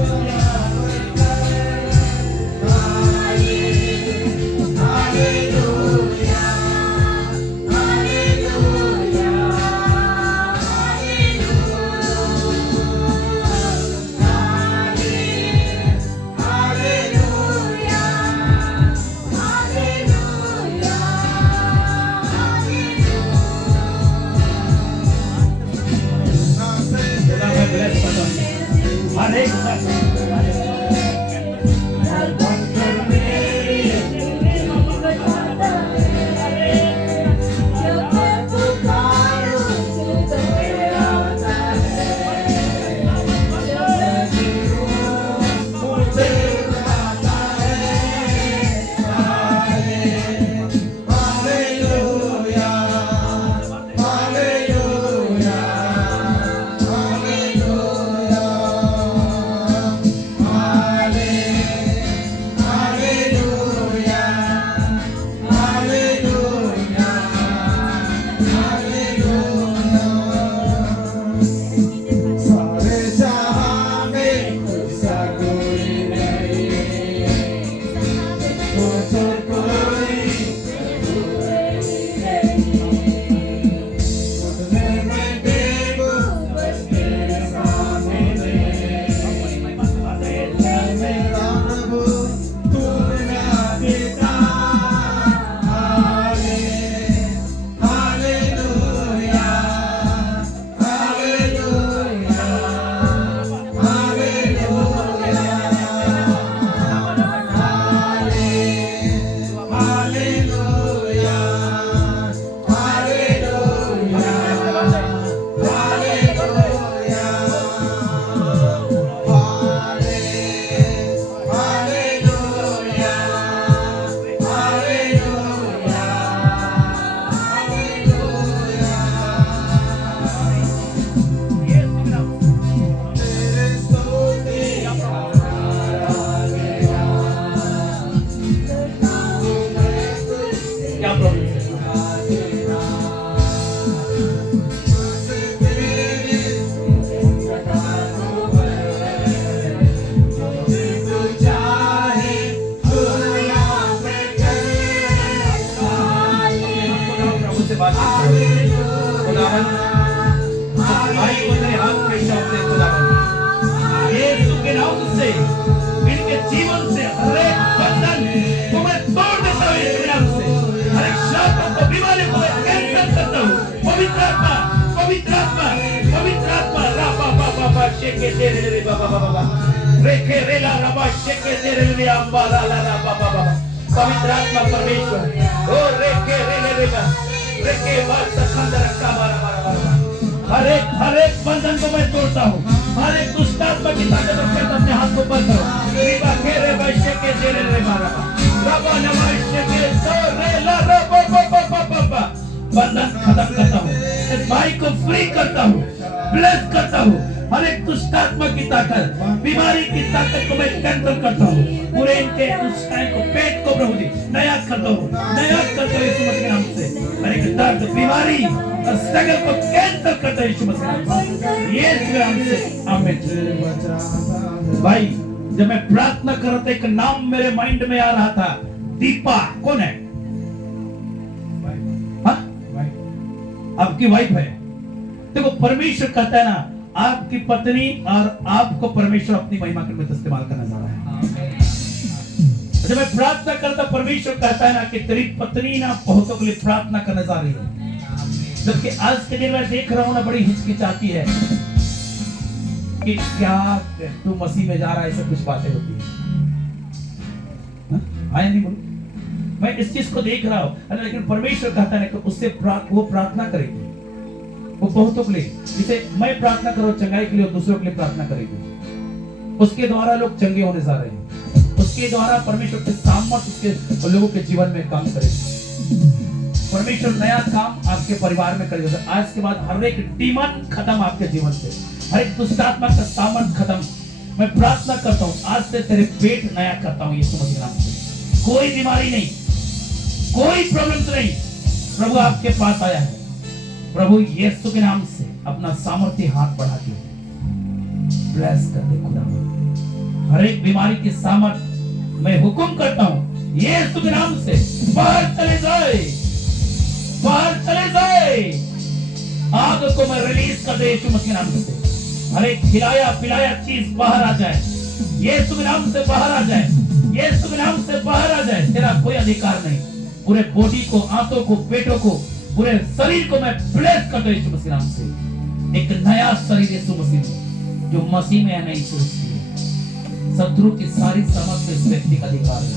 प्रभु से बातचीत करो। खुदावन भाई को तेरे हाथ में सौंपते हैं खुदावन, यीशु के नाम से इनके जीवन से हर एक बंधन को मैं तोड़ देता हूँ यीशु के नाम से। हर एक शाप को, बीमारी को मैं कैंसल करता हूँ। पवित्र आत्मा, पवित्र आत्मा, पवित्र आत्मा, रा बा बा बा बा शेके दे रे बा बा बा बा रेखे रेला रबा शेके दे रे अम्बा ला ला ला बा बा बा। पवित्र आत्मा परमेश्वर, ओ रेखे रेले बा रेखे बाल सखंदर का बारा बारा बारा। हर एक बंधन को मैं तोड़ता हूँ। हर एक दुष्ट आत्मा की ताकत के साथ अपने हाथ को बंद करो। रिबा घेरे बैशे के दे रे बारा रबा नमाइशे के तो रेला रबा बा बा बा बा बा। बंधन खत्म करता हूँ, इस भाई को फ्री करता हूँ, ब्लेस करता हूँ। हर एक दुष्ट आत्मा की ताकत, बीमारी की ताकत को मैं कैंसल करता हूँ। पूरे इनके दुष्टाई को, पेट को प्रभु जी नया करता हूँ, नया करता हूँ यीशु मसीह के नाम से। हर एक दर्द, बीमारी और स्ट्रगल को कैंसल करता हूँ यीशु मसीह के नाम से, यीशु के नाम से। आमीन। भाई जब मैं प्रार्थना कर रहा था, एक नाम मेरे माइंड में आ रहा था, दीपा। कौन है? आपकी वाइफ है। देखो परमेश्वर कहता है ना, आपकी पत्नी और आपको परमेश्वर अपनी महिमा के लिए इस्तेमाल करना चाह रहा है। जब मैं प्रार्थना करता, परमेश्वर कहता है ना कि तेरी पत्नी ना बहुतों के लिए प्रार्थना करने जा रही है। जबकि आज के दिन मैं देख रहा हूं ना, बड़ी हिचकिचाती है कि क्या तू मसीह में जा रहा है, ऐसा कुछ बातें होती है। आया नहीं बोलो, मैं इस चीज को देख रहा हूं। लेकिन परमेश्वर कहता है कि उससे वो प्रार्थना करेगी, वो बहुतों के लिए, जिसे मैं प्रार्थना करो चंगाई के लिए और दूसरों के लिए प्रार्थना करेगी। उसके द्वारा लोग चंगे होने जा रहे हैं, उसके द्वारा परमेश्वर के सामर्थ उसके लोगों के जीवन में काम करेगी। परमेश्वर नया काम आपके परिवार में करेगा। आज के बाद हर एक डीमन खत्म आपके जीवन से, हर एक दुष्टात्मा का सामर्थ खत्म। मैं प्रार्थना करता हूँ, आज से तेरे पेट नया करता हूँ यीशु मसीह के नाम से। कोई बीमारी नहीं, कोई प्रॉब्लम नहीं, प्रभु आपके पास आया है। प्रभु यीशु के नाम से अपना सामर्थ्य हाथ बढ़ा के ब्लेस कर दे खुदा। हर एक बीमारी की सामर्थ मैं हुक्म करता हूं यीशु के नाम से, बाहर चले जाए, बाहर चले जाए। आग को मैं रिलीज कर दे यीशु मसीह के नाम से। हर एक खिलाया पिलाया चीज बाहर आ जाए यीशु के नाम से, बाहर आ जाए यीशु के नाम से, बाहर आ जाए। तेरा कोई अधिकार नहीं। पूरे बॉडी को, आंतों को, पेटों को, पूरे शरीर को मैं ब्लेस कर दूं यीशु मसीह नाम से। एक नया शरीर यीशु मसीह में, जो मसीह में है, नई सृष्टि है। शत्रु की सारी समझ इस व्यक्ति का अधिकार है।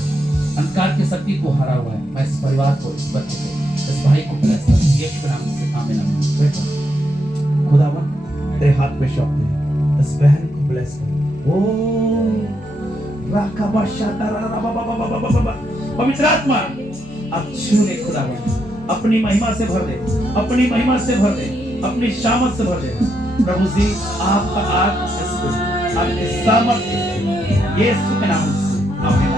अंधकार की शक्ति को हरा हुआ है। मैं इस परिवार को, इस बच्चे को, इस भाई को ब्लेस कर दूं यीशु नाम से। आमीन। बेटा खुदावन तेरे हाथ में सौंप दे, इस बहन को ब्लेस कर। ओ पवित्र आत्मा अब छू ले खुदावन, अपनी महिमा से भर दे, अपनी महिमा से भर दे, अपनी शामत से भर दे। प्रभु जी आपका आग इसको, आपके सामर्थ्य यीशु के नाम से। आमीन।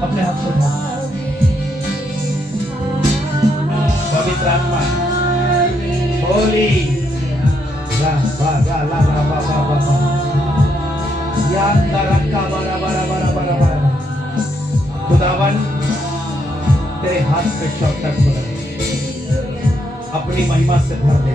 अपने हाथ को उठा। पवित्र आत्मा होली ला बा ला ला बा बा बा बा या तरक्का बरा बरा बरा बरा बरा। खुदावन तेरे हाथ पे शौकत खुदा अपनी महिमा से भर दे।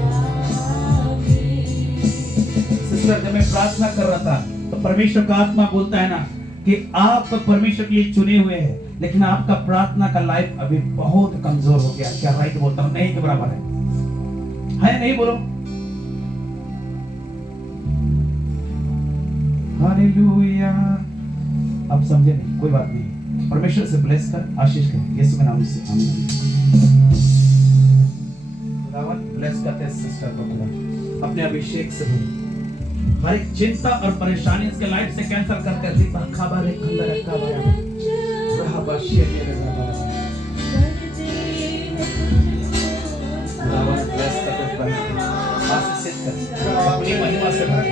सिस्टर जब मैं प्रार्थना कर रहा था तो परमेश्वर का आत्मा बोलता है ना कि आप परमेश्वर के लिए चुने हुए हैं, लेकिन आपका प्रार्थना का लाइफ अभी बहुत कमजोर हो गया। क्या राइट बोलता हूं? नहीं के बराबर है नहीं बोलो। हालेलुया। अब समझे नहीं, कोई बात नहीं। परमेश्वर से ब्लेस कर, आशीष कर यीशु के नाम से। आमीन। खुदावन ब्लेस करते सिस्टर को खुदा अपने अभिषेक से भर। हर एक चिंता और परेशानी इसके लाइफ से कैंसिल करते हैं। दीपा खबर एक अंदर रखा हुआ है। रहा बशिए मेरे रहा। खुदावन ब्लेस करते हैं, आशीषित कर, अपनी महिमा से भर,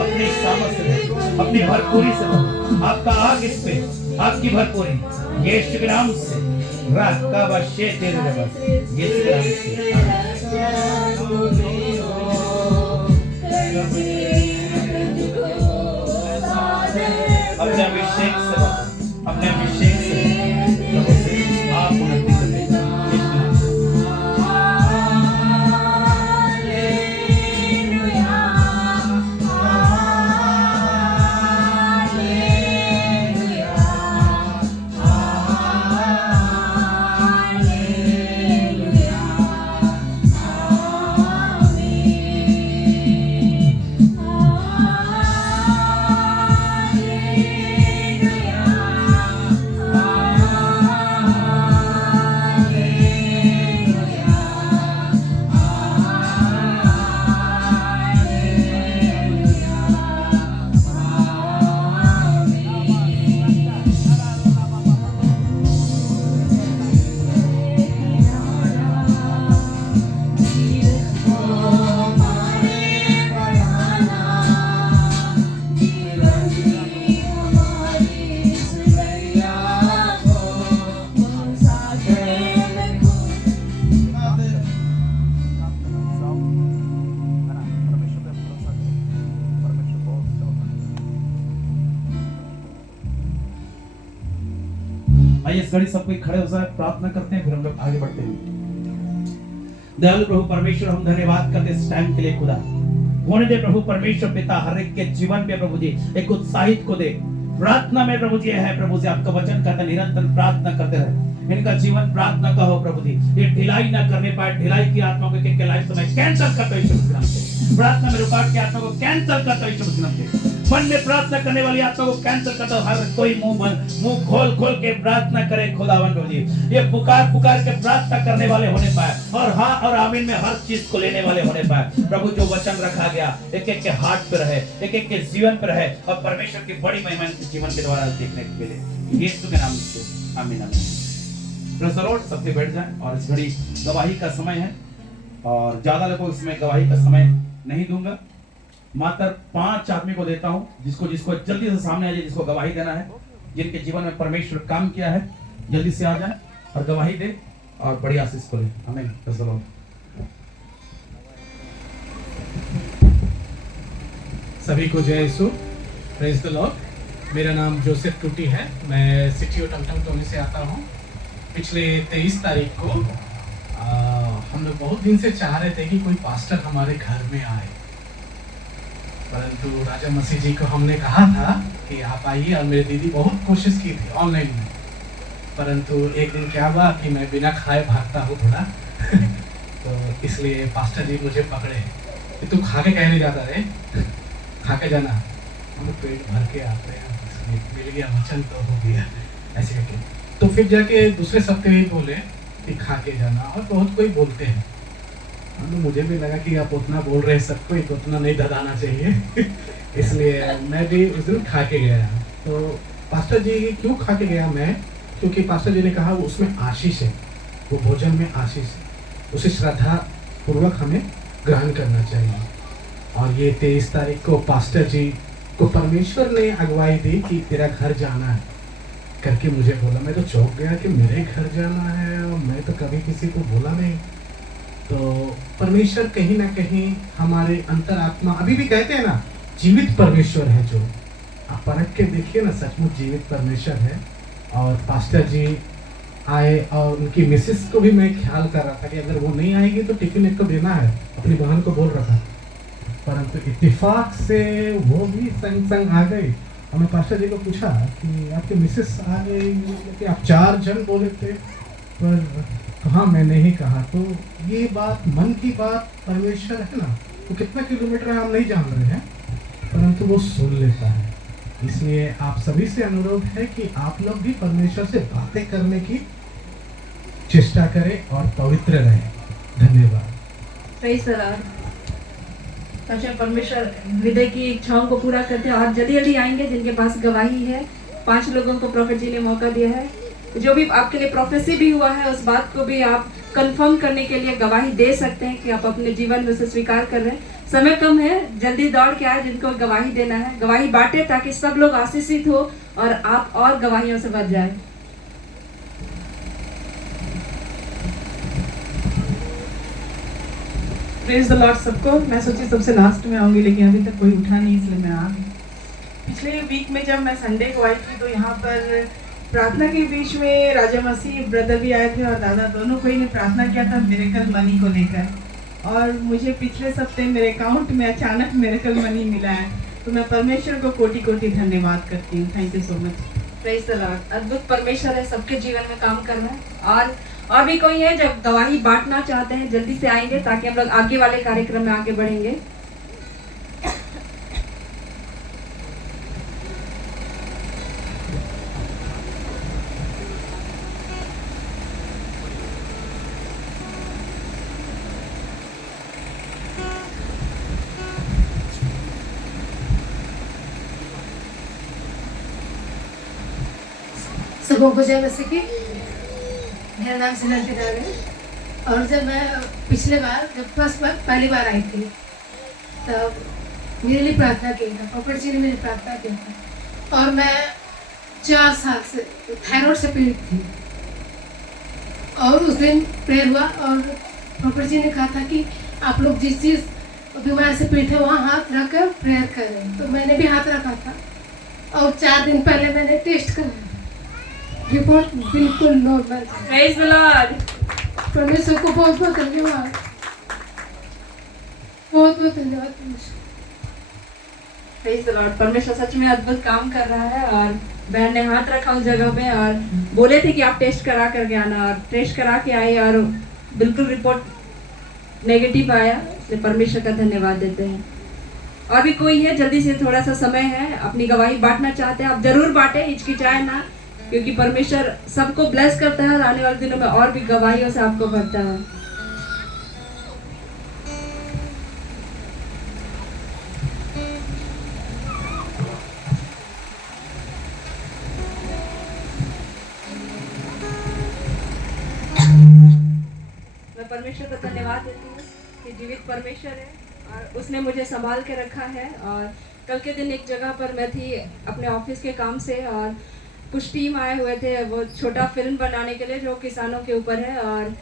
अपनी सामर्थ से भर, अपनी भरपूरी से भर। आपका आग इस पे, आपकी भरपूरी यीशु के नाम से। रहा बशिए तेरे रहा, यीशु के नाम से। आइए इस घड़ी सब कोई खड़े हो जाए, प्रार्थना करते हैं, फिर हम लोग आगे बढ़ते हैं। दयालु प्रभु परमेश्वर, हम धन्यवाद करते इस टाइम के लिए खुदा। होने दे प्रभु परमेश्वर पिता, हर एक के जीवन पे प्रभु जी एक उत्साहित को दे। प्रार्थना में प्रभु जी है प्रभु जी, आपका वचन कहता निरंतर प्रार्थना करते रहे। इनका जीवन प्रार्थना का हो प्रभु जी, ये ढिलाई ना करने पाए। ढिलाई की आत्मा को के लाइफ समय कैंसिल करता हूं यीशु मसीह के नाम से। प्रार्थना में रुकावट की आत्मा को कैंसिल करता हूं यीशु मसीह के नाम से। मन में प्रार्थना करने वाली आत्मा को कैंसिल करता हूं। हर कोई मुंह खोल खोल के प्रार्थना करे खुदावन प्रभु जी। ये पुकार पुकार के प्रार्थना करने वाले होने पाए, और हाँ और आमीन में हर चीज को लेने वाले होने पाए। प्रभु जो वचन रखा गया एक एक के हाथ पे रहे, एक एक के जीवन पे रहे, और परमेश्वर की बड़ी महिमा इनके जीवन के द्वारा देखने के लिए यीशु के नाम से आमीन आमीन। Praise the Lord. सबके बैठ जाएं। और इस घड़ी गवाही का समय है, और ज्यादा लोगों को इसमें गवाही का समय नहीं दूंगा। मात्र 5 आदमी को देता हूं, जिसको जल्दी से सामने आ जाए, जिसको गवाही देना है, जिनके जीवन में परमेश्वर काम किया है, जल्दी से आ जाए और गवाही दे और बड़ी आशीष को ले। आमीन। Praise the Lord. सभी को जय यीशु। Praise the Lord. मेरा नाम जोसेफ टूटी है, मैं सिटी और टमटम टोनी से आता हूँ। पिछले 23 तारीख को हम लोग बहुत दिन से चाह रहे थे कि कोई पास्टर हमारे घर में आए, परंतु राजा मसीह जी को हमने कहा था कि आप आइए, और मेरी दीदी बहुत कोशिश की थी ऑनलाइन में, परंतु एक दिन क्या हुआ कि मैं बिना खाए भागता हूँ थोड़ा तो इसलिए पास्टर जी मुझे पकड़े कि तू खा के कहने जाता रे, खा के जाना। हम पेट भर के आते हैं, मिल गया वचन तो हो गया ऐसे करके। तो फिर जाके दूसरे सप्ताह ही बोले कि खा के जाना, और बहुत कोई बोलते हैं। तो मुझे भी लगा कि आप उतना बोल रहे हैं, सबको एक उतना नहीं डराना चाहिए इसलिए मैं भी उस दिन खा के गया। तो पास्टर जी क्यों खा के गया मैं, क्योंकि पास्टर जी ने कहा वो उसमें आशीष है, वो भोजन में आशीष है, उसे श्रद्धा पूर्वक हमें ग्रहण करना चाहिए। और ये 23 तारीख को पास्टर जी को परमेश्वर ने अगुवाई दी कि तेरा घर जाना है करके मुझे बोला। मैं तो चौंक गया कि मेरे घर जाना है, और मैं तो कभी किसी को बोला नहीं। तो परमेश्वर कहीं ना कहीं हमारे अंतरात्मा, अभी भी कहते हैं ना जीवित परमेश्वर है, जो आप परख के देखिए ना, सचमुच जीवित परमेश्वर है। और पास्टर जी आए, और उनकी मिसेस को भी मैं ख्याल कर रहा था कि अगर वो नहीं आएगी तो टिफिन एक को देना है, अपनी बहन को बोल रहा था, परंतु इत्तेफाक से वो भी संग संग आ गई। और मैं पास्टर जी को पूछा कि आपके मिसेस आ गई, कि आप 4 जन बोले थे, पर कहाँ मैंने ही कहा। तो ये बात, मन की बात, परमेश्वर है ना, वो कितना किलोमीटर है हम नहीं जान रहे हैं, परंतु वो सुन लेता है। इसलिए आप सभी से अनुरोध है कि आप लोग भी परमेश्वर से बातें करने की चेष्टा करें और पवित्र रहें। धन्यवाद। Praise the Lord. परमेश्वर हृदय की इच्छाओं को पूरा करते हैं, और जल्दी जल्दी आएंगे जिनके पास गवाही है। 5 लोगों को प्रॉफेट जी ने मौका दिया है। जो भी आपके लिए प्रोफेसी भी हुआ है, उस बात को भी आप कंफर्म करने के लिए गवाही दे सकते हैं कि आप अपने जीवन में उसे स्वीकार कर रहे हैं। समय कम है, जल्दी दौड़ के आए जिनको गवाही देना है। गवाही बांटे ताकि सब लोग आशीषित हो और आप और गवाहियों से भर जाए। प्रेज द लॉर्ड सबको। मैं सोची सबसे लास्ट में आऊंगी, लेकिन अभी तक कोई उठा नहीं, इसलिए मैं आ गई। पिछले वीक में जब मैं संडे को आई थी, तो यहाँ पर प्रार्थना के बीच में राजा मसीह ब्रदर भी आए थे, और दादा, दोनों कोई ने प्रार्थना किया था मिरेकल मनी को लेकर। और मुझे पिछले सप्ते मेरे अकाउंट में अचानक मिरेकल मनी मिला है, तो मैं परमेश्वर को कोटि कोटि धन्यवाद करती हूँ। Thank you so much. Praise the Lord. अद्भुत परमेश्वर है, सबके जीवन में काम कर रहा है। और भी कोई है जब गवाही बांटना चाहते हैं, जल्दी से आएंगे ताकि हम लोग आगे वाले कार्यक्रम में आगे बढ़ेंगे। सबों को जय मसीह की। मेरा नाम सिनती है, और जब मैं पिछले बार जब पहली बार आई थी, तब मेरे लिए प्रार्थना की था, प्रॉफेट जी ने मेरी प्रार्थना की था। और मैं 4 साल से थायराइड से पीड़ित थी, और उस दिन प्रेयर हुआ, और प्रॉफेट जी ने कहा था कि आप लोग जिस चीज़ बीमारी से पीड़ित है वहाँ हाथ रख कर प्रेयर करें। तो मैंने भी हाथ रखा था, और 4 दिन पहले मैंने टेस्ट कराया, रिपोर्ट बिल्कुल नॉर्मल है। Praise the Lord. परमेश्वर को बहुत बहुत धन्यवाद, बहुत बहुत धन्यवाद परमेश्वर। Praise the Lord. परमेश्वर सच में अद्भुत काम कर रहा है। और बहन ने हाथ रखा उस जगह पे और बोले थे कि आप टेस्ट करा करके आना, और टेस्ट करा के आई और बिल्कुल रिपोर्ट नेगेटिव आया। इसलिए परमेश्वर का धन्यवाद देते हैं। और भी कोई है, जल्दी से, थोड़ा सा समय है, अपनी गवाही बांटना चाहते हैं आप जरूर बांटें, हिचकिचाए ना, क्योंकि परमेश्वर सबको ब्लेस करता है और आने वाले दिनों में और भी गवाहियों से आपको भरता है। मैं परमेश्वर को धन्यवाद देती हूँ कि जीवित परमेश्वर है और उसने मुझे संभाल के रखा है। और कल के दिन एक जगह पर मैं थी अपने ऑफिस के काम से, और कुछ टीम आए हुए थे वो छोटा फिल्म बनाने के लिए जो किसानों के ऊपर है। और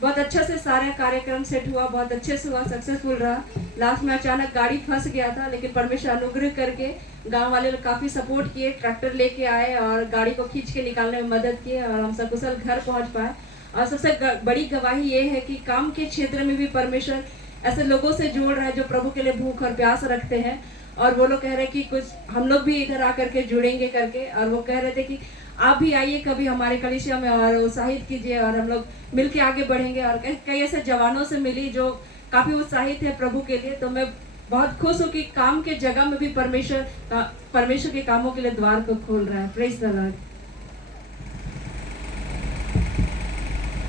बहुत अच्छे से सारे कार्यक्रम सेट हुआ, बहुत अच्छे से हुआ, सक्सेसफुल रहा। लास्ट में अचानक गाड़ी फंस गया था, लेकिन परमेश्वर अनुग्रह करके गांव वाले लोग काफ़ी सपोर्ट किए, ट्रैक्टर लेके आए और गाड़ी को खींच के निकालने में मदद किए और हम सकुशल घर पहुंच पाए। और सबसे बड़ी गवाही ये है कि काम के क्षेत्र में भी परमेश्वर ऐसे लोगों से जोड़ रहा है जो प्रभु के लिए भूख और प्यास रखते हैं। और वो लोग कह रहे हैं कि कुछ हम लोग भी इधर आकर के जुड़ेंगे करके, और वो कह रहे थे कि आप भी आइए कभी हमारे कलीसिया में और उत्साहित कीजिए और हम लोग मिलके आगे बढ़ेंगे। और कई ऐसे जवानों से मिली जो काफ़ी उत्साहित है प्रभु के लिए। तो मैं बहुत खुश हूँ कि काम के जगह में भी परमेश्वर के कामों के लिए द्वार को खोल रहा है। Praise the Lord.